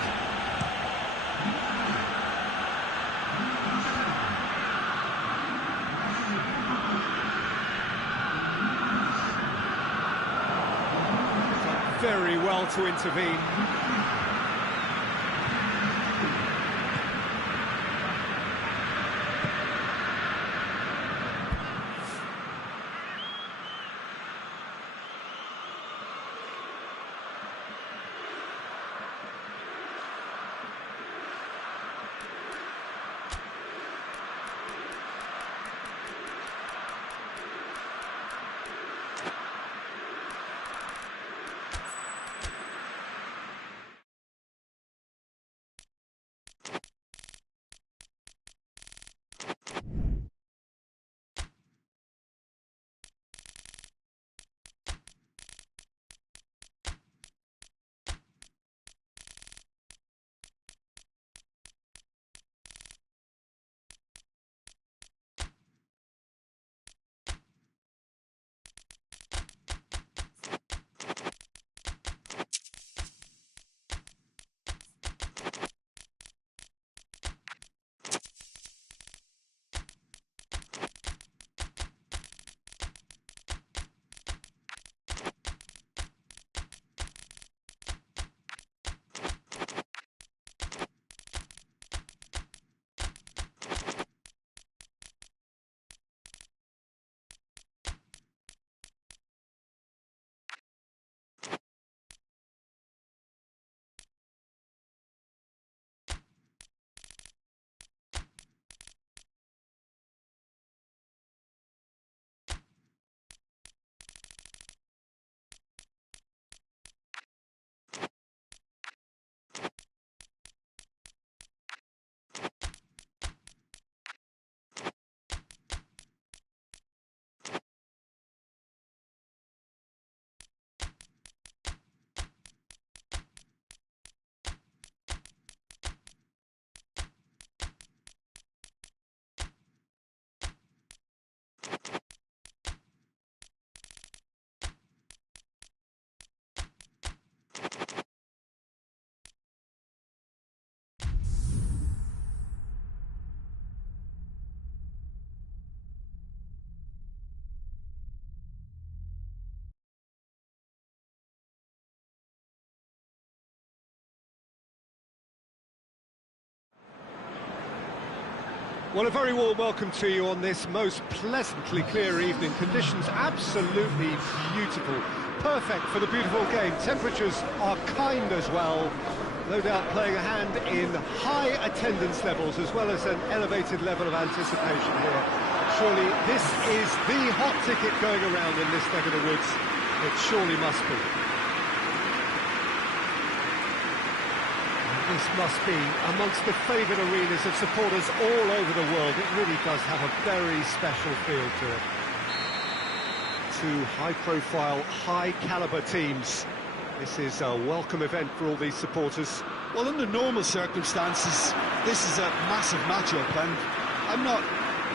Very well to intervene. Well, a very warm welcome to you on this most pleasantly clear evening. Conditions absolutely beautiful. Perfect for the beautiful game. Temperatures are kind as well. No doubt playing a hand in high attendance levels as well as an elevated level of anticipation here. Surely this is the hot ticket going around in this neck of the woods. It surely must be. This must be amongst the favoured arenas of supporters all over the world. It really does have a very special feel to it. Two high-profile, high-caliber teams. This is a welcome event for all these supporters. Well, under normal circumstances, this is a massive matchup, and I'm not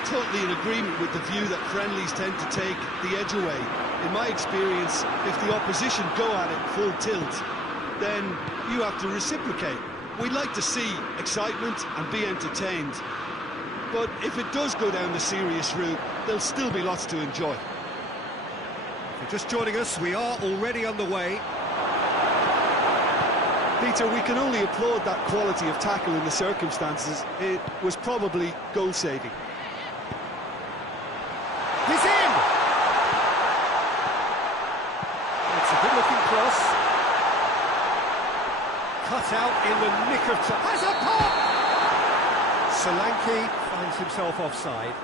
totally in agreement with the view that friendlies tend to take the edge away. In my experience, if the opposition go at it full tilt, then you have to reciprocate. We'd like to see excitement and be entertained, but if it does go down the serious route, there'll still be lots to enjoy. If you're just joining us, we are already underway. Peter, we can only applaud that quality of tackle in the circumstances. It was probably goal-saving. He's in! It's a good-looking cross. Cut out in the nick of time. Has a pop! Solanke finds himself offside.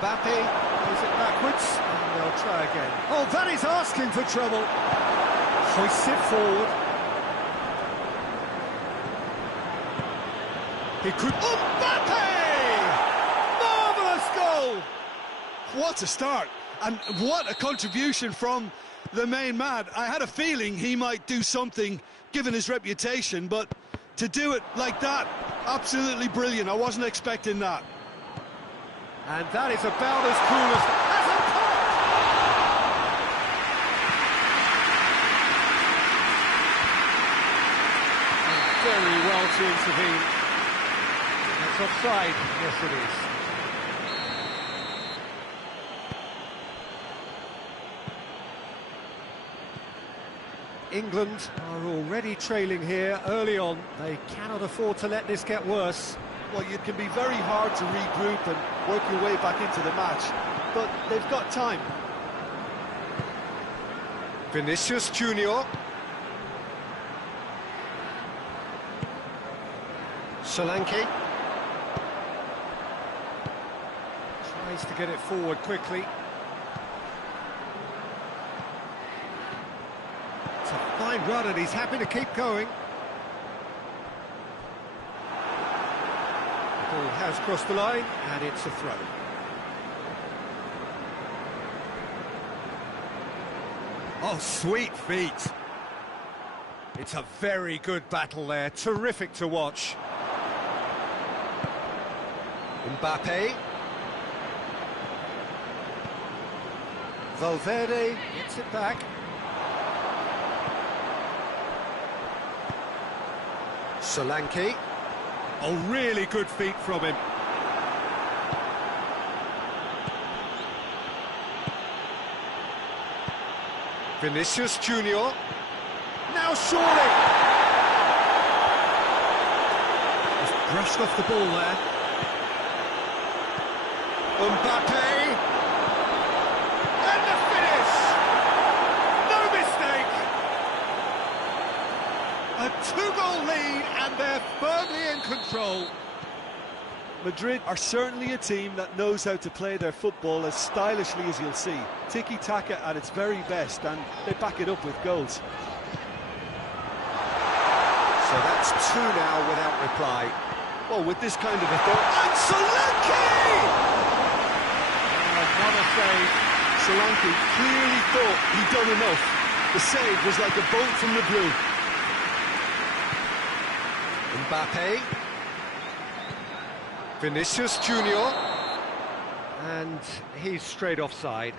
Mbappe goes it backwards, and they'll try again. Oh, that is asking for trouble. Hoists it forward. He could... Mbappe! Marvellous goal! What a start, and what a contribution from the main man. I had a feeling he might do something, given his reputation, but to do it like that, absolutely brilliant. I wasn't expecting that. And that is about as cool as... As a pop! And very well to intervene. That's offside. Yes, it is. England are already trailing here early on. They cannot afford to let this get worse. Well, it can be very hard to regroup and work your way back into the match, but they've got time. Vinicius Junior. Solanke. Tries to get it forward quickly. It's a fine run and he's happy to keep going. Ball has crossed the line, and it's a throw. Oh, sweet feet. It's a very good battle there, terrific to watch. Mbappe. Valverde gets it back. Solanke. Oh, really good feet from him. Vinicius Junior. Now surely! Just brushed off the ball there. Mbappe! And the finish! No mistake! A two-goal lead, and they're firmly in control. Madrid are certainly a team that knows how to play their football as stylishly as you'll see. Tiki-taka at its very best, and they back it up with goals. So that's two now without reply. Well, with this kind of a thought... And Solanke! What a save. Solanke clearly thought he'd done enough. The save was like a bolt from the blue. Mbappe. Vinicius Junior. And he's straight offside.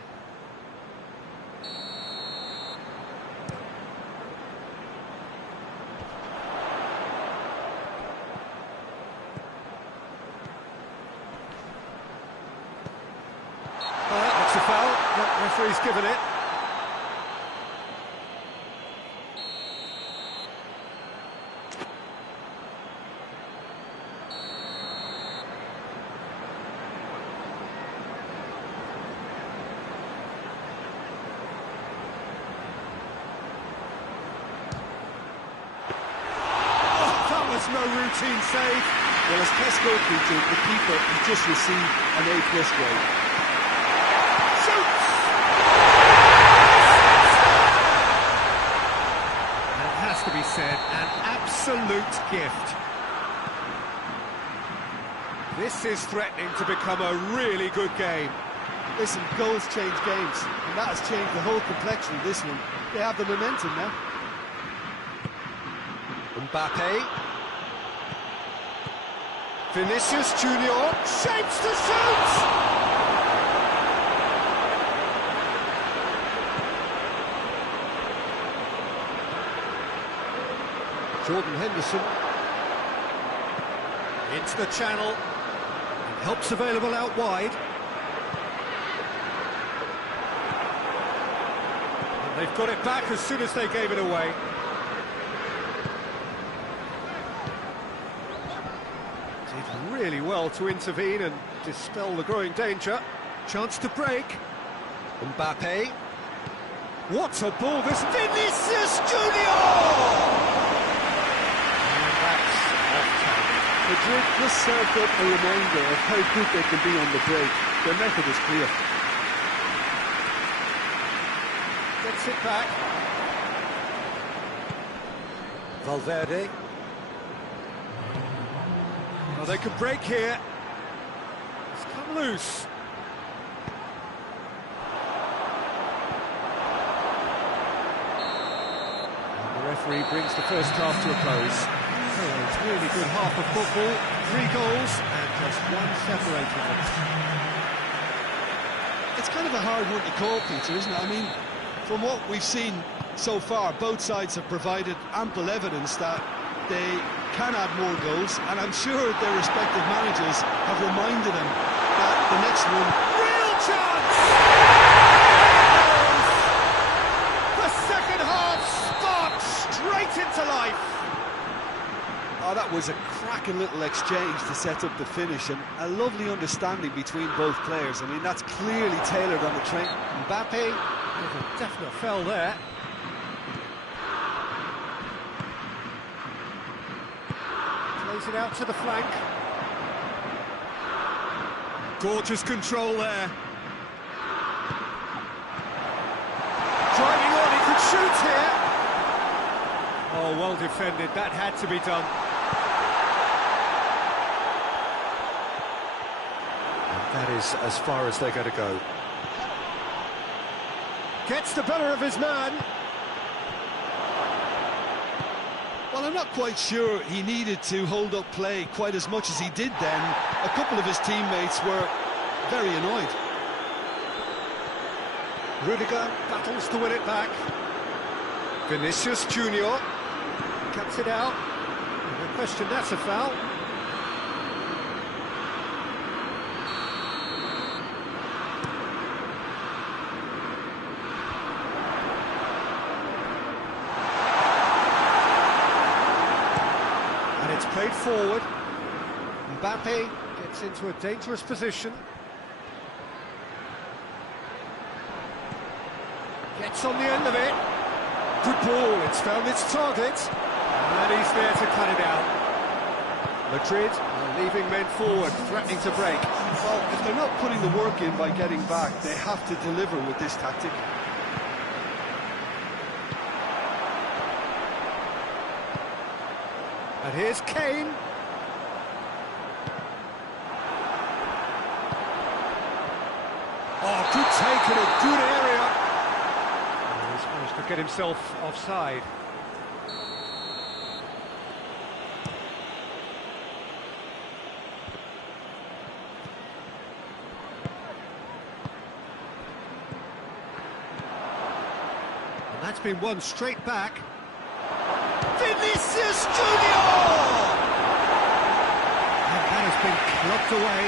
referee's given it. No routine save. Well, as test goalkeeper, the keeper has just received an A+ grade. Shoots! And it has to be said, an absolute gift. This is threatening to become a really good game. Listen, goals change games, and that has changed the whole complexion of this one. They have the momentum now. Mbappe. Vinicius Junior shapes to shoot! Jordan Henderson into the channel, and help's available out wide. And they've got it back as soon as they gave it away. Did really well to intervene and dispel the growing danger. Chance to break. Mbappe. What a ball this... Vinicius Junior! And that's off-target. Madrid just served up a reminder of how good they can be on the break. Their method is clear. Gets it back. Valverde. Oh, they can break here. It's come loose. And the referee brings the first half to a close. Oh, it's a really good half of football. 3 goals and just 1 separating them. It's kind of a hard one to call, Peter, isn't it? I mean, from what we've seen so far, both sides have provided ample evidence that they can add more goals, and I'm sure their respective managers have reminded them that the next one... Real chance! The second half sparks straight into life. Oh, that was a cracking little exchange to set up the finish, and a lovely understanding between both players. I mean, that's clearly tailored on the train. Mbappe with a definite foul there. Plays it out to the flank. Gorgeous control there. Driving on, he could shoot here. Oh, well defended, that had to be done. And that is as far as they're going to go. Gets the better of his man. Well, I'm not quite sure he needed to hold up play quite as much as he did then. A couple of his teammates were very annoyed. Rudiger battles to win it back. Vinicius Junior cuts it out. No question, that's a foul. And it's played forward. Mbappe gets into a dangerous position. Gets on the end of it. Good ball, it's found its target. And he's there to cut it out. Madrid are leaving men forward, threatening to break. Well, if they're not putting the work in by getting back, they have to deliver with this tactic. And here's Kane. Oh, good take in a good area. And he's managed to get himself offside. And that's been won straight back. Vinicius Junior! And that has been clubbed away.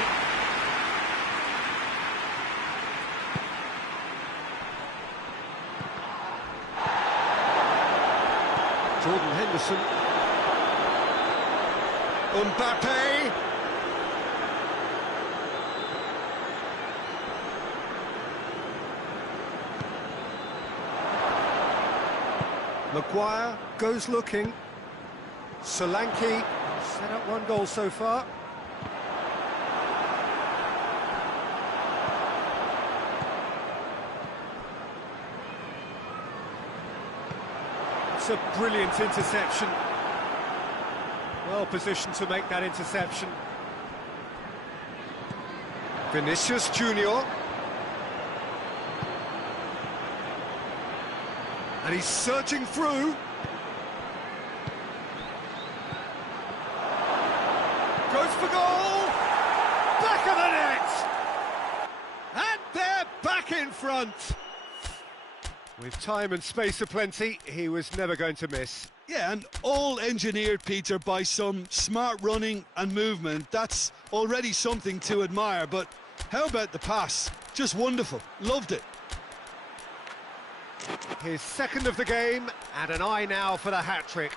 Mbappe. Maguire goes looking. Solanke set up one goal so far. It's a brilliant interception. Well positioned to make that interception. Vinicius Junior. And he's searching through. Goes for goal! Back of the net! And they're back in front! With time and space aplenty, he was never going to miss. Yeah, and all engineered, Peter, by some smart running and movement. That's already something to admire, but how about the pass? Just wonderful. Loved it. His second of the game, and an eye now for the hat-trick.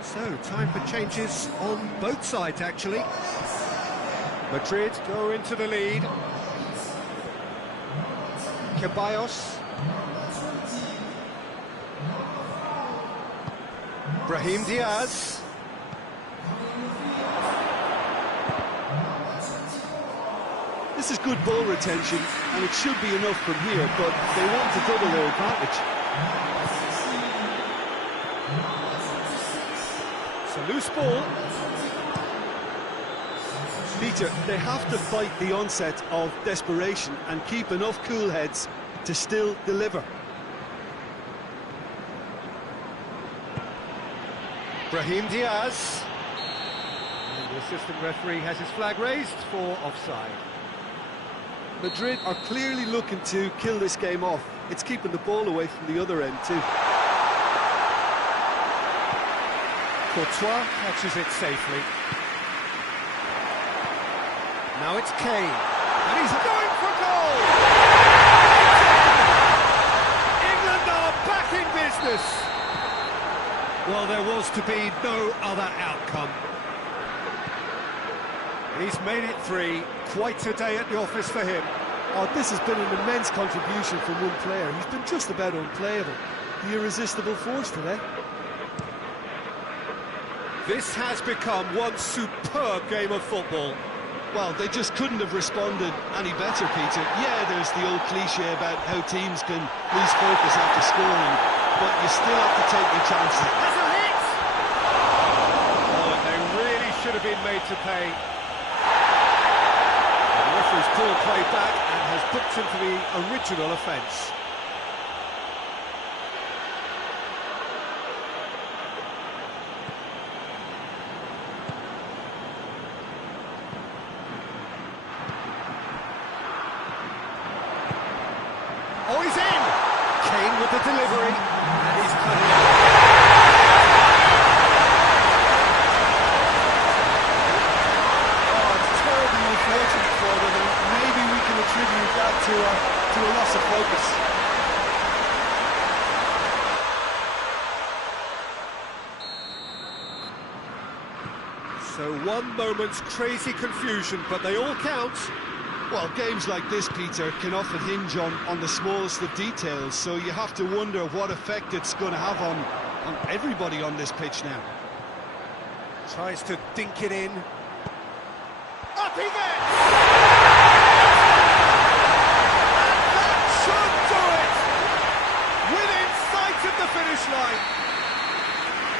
So, time for changes on both sides, actually. Madrid go into the lead. Ceballos. Brahim Diaz. This is good ball retention, and it should be enough from here, but they want to double their advantage. Loose ball. Peter, they have to fight the onset of desperation and keep enough cool heads to still deliver. Brahim Diaz. And the assistant referee has his flag raised for offside. Madrid are clearly looking to kill this game off. It's keeping the ball away from the other end too. Courtois catches it safely. Now it's Kane, and he's going for goal! England are back in business! Well, there was to be no other outcome. He's made it 3, quite a day at the office for him. Oh, this has been an immense contribution from one player. He's been just about unplayable. The irresistible force today. This has become one superb game of football. Well, they just couldn't have responded any better, Peter. Yeah, there's the old cliche about how teams can lose focus after scoring, but you still have to take your chances. That's a hit! Oh, and they really should have been made to pay. The referee's called play back and has booked him for the original offence. Oh, he's in! Kane with the delivery, and he's cut it out. Oh, it's terribly unfortunate for them, and maybe we can attribute that to a loss of focus. So one moment's crazy confusion, but they all count. Well, games like this, Peter, can often hinge on the smallest of details, so you have to wonder what effect it's going to have on everybody on this pitch now. Tries to dink it in. Up he gets! That should do it! Within sight of the finish line.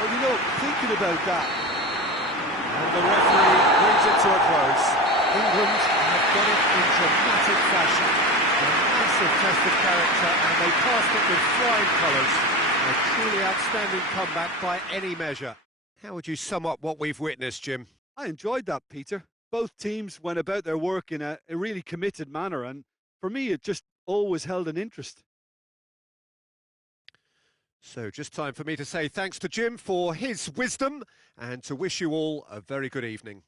Well, you know, thinking about that. And the referee brings it to a close. England have got it in dramatic fashion. A massive test of character, and they passed it with flying colours. A truly outstanding comeback by any measure. How would you sum up what we've witnessed, Jim? I enjoyed that, Peter. Both teams went about their work in a really committed manner, and for me, it just always held an interest. So just time for me to say thanks to Jim for his wisdom and to wish you all a very good evening.